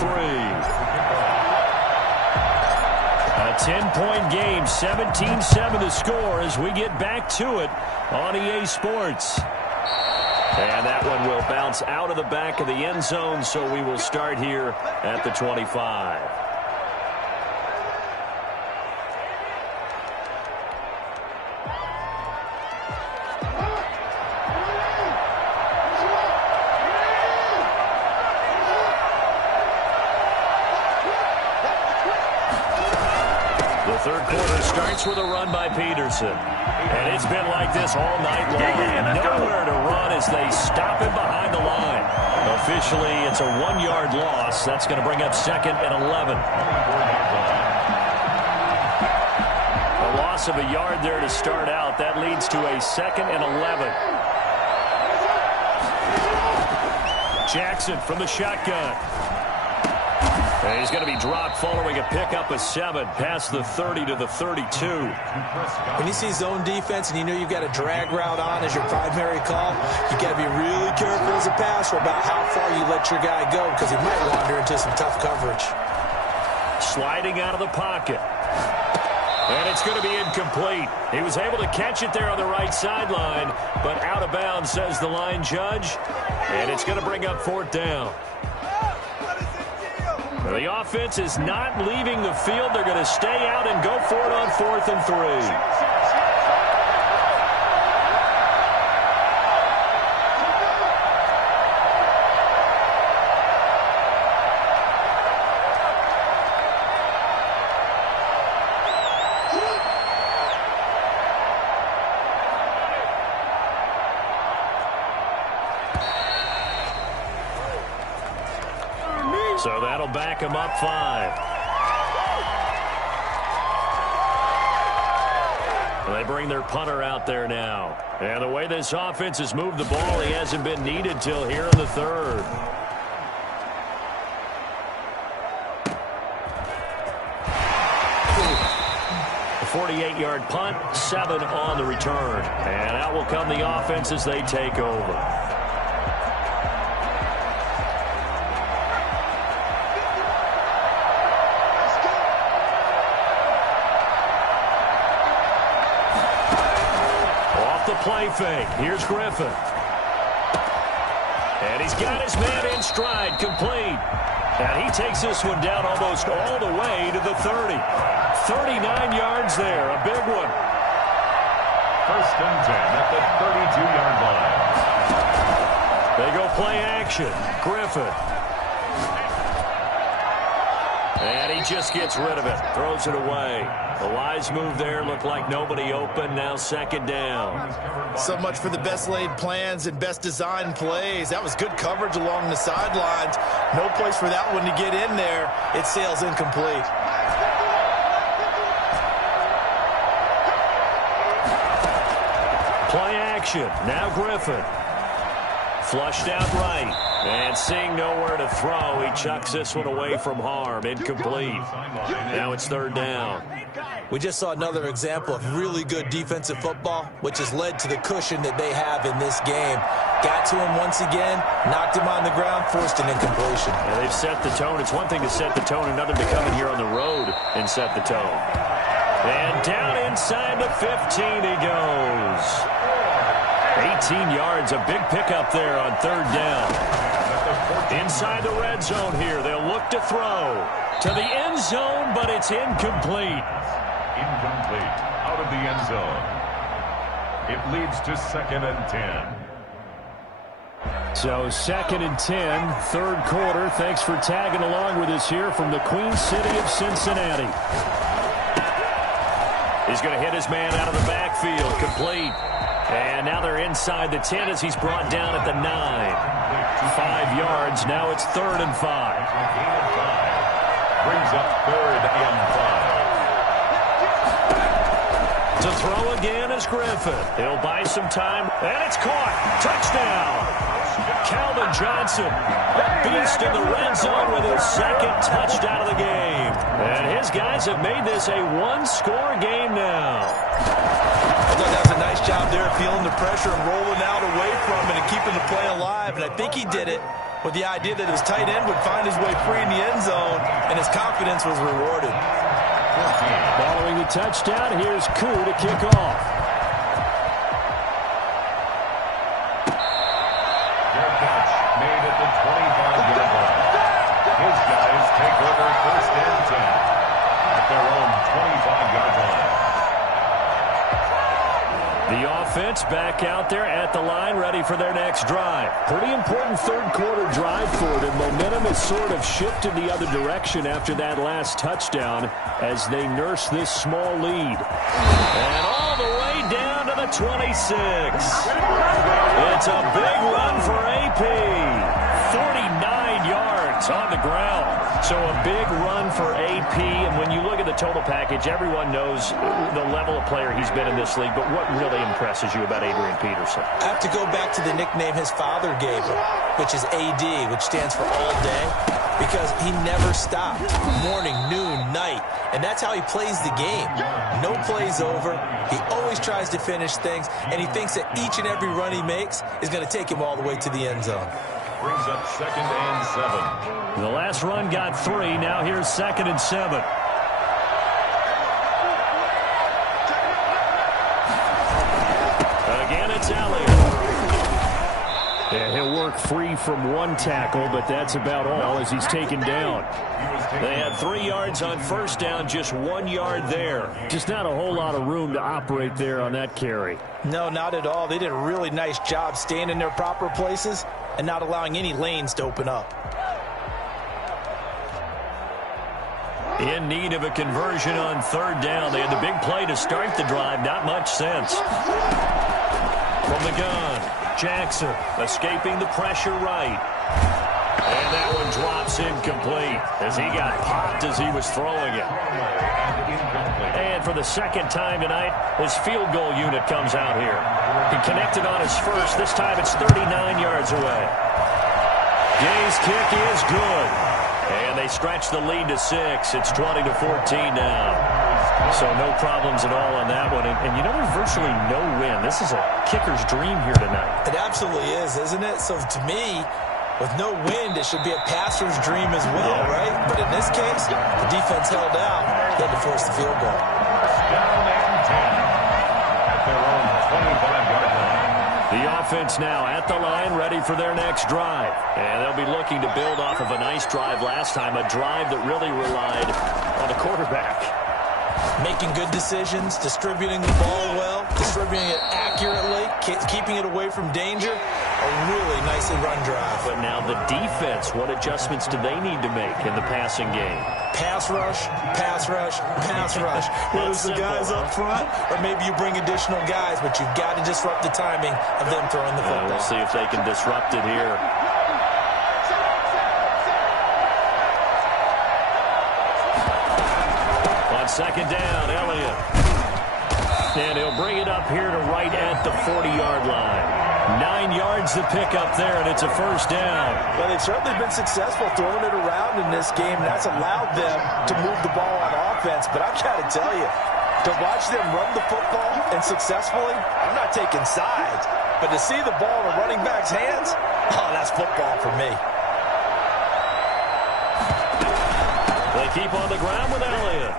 A 10-point game, 17-7 to score as we get back to it on EA Sports. And that one will bounce out of the back of the end zone, so we will start here at the 25. Third quarter starts with a run by Peterson. And it's been like this all night long. Nowhere to run as they stop him behind the line. Officially, it's a 1-yard loss. That's going to bring up 2nd and 11. A loss of a yard there to start out. That leads to a 2nd and 11. Jackson from the shotgun. And he's going to be dropped following a pickup of 7 past the 30 to the 32. When you see zone defense and you know you've got a drag route on as your primary call, you got to be really careful as a passer about how far you let your guy go because he might wander into some tough coverage. Sliding out of the pocket. And it's going to be incomplete. He was able to catch it there on the right sideline, but out of bounds, says the line judge. And it's going to bring up 4th down. The offense is not leaving the field. They're going to stay out and go for it on 4th and 3. So that'll back him up 5. They bring their punter out there now. And the way this offense has moved the ball, he hasn't been needed till here in the 3rd. A 48-yard punt, 7 on the return. And out will come the offense as they take over. Play fake. Here's Griffin. And he's got his man in stride, complete. And he takes this one down almost all the way to the 30. 39 yards there, a big one. 1st and 10 at the 32-yard line. They go play action. Griffin. And he just gets rid of it, throws it away. The wise move there, looked like nobody open, now 2nd down. So much for the best laid plans and best design plays. That was good coverage along the sidelines. No place for that one to get in there. It sails incomplete. Play action, now Griffin. Flushed out right. And seeing nowhere to throw, he chucks this one away from harm. Incomplete. Now it's 3rd down. We just saw another example of really good defensive football, which has led to the cushion that they have in this game. Got to him once again, knocked him on the ground, forced an incompletion. Yeah, they've set the tone. It's one thing to set the tone, another to come in here on the road and set the tone. And down inside the 15 he goes. 18 yards, a big pickup there on 3rd down. Inside the red zone here, they'll look to throw to the end zone, but it's incomplete. Incomplete, out of the end zone. It leads to 2nd and 10. So 2nd and 10, 3rd quarter. Thanks for tagging along with us here from the Queen City of Cincinnati. He's going to hit his man out of the backfield, complete. And now they're inside the 10 as he's brought down at the 9. 5 yards. Now it's 3rd and 5. Brings up 3rd and 5. To throw again is Griffin. He'll buy some time, and it's caught. Touchdown. Calvin Johnson, a beast in the red zone with his second touchdown of the game. And his guys have made this a one-score game now. I thought that was a nice job there, feeling the pressure and rolling out away from it and keeping the play alive. And I think he did it with the idea that his tight end would find his way free in the end zone, and his confidence was rewarded. Following the touchdown, here's Koo to kick off. Their catch made at the 25-yard line. His guys take over 1st and 10 at their own 25-yard line. The offense back out there at the line, ready for their next drive. Pretty important third-quarter drive for them. Momentum has sort of shifted the other direction after that last touchdown as they nurse this small lead. And all the way down to the 26. It's a big run for AP. 49 yards on the ground. So a big run for AP, and when you look at the total package, everyone knows the level of player he's been in this league, but what really impresses you about Adrian Peterson? I have to go back to the nickname his father gave him, which is AD, which stands for all day, because he never stopped. Morning, noon, night, and that's how he plays the game. No plays over. He always tries to finish things, and he thinks that each and every run he makes is going to take him all the way to the end zone. Brings up 2nd and 7. The last run got 3. Now here's 2nd and 7. Again, it's Elliott. Yeah, he'll work free from one tackle, but that's about all as he's taken down. They had 3 yards on first down, just 1 yard there. Just not a whole lot of room to operate there on that carry. No, not at all. They did a really nice job staying in their proper places and not allowing any lanes to open up. In need of a conversion on 3rd down. They had the big play to start the drive. Not much sense. From the gun, Jackson escaping the pressure right. And that one drops incomplete as he got popped as he was throwing it. And for the second time tonight, his field goal unit comes out here. He connected on his first. This time it's 39 yards away. Gay's kick is good. And they stretch the lead to 6. It's 20-14 now. So no problems at all on that one. And you know, there's virtually no win. This is a kicker's dream here tonight. It absolutely is, isn't it? So to me, with no wind, it should be a passer's dream as well, right? But in this case, the defense held out. They had to force the field goal. Down and 10 at their own 25-yard line. The offense now at the line, ready for their next drive. And they'll be looking to build off of a nice drive last time, a drive that really relied on the quarterback. Making good decisions, distributing the ball well, distributing it accurately, keeping it away from danger. A really nicely run drive. But now the defense, what adjustments do they need to make in the passing game? Pass rush, pass rush, pass rush. Whether it's the guys up front or maybe you bring additional guys, but you've got to disrupt the timing of them throwing the football. We'll see if they can disrupt it here. On 2nd down, Elliott. And he'll bring it up here to right at the 40-yard line. 9 yards to pick up there, and it's a 1st down. Well, they've certainly been successful throwing it around in this game, and that's allowed them to move the ball on offense. But I've got to tell you, to watch them run the football and successfully, I'm not taking sides, but to see the ball in a running back's hands, oh, that's football for me. They keep on the ground with Elliott.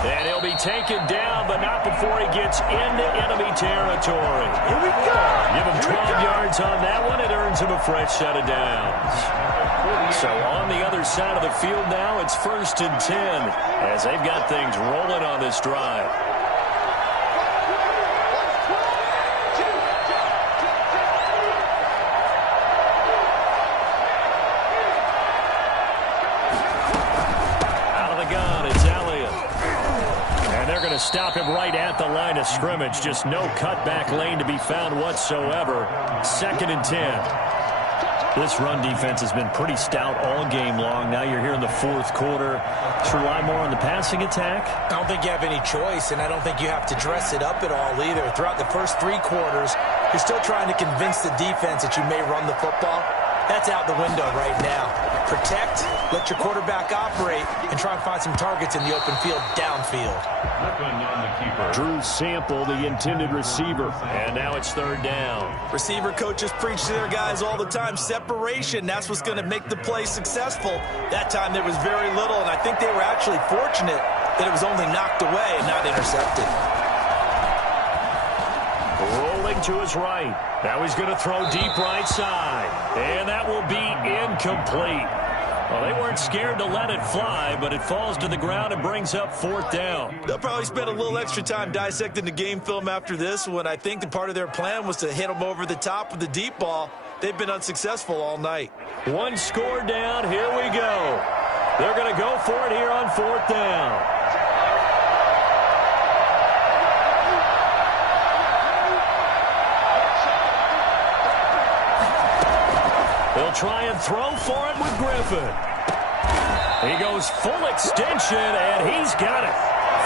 And he'll be taken down, but not before he gets into enemy territory. Here we go. Give him 12 yards on that one. It earns him a fresh set of downs. So on the other side of the field now, it's 1st and 10 as they've got things rolling on this drive. Stop him right at the line of scrimmage. Just no cutback lane to be found whatsoever. 2nd and 10. This run defense has been pretty stout all game long. Now you're here in the fourth quarter. Should rely more on the passing attack? I don't think you have any choice, and I don't think you have to dress it up at all either. Throughout the first 3 quarters, you're still trying to convince the defense that you may run the football. That's out the window right now. Protect, let your quarterback operate, and try and find some targets in the open field downfield. Drew Sample, the intended receiver. And now it's third down. Receiver coaches preach to their guys all the time. Separation, that's what's going to make the play successful. That time there was very little, and I think they were actually fortunate that it was only knocked away and not intercepted. Rolling to his right. Now he's going to throw deep right side. And that will be incomplete. Well, they weren't scared to let it fly, but it falls to the ground and brings up fourth down. They'll probably spend a little extra time dissecting the game film after this one. I think the part of their plan was to hit them over the top with the deep ball. They've been unsuccessful all night. One score down. Here we go. They're going to go for it here on fourth down. They'll try and throw for it with Griffin. He goes full extension, and he's got it.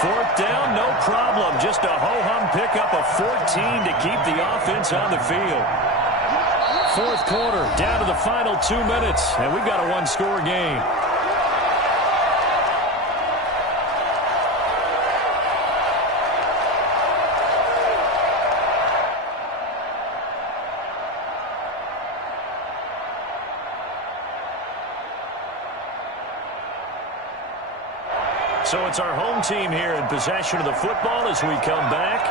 Fourth down, no problem. Just a ho-hum pickup of 14 to keep the offense on the field. Fourth quarter, down to the final 2 minutes, and we've got a one-score game. So it's our home team here in possession of the football as we come back.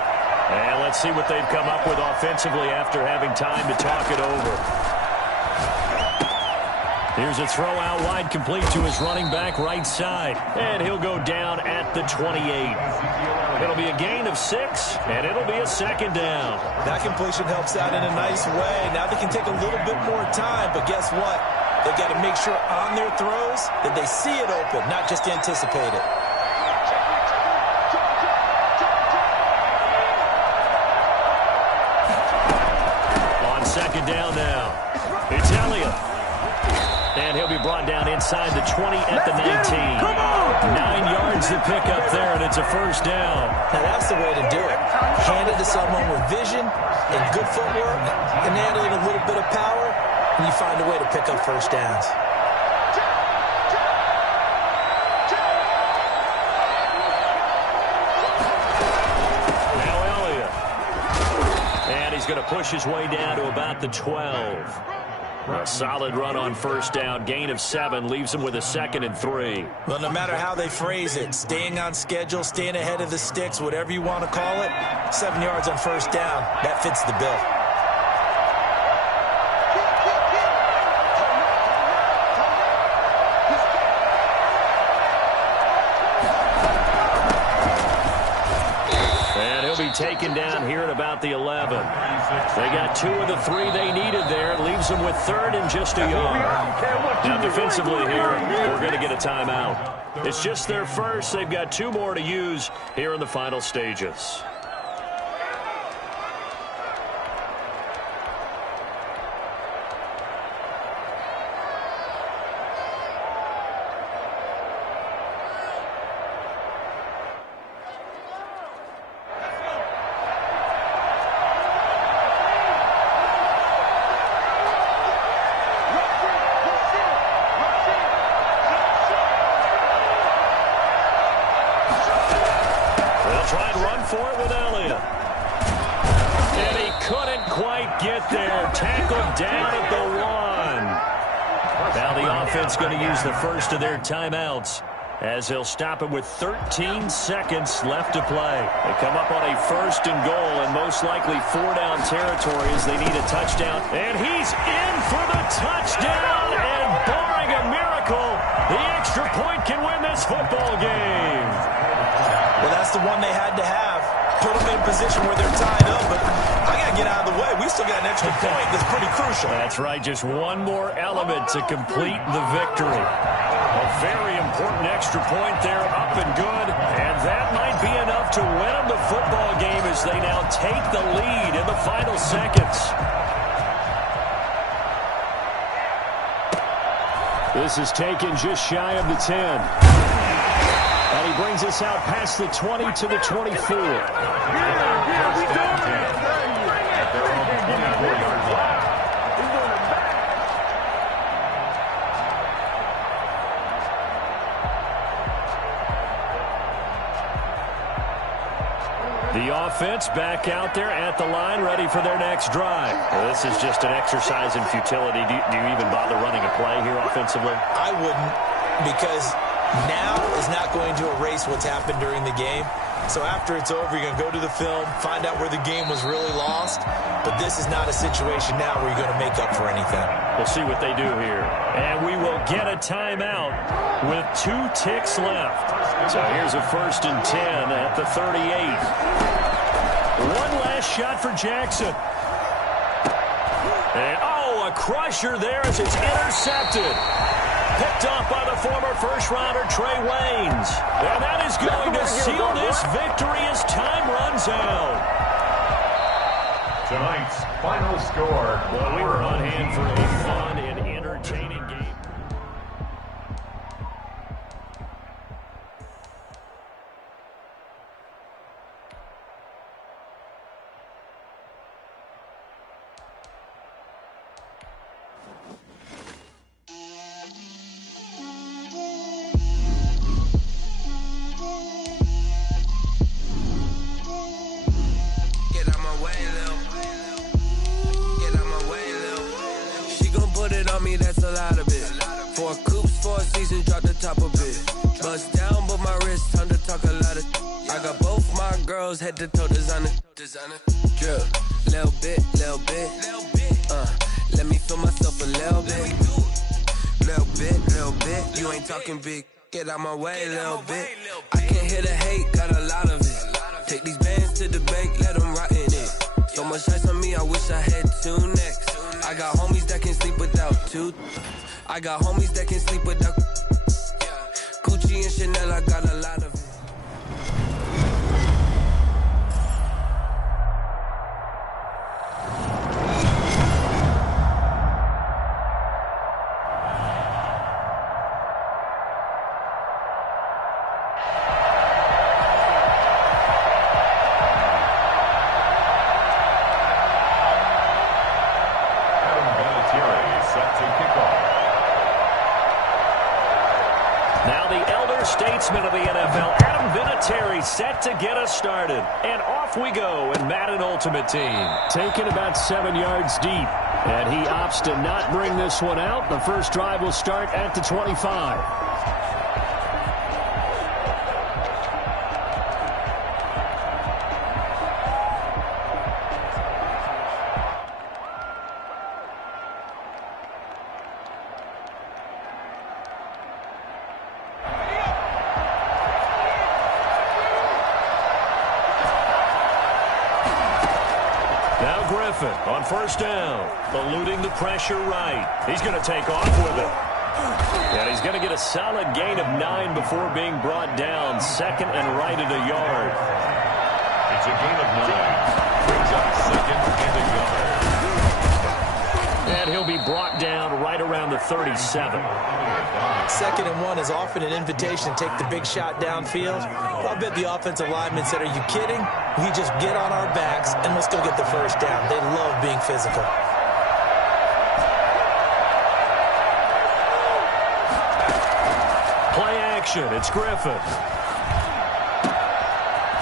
And let's see what they've come up with offensively after having time to talk it over. Here's a throw out wide, complete to his running back right side. And he'll go down at the 28. It'll be a gain of 6, and it'll be a second down. That completion helps out in a nice way. Now they can take a little bit more time, but guess what? They've got to make sure on their throws that they see it open, not just anticipate it. Second down now. It's Elliott. And he'll be brought down inside the 20 at the 19. 9 yards to pick up there, and it's a first down. Now that's the way to do it. Hand it to someone with vision and good footwork, and add in a little bit of power, and you find a way to pick up first downs. He's going to push his way down to about the 12. A solid run on first down. Gain of 7 leaves him with a 2nd and 3. Well, no matter how they phrase it, staying on schedule, staying ahead of the sticks, whatever you want to call it, 7 yards on first down, that fits the bill. Taken down here at about the 11. They got 2 of the 3 they needed there. It leaves them with 3rd and just a yard. Now defensively here, we're going to get a timeout. It's just their first. They've got 2 more to use here in the final stages. The first of their timeouts as they'll stop it with 13 seconds left to play. They come up on a 1st and goal and most likely 4-down territory as they need a touchdown. And he's in for the touchdown, and barring a miracle, the extra point can win this football game. Well, that's the one they had to have. Put them in position where they're tied up, but I got to get out of the way. We still got an extra point that's pretty crucial. That's right, just one more element to complete the victory. A very important extra point there, up and good, and that might be enough to win them the football game as they now take the lead in the final seconds. This is taken just shy of the 10. And he brings us out past the 20 to the 24. First down 10 at their own 24-yard line. The offense back out there at the line, ready for their next drive. Well, this is just an exercise in futility. Do you even bother running a play here offensively? I wouldn't, because now is not going to erase what's happened during the game. So after it's over, you're going to go to the film, find out where the game was really lost. But this is not a situation now where you're going to make up for anything. We'll see what they do here. And we will get a timeout with 2 ticks left. So here's a 1st and 10 at the 38. One last shot for Jackson. And, a crusher there as it's intercepted. Picked off by the former first-rounder Trey Waynes. And that is going to seal this victory as time runs out. Tonight's final score. Well, we were on hand for a fun and entertaining game. Head to toe designer. Drill. Little bit. Let me feel myself a little bit. Little bit. You ain't talking big. Get out my way, little bit. I can't hear the hate, got a lot of it. Take these bands to the bank, let them rot in it. So much ice on me, I wish I had 2 necks. I got homies that can sleep without 2. I got homies that can sleep without Gucci and Chanel, I got a lot of it. Statesman of the NFL, Adam Vinatieri, set to get us started. And off we go in Madden Ultimate Team. Taken about 7 yards deep. And he opts to not bring this one out. The first drive will start at the 25. On first down, eluding the pressure right. He's going to take off with it. And he's going to get a solid gain of 9 before being brought down. 2nd and right at a yard. It's a gain of 9. Brings up 2nd and a yard. And he'll be brought down right around the 37. 2nd and 1 is often an invitation to take the big shot downfield. I bet the offensive lineman said, are you kidding? We just get on our backs and let's go get the first down. They love being physical. Play action. It's Griffin.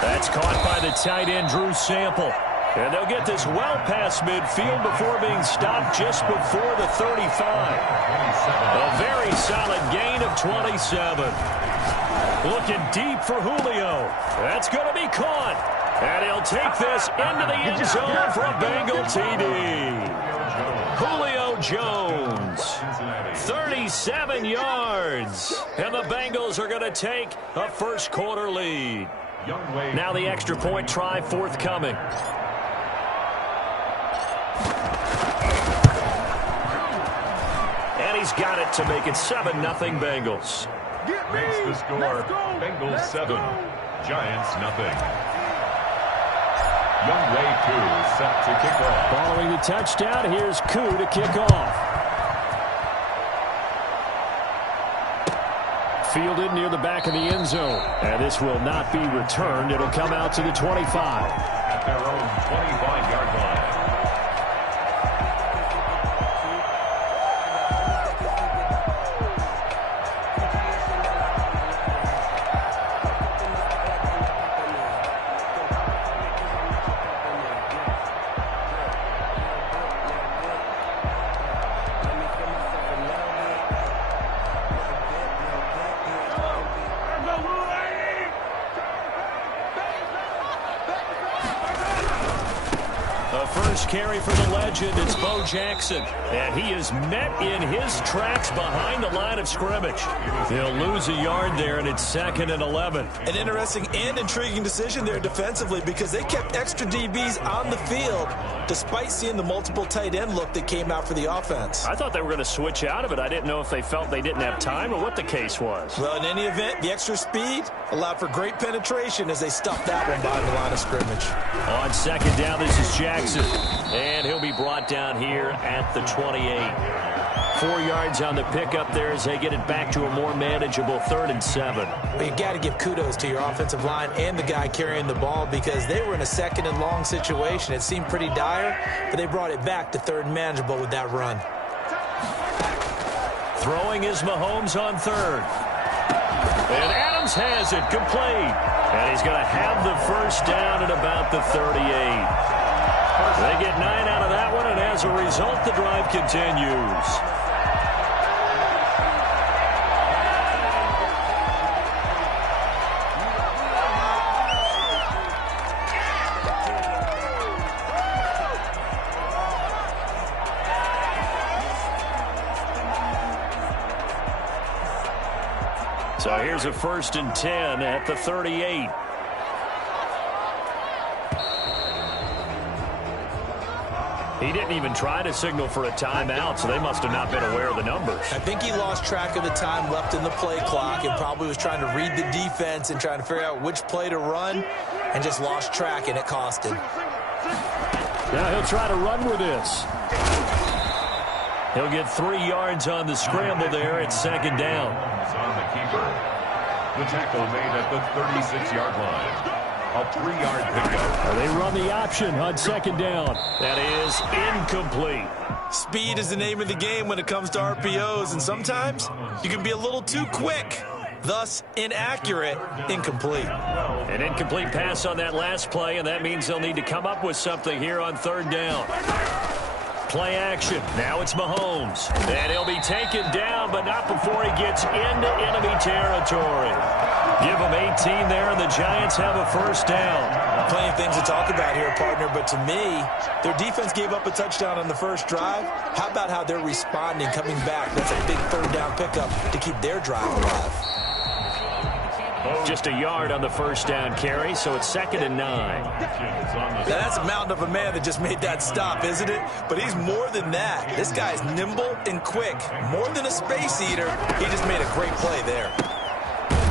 That's caught by the tight end, Drew Sample. And they'll get this well past midfield before being stopped just before the 35. A very solid gain of 27. Looking deep for Julio. That's going to be caught. And he'll take this into the end zone for a Bengal TD. Julio Jones, 37 yards. And the Bengals are going to take a first quarter lead. Now the extra point try forthcoming. And he's got it to make it 7-0 Bengals. Makes the score Bengals 7, Giants nothing. Younghoe Koo set to kick off. Following the touchdown, here's Koo to kick off. Fielded near the back of the end zone. And this will not be returned. It'll come out to the 25. At their own 25-yard line. Carry for the legend, it's Bo Jackson. And he is met in his tracks behind the line of scrimmage. They'll lose a yard there, and it's 2nd and 11. An interesting and intriguing decision there defensively because they kept extra DBs on the field despite seeing the multiple tight end look that came out for the offense. I thought they were going to switch out of it. I didn't know if they felt they didn't have time or what the case was. Well, in any event, the extra speed allowed for great penetration as they stuffed that one behind the line of scrimmage. On 2nd down, this is Jackson. And he'll be brought down here at the 28. 4 yards on the pickup there as they get it back to a more manageable 3rd and 7. Well, you got to give kudos to your offensive line and the guy carrying the ball because they were in a 2nd and long situation. It seemed pretty dire, but they brought it back to 3rd and manageable with that run. Throwing is Mahomes on 3rd. And Adams has it complete. And he's going to have the first down at about the 38. They get 9 out of that one, and as a result, the drive continues. So here's a 1st and 10 at the 38. He didn't even try to signal for a timeout, so they must have not been aware of the numbers. I think he lost track of the time left in the play clock and probably was trying to read the defense and trying to figure out which play to run and just lost track, and it cost him. Now he'll try to run with this. He'll get 3 yards on the scramble there at 2nd down. On the keeper. The tackle made at the 36-yard line. A 3-yard pickup. They run the option on 2nd down. That is incomplete. Speed is the name of the game when it comes to RPOs, and sometimes you can be a little too quick. Thus, inaccurate, incomplete. An incomplete pass on that last play, and that means they'll need to come up with something here on 3rd down. Play action. Now it's Mahomes. And he'll be taken down, but not before he gets into enemy territory. Give them 18 there, and the Giants have a first down. Plenty of things to talk about here, partner, but to me, their defense gave up a touchdown on the first drive. How about how they're responding, coming back? That's a big 3rd down pickup to keep their drive alive. Just a yard on the first down carry, so it's 2nd and 9. Now that's a mountain of a man that just made that stop, isn't it? But he's more than that. This guy's nimble and quick. More than a space eater, he just made a great play there.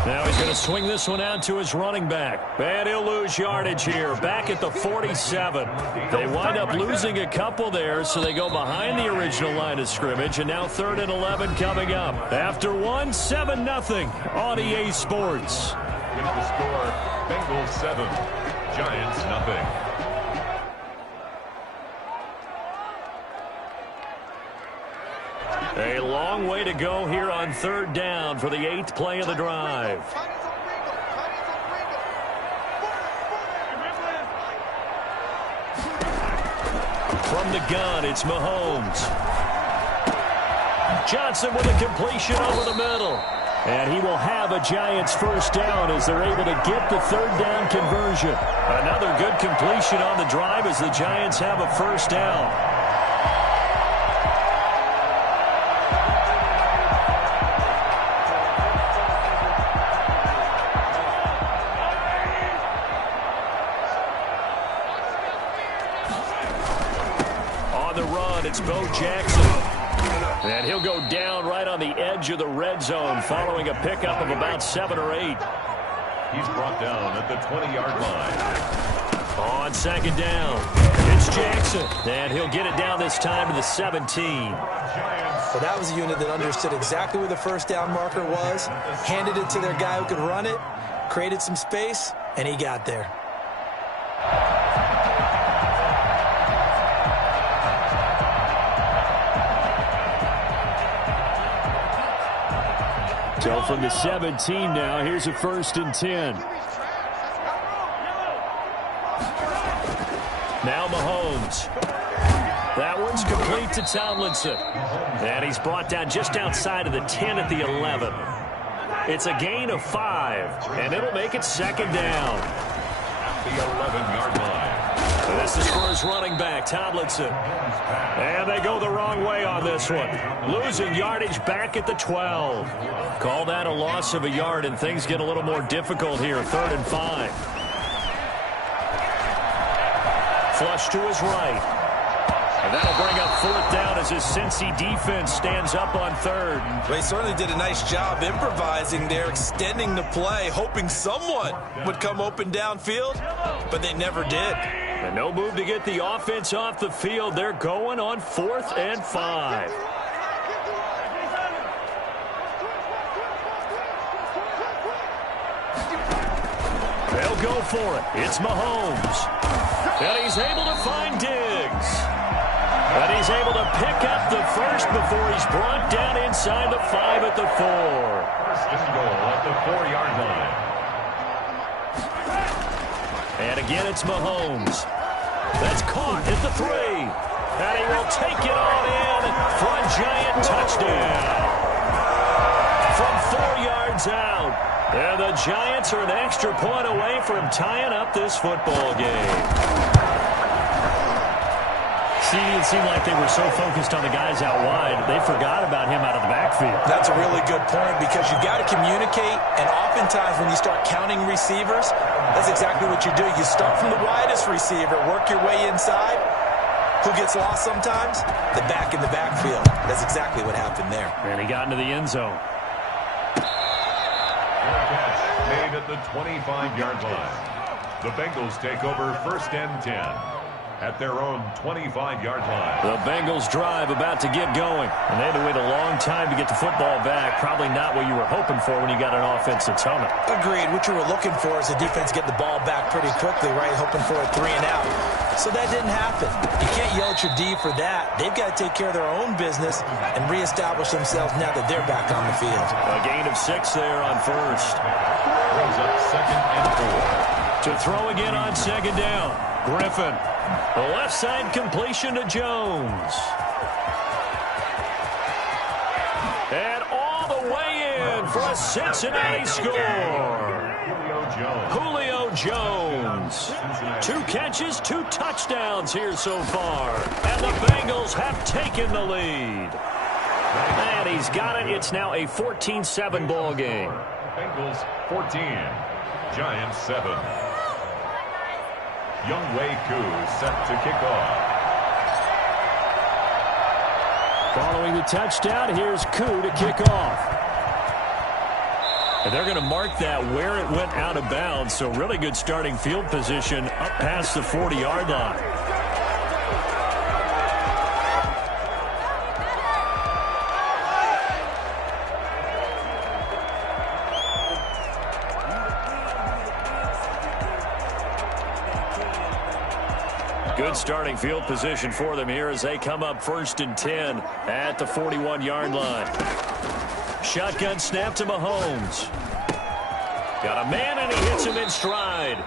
Now he's going to swing this one out to his running back. And he'll lose yardage here, back at the 47. They wind up losing a couple there, so they go behind the original line of scrimmage, and now 3rd and 11 coming up. After 7-0 on EA Sports. With the score, Bengals 7, Giants nothing. A long way to go here on 3rd down for the 8th play of the drive. From the gun, it's Mahomes. Johnson with a completion over the middle. And he will have a Giants first down as they're able to get the 3rd down conversion. Another good completion on the drive as the Giants have a first down. It's Bo Jackson. And he'll go down right on the edge of the red zone following a pickup of about 7 or 8. He's brought down at the 20-yard line. On 2nd down, it's Jackson. And he'll get it down this time to the 17. Giants But that was a unit that understood exactly where the first down marker was, handed it to their guy who could run it, created some space, and he got there. So from the 17 now, here's a 1st and 10. Now Mahomes. That one's complete to Tomlinson. And he's brought down just outside of the 10 at the 11. It's a gain of 5, and it'll make it 2nd down. The 11-yard line. So this is for his running back, Tomlinson. And they go the wrong way on this one. Losing yardage back at the 12. Call that a loss of a yard, and things get a little more difficult here. 3rd and 5. Flush to his right. And that'll bring up 4th down as his Cincy defense stands up on 3rd. They certainly did a nice job improvising there, extending the play, hoping someone would come open downfield, but they never did. And no move to get the offense off the field. They're going on 4th and 5. They'll go for it. It's Mahomes. And he's able to find Diggs. And he's able to pick up the first before he's brought down inside the 5 at the 4. First and goal at the 4-yard line. And again, it's Mahomes. That's caught at the 3. And he will take it on in for a giant touchdown. From 4 yards out. And the Giants are an extra point away from tying up this football game. See, it seemed like they were so focused on the guys out wide, they forgot about him out of the backfield. That's a really good point because you've got to communicate, and oftentimes when you start counting receivers, that's exactly what you do. You start from the widest receiver, work your way inside. Who gets lost sometimes? The back in the backfield. That's exactly what happened there. And he got into the end zone. Catch made at the 25-yard line. The Bengals take over 1st and 10. At their own 25-yard line. The Bengals drive about to get going. And they had to wait a long time to get the football back. Probably not what you were hoping for when you got an offense that's humming. Agreed. What you were looking for is the defense get the ball back pretty quickly, right? Hoping for a 3 and out. So that didn't happen. You can't yell at your D for that. They've got to take care of their own business and reestablish themselves now that they're back on the field. A gain of 6 there on 1st. Throws up 2nd and 4. To throw again on 2nd down. Griffin. The left side completion to Jones. And all the way in for a Cincinnati score. Julio Jones. 2 catches, 2 touchdowns here so far. And the Bengals have taken the lead. And he's got it. It's now a 14-7 ball game. Bengals 14. Giants 7. Younghoe Koo set to kick off. Following the touchdown, here's Koo to kick off. And they're going to mark that where it went out of bounds, so really good starting field position up past the 40-yard line. Good starting field position for them here as they come up 1st and 10 at the 41-yard line. Shotgun snap to Mahomes. Got a man, and he hits him in stride.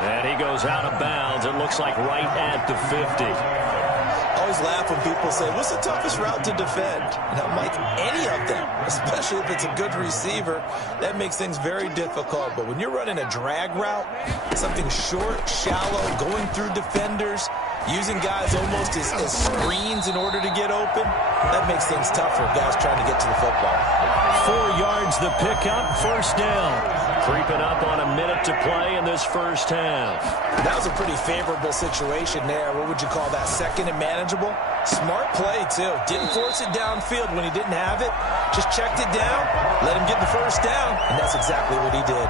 And he goes out of bounds. It looks like right at the 50. I always laugh when people say, what's the toughest route to defend? And I'm like, any of them, especially if it's a good receiver. That makes things very difficult. But when you're running a drag route, something short, shallow, going through defenders, using guys almost as screens in order to get open, that makes things tough for guys trying to get to the football. 4 yards the pickup, 1st down. Creeping up on a minute to play in this first half. That was a pretty favorable situation there. What would you call that? 2nd and manageable? Smart play, too. Didn't force it downfield when he didn't have it. Just checked it down, let him get the 1st down, and that's exactly what he did.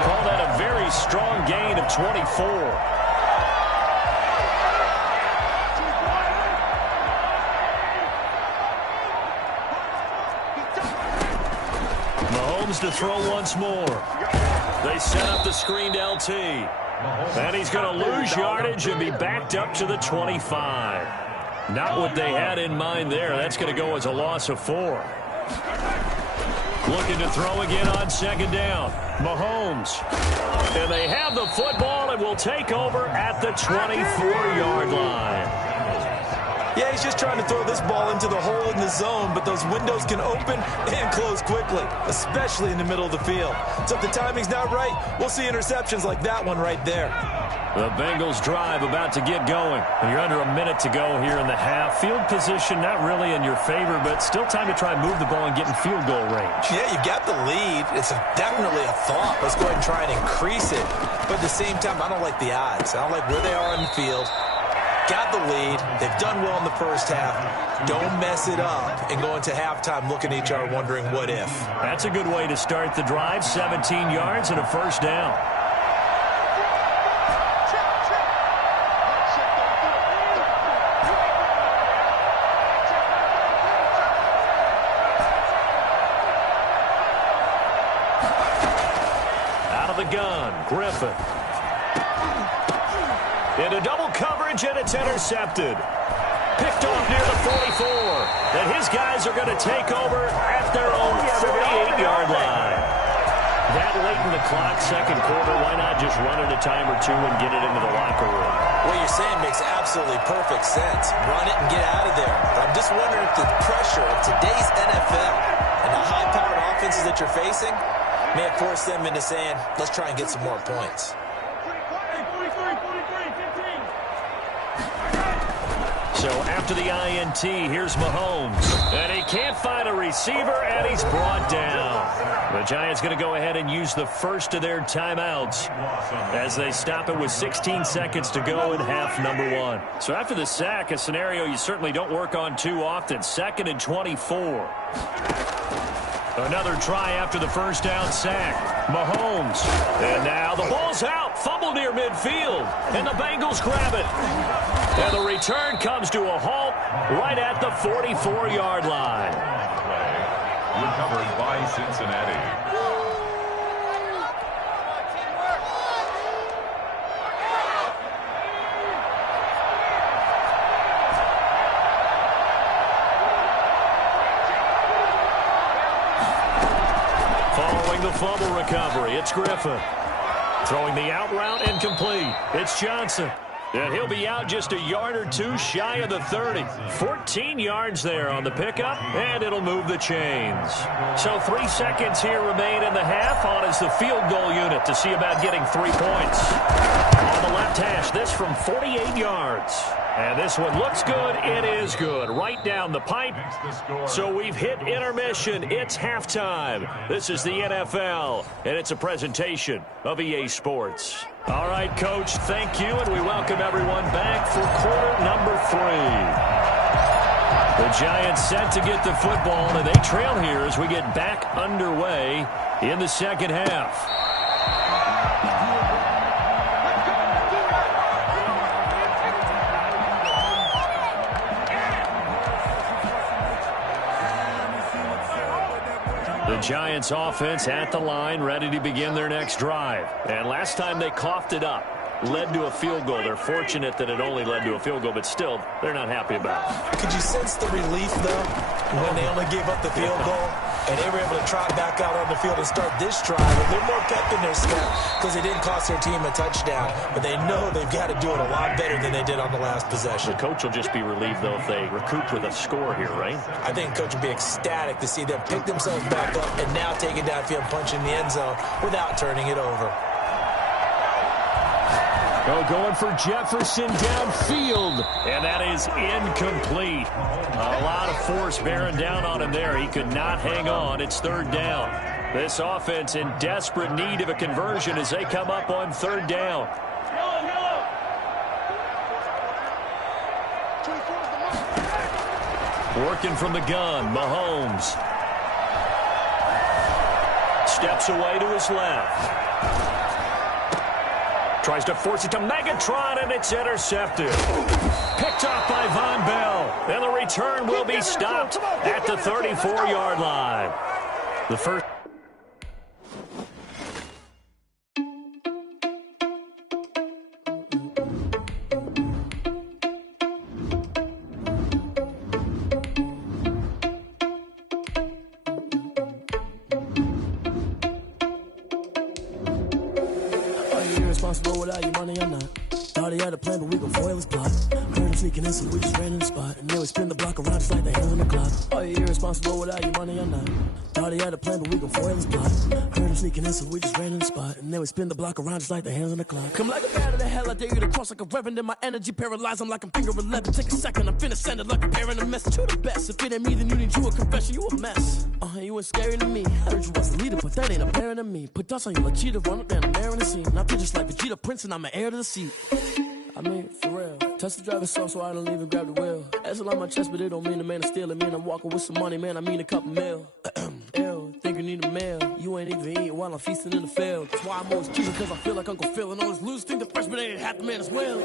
Call that a very strong gain of 24. Mahomes to throw once more. They set up the screened LT. And he's going to lose yardage and be backed up to the 25. Not what they had in mind there. That's going to go as a loss of 4. Looking to throw again on second down. Mahomes. And they have the football and will take over at the 24-yard line. Yeah, he's just trying to throw this ball into the hole in the zone, but those windows can open and close quickly, especially in the middle of the field. So if the timing's not right, we'll see interceptions like that one right there. The Bengals drive about to get going. And you're under a minute to go here in the half. Field position not really in your favor, but still time to try and move the ball and get in field goal range. Yeah, you've got the lead. It's definitely a thought. Let's go ahead and try and increase it. But at the same time, I don't like the odds. I don't like where they are on the field. Got the lead. They've done well in the first half. Don't mess it up and go into halftime looking at each other wondering what if. That's a good way to start the drive. 17 yards and a first down. Out of the gun, Griffin. Into double coverage, and it's intercepted. Picked off near the 44. And his guys are going to take over at their own 48-yard line. That late in the clock, second quarter, why not just run it a time or two and get it into the locker room? What you're saying makes absolutely perfect sense. Run it and get out of there. But I'm just wondering if the pressure of today's NFL and the high-powered offenses that you're facing may have forced them into saying, let's try and get some more points. So after the INT, here's Mahomes. And he can't find a receiver, and he's brought down. The Giants going to go ahead and use the first of their timeouts as they stop it with 16 seconds to go in half number 1. So after the sack, a scenario you certainly don't work on too often. 2nd and 24. Another try after the first down sack. Mahomes. And now the ball's out. Fumble near midfield. And the Bengals grab it. And the return comes to a halt right at the 44-yard line. Recovered by Cincinnati. Following the fumble recovery, it's Griffin. Throwing the out route incomplete. It's Johnson. And he'll be out just a yard or two shy of the 30. 14 yards there on the pickup, and it'll move the chains. So 3 seconds here remain in the half. On is the field goal unit to see about getting 3 points. On the left hash, this from 48 yards. And this one looks good. It is good. Right down the pipe. So we've hit intermission. It's halftime. This is the NFL, and it's a presentation of EA Sports. All right, Coach, thank you, and we welcome everyone back for quarter number 3. The Giants set to get the football, and they trail here as we get back underway in the second half. The Giants offense at the line, ready to begin their next drive. And last time they coughed it up, led to a field goal. They're fortunate that it only led to a field goal, but still, they're not happy about it. Could you sense the relief, though, when they only gave up the field goal? And they were able to trot back out on the field and start this drive with a little more pep in their step because it didn't cost their team a touchdown. But they know they've got to do it a lot better than they did on the last possession. The coach will just be relieved, though, if they recoup with a score here, right? I think the coach will be ecstatic to see them pick themselves back up and now take it downfield, punch in the end zone without turning it over. Oh, going for Jefferson downfield, and that is incomplete. A lot of force bearing down on him there. He could not hang on. It's third down. This offense in desperate need of a conversion as they come up on third down. Working from the gun, Mahomes. Steps away to his left. Tries to force it to Megatron, and it's intercepted. Picked off by Von Bell. And the return will be stopped at the 34-yard line. The first irresponsible without your money or not. Thought he had a plan, but we gon' foil his plot. Heard him sneaking in, so we just ran in the spot. And then we spin the block around just like the hands on the clock. Oh, you irresponsible without your money or not. Thought he had a plan, but we gon' foil his plot. Heard him sneaking in, so we just ran in the spot. And then we spin the block around just like the hands on the clock. Come like a bat of the hell, I dare you to cross like a reverend. And my energy paralyzed, I'm like I'm finger 11. Take a second, I'm finna send it like a parent a message. You the best, if it ain't me, then you need you a confession. You a mess, you ain't scary to me. Heard you was the leader, but that ain't apparent to me. Put dust on you like cheetah, run up down the air in the scene. Now I just like Vegeta Prince and I'm an heir to the seat. I mean, for real. Touch the driver's soft so I don't even grab the wheel. Asshole on my chest, but it don't mean the man is stealing. It mean I'm walking with some money, man. I mean a couple mil. Ew, think you need a meal. You ain't even eating while I'm feasting in the field. That's why I'm always cheating, cause I feel like Uncle Phil. And all those losers think the freshman ain't half the man as well.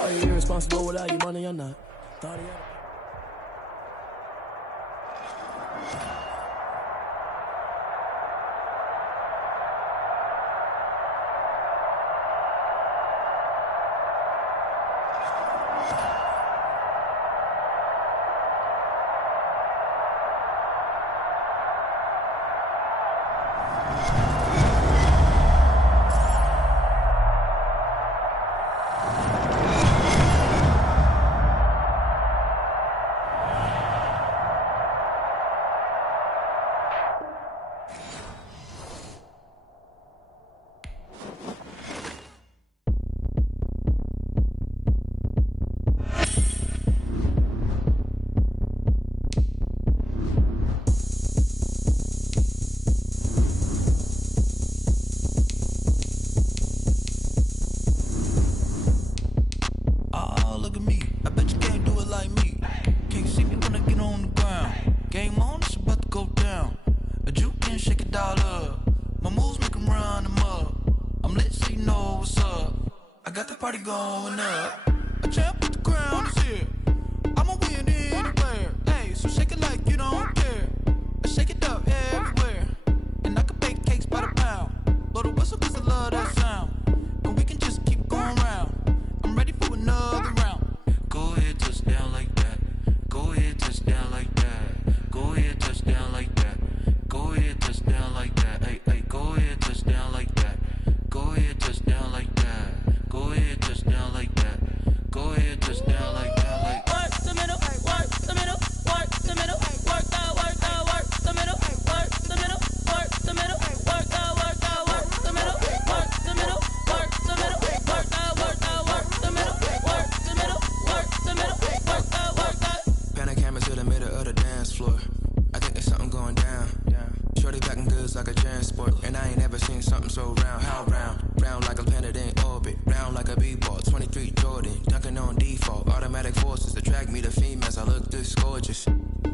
Are you irresponsible without your money or not? Thought he had going up. A champ with the crown is here. I'ma win anywhere. Hey, so shake it like you don't care. I shake it up everywhere. And I can bake cakes by the pound. Blow the whistle cause I love that sound. And we can just keep going round. I'm ready for another round. Go ahead, touch down like that. Go ahead, touch down like that. Go ahead, touch down like that. Go ahead, touch down like that. Hey, hey, go ahead, touch down like that. Go ahead, touch down like that. Go ahead, touch down like that. Go ahead, touch down like that. Like work the middle, work the middle, work the middle, work the middle, work the middle, work the middle, work the middle, work the middle, work the middle, work the middle, work the middle, work the middle, work the. Panic camera to the middle of the dance floor. I think there's something going down. Shorty packing goods like a transport, and I ain't never seen something so round. How round? Round like a planet in orbit, round like a b-ball. 23 Jordan, dunking on default. Automatic forces attract me to females. I look this gorgeous.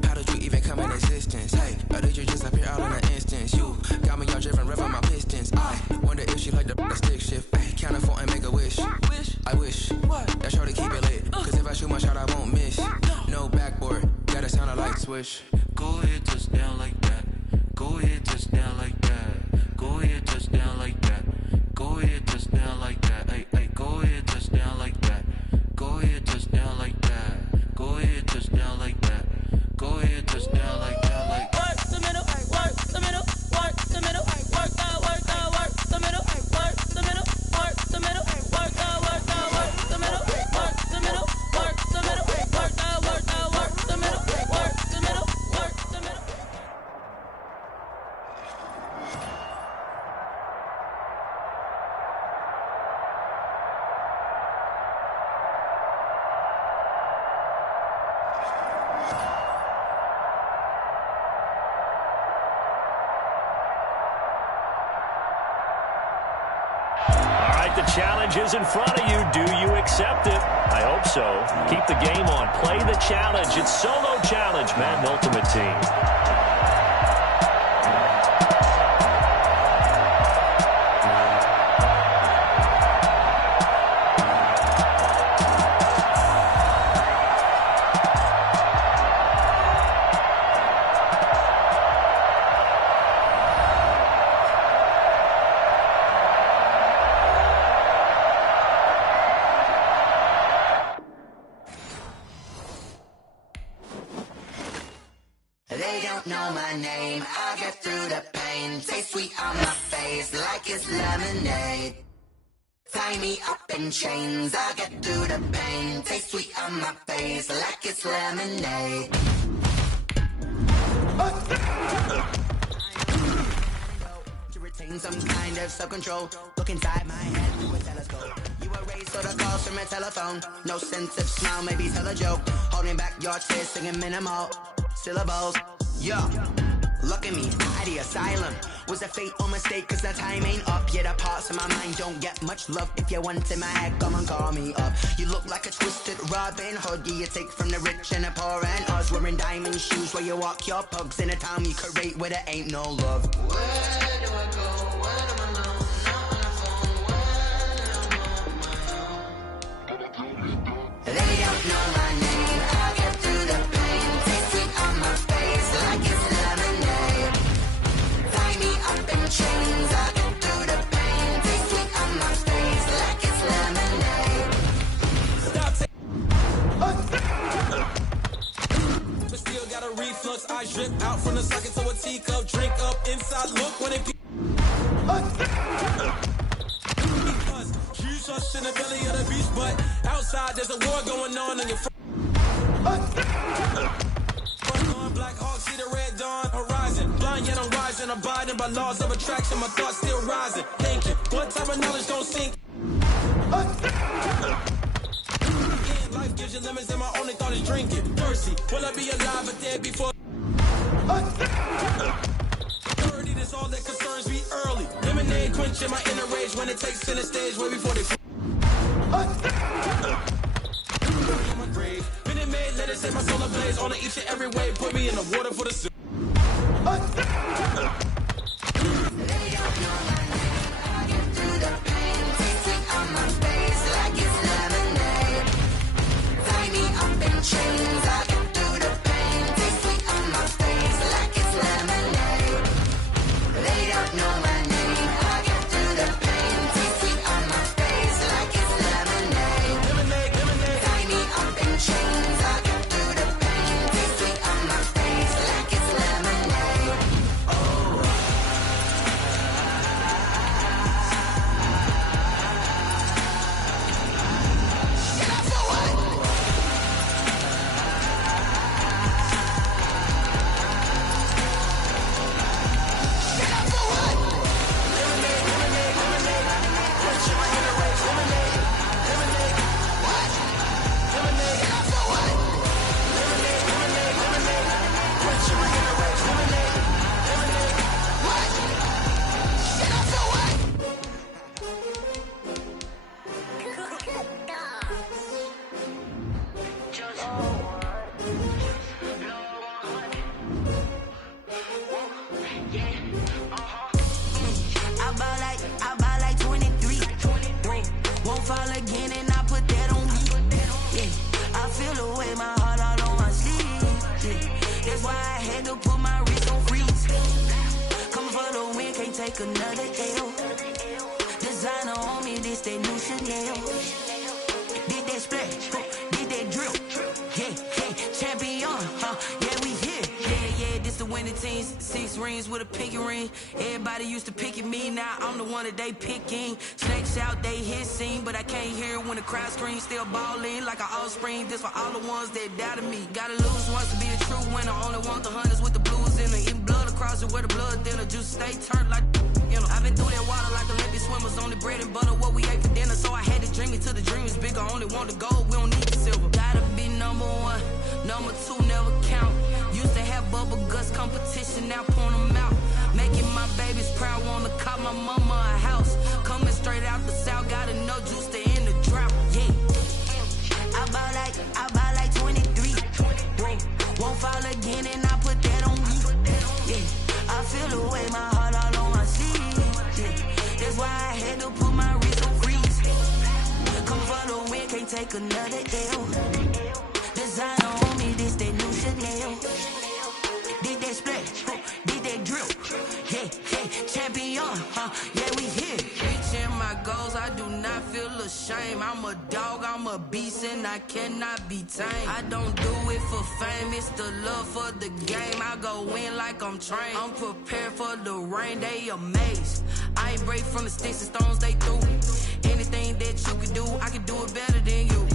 How did you even come in existence? Hey, or did you just appear out in an instance? You got me all driven, revving my pistons. I wonder if she like the stick shift. Hey, count it 4 and make a wish. I wish that shorty keep it lit. Cause if I shoot my shot, I won't miss. No backboard, gotta sound a light switch. Go ahead, touch down like that. Go ahead, touch down like that. Go ahead, touch down like that. Go ahead, touch down like that. Hey, hey, go ahead, touch down like that. Go ahead, touch down like that. Go ahead, touch down like that. Go ahead, touch down like that. Like work the middle, work the middle, work the middle, work the middle, work the middle, work the middle, work the middle, work the middle, work the middle, work the middle, work the middle, work the middle, work the middle. The challenge is in front of you. Do you accept it? I hope so. Keep the game on. Play the challenge. It's Solo Challenge, Madden Ultimate Team. They don't know my name. I get through the pain. Taste sweet on my face like it's lemonade. Tie me up in chains, I'll get through the pain. Taste sweet on my face like it's lemonade. To retain some kind of self-control. Look inside my head through a telescope. You erase all the calls from a telephone. No sense of smile, maybe tell a joke. Holding back your tears, singing minimal syllables. Yeah. Look at me, at the asylum. Was a fate or mistake, cause the time ain't up. Yet the parts of my mind don't get much love. If you want in my head, come and call me up. You look like a twisted Robin Hood. You take from the rich and the poor and us. Wearing diamond shoes where you walk your pugs. In a town you create where there ain't no love. Where do I go? Where do I know? Not on the phone. Where am I on my own? They don't know my name. I'll get through the pain. Taste sweet on my face like it's lemonade. Tie me up in chains. I'll get through the pain. Taste sweet on my face like it's lemonade. But still got a reflux. I drip out from the socket to a teacup. Drink up inside. Look when it. Huge rush in the belly of the beast, but outside there's a war going on your front lawn. Black Hawk, see the red dawn horizon. Blind yet I'm rising, abiding by laws of attraction. My thoughts still rising. Thinking, what type of knowledge don't sink? Life gives you lemons, and my only thought is drinking. Thirsty, will I be alive or dead before? That's all that concerns me early. Lemonade quenching my inner rage when it takes center stage way before they on my grave. Been it made, let it set my soul ablaze. On each and every way, put me in the water for the soup. Chains, I get through the pain. Taste sweet on my face like it's lemonade. They don't know my name. I get through the pain. Taste sweet on my face like it's lemonade. Lemonade, lemonade. Tie me up in chains. I get through the pain. Taste sweet on my face like it's lemonade. Oh. Get up for what? I buy like 23. Won't fall again and I put that on me. Yeah, I feel the way my heart all on my sleeve. Yeah, that's why I had to put my wrist on freeze. Coming for the win, can't take another L. Designer on me, this that new Chanel. Did that splash, did that drill. Yeah, champion, yeah, we here. Yeah, this the winning teams. 6 rings with a pinky ring. Everybody used to pick at me, now I'm the one that they picking. Snakes out, they hit scene, but I can't hear it when the crowd screams. Still ballin' like an offspring. This for all the ones that doubted me. Gotta lose once to be a true winner. Only want the hunters with the blues in it. Eating blood across it where the blood thinner. Juice stay turned like, you know. I've been through that water like Olympic swimmers. Only bread and butter, what we ate for dinner. So I had to dream it till the dream is bigger. Only want the gold, we don't need the silver. Gotta be number 1, number 2 never count. Used to have bubble guts competition, now point them out. Making my babies proud, wanna cop my mama a house. Coming straight out the south, gotta know juice to end the drought. Yeah, I buy like 23. Won't fall again and I put that on me. Yeah, I feel the way my heart all on my sleeve. Yeah, that's why I had to put my wrist on freeze. Come for the win, can't take another L. Designer on me, this that new Chanel. Did that splash, did that drill. Yeah, champion, yeah, we here. Reaching my goals, I do not feel ashamed. I'm a dog, I'm a beast, and I cannot be tamed. I don't do it for fame, it's the love for the game. I go in like I'm trained. I'm prepared for the rain, they amazed. I ain't break from the sticks and stones they threw. Anything that you can do, I can do it better than you.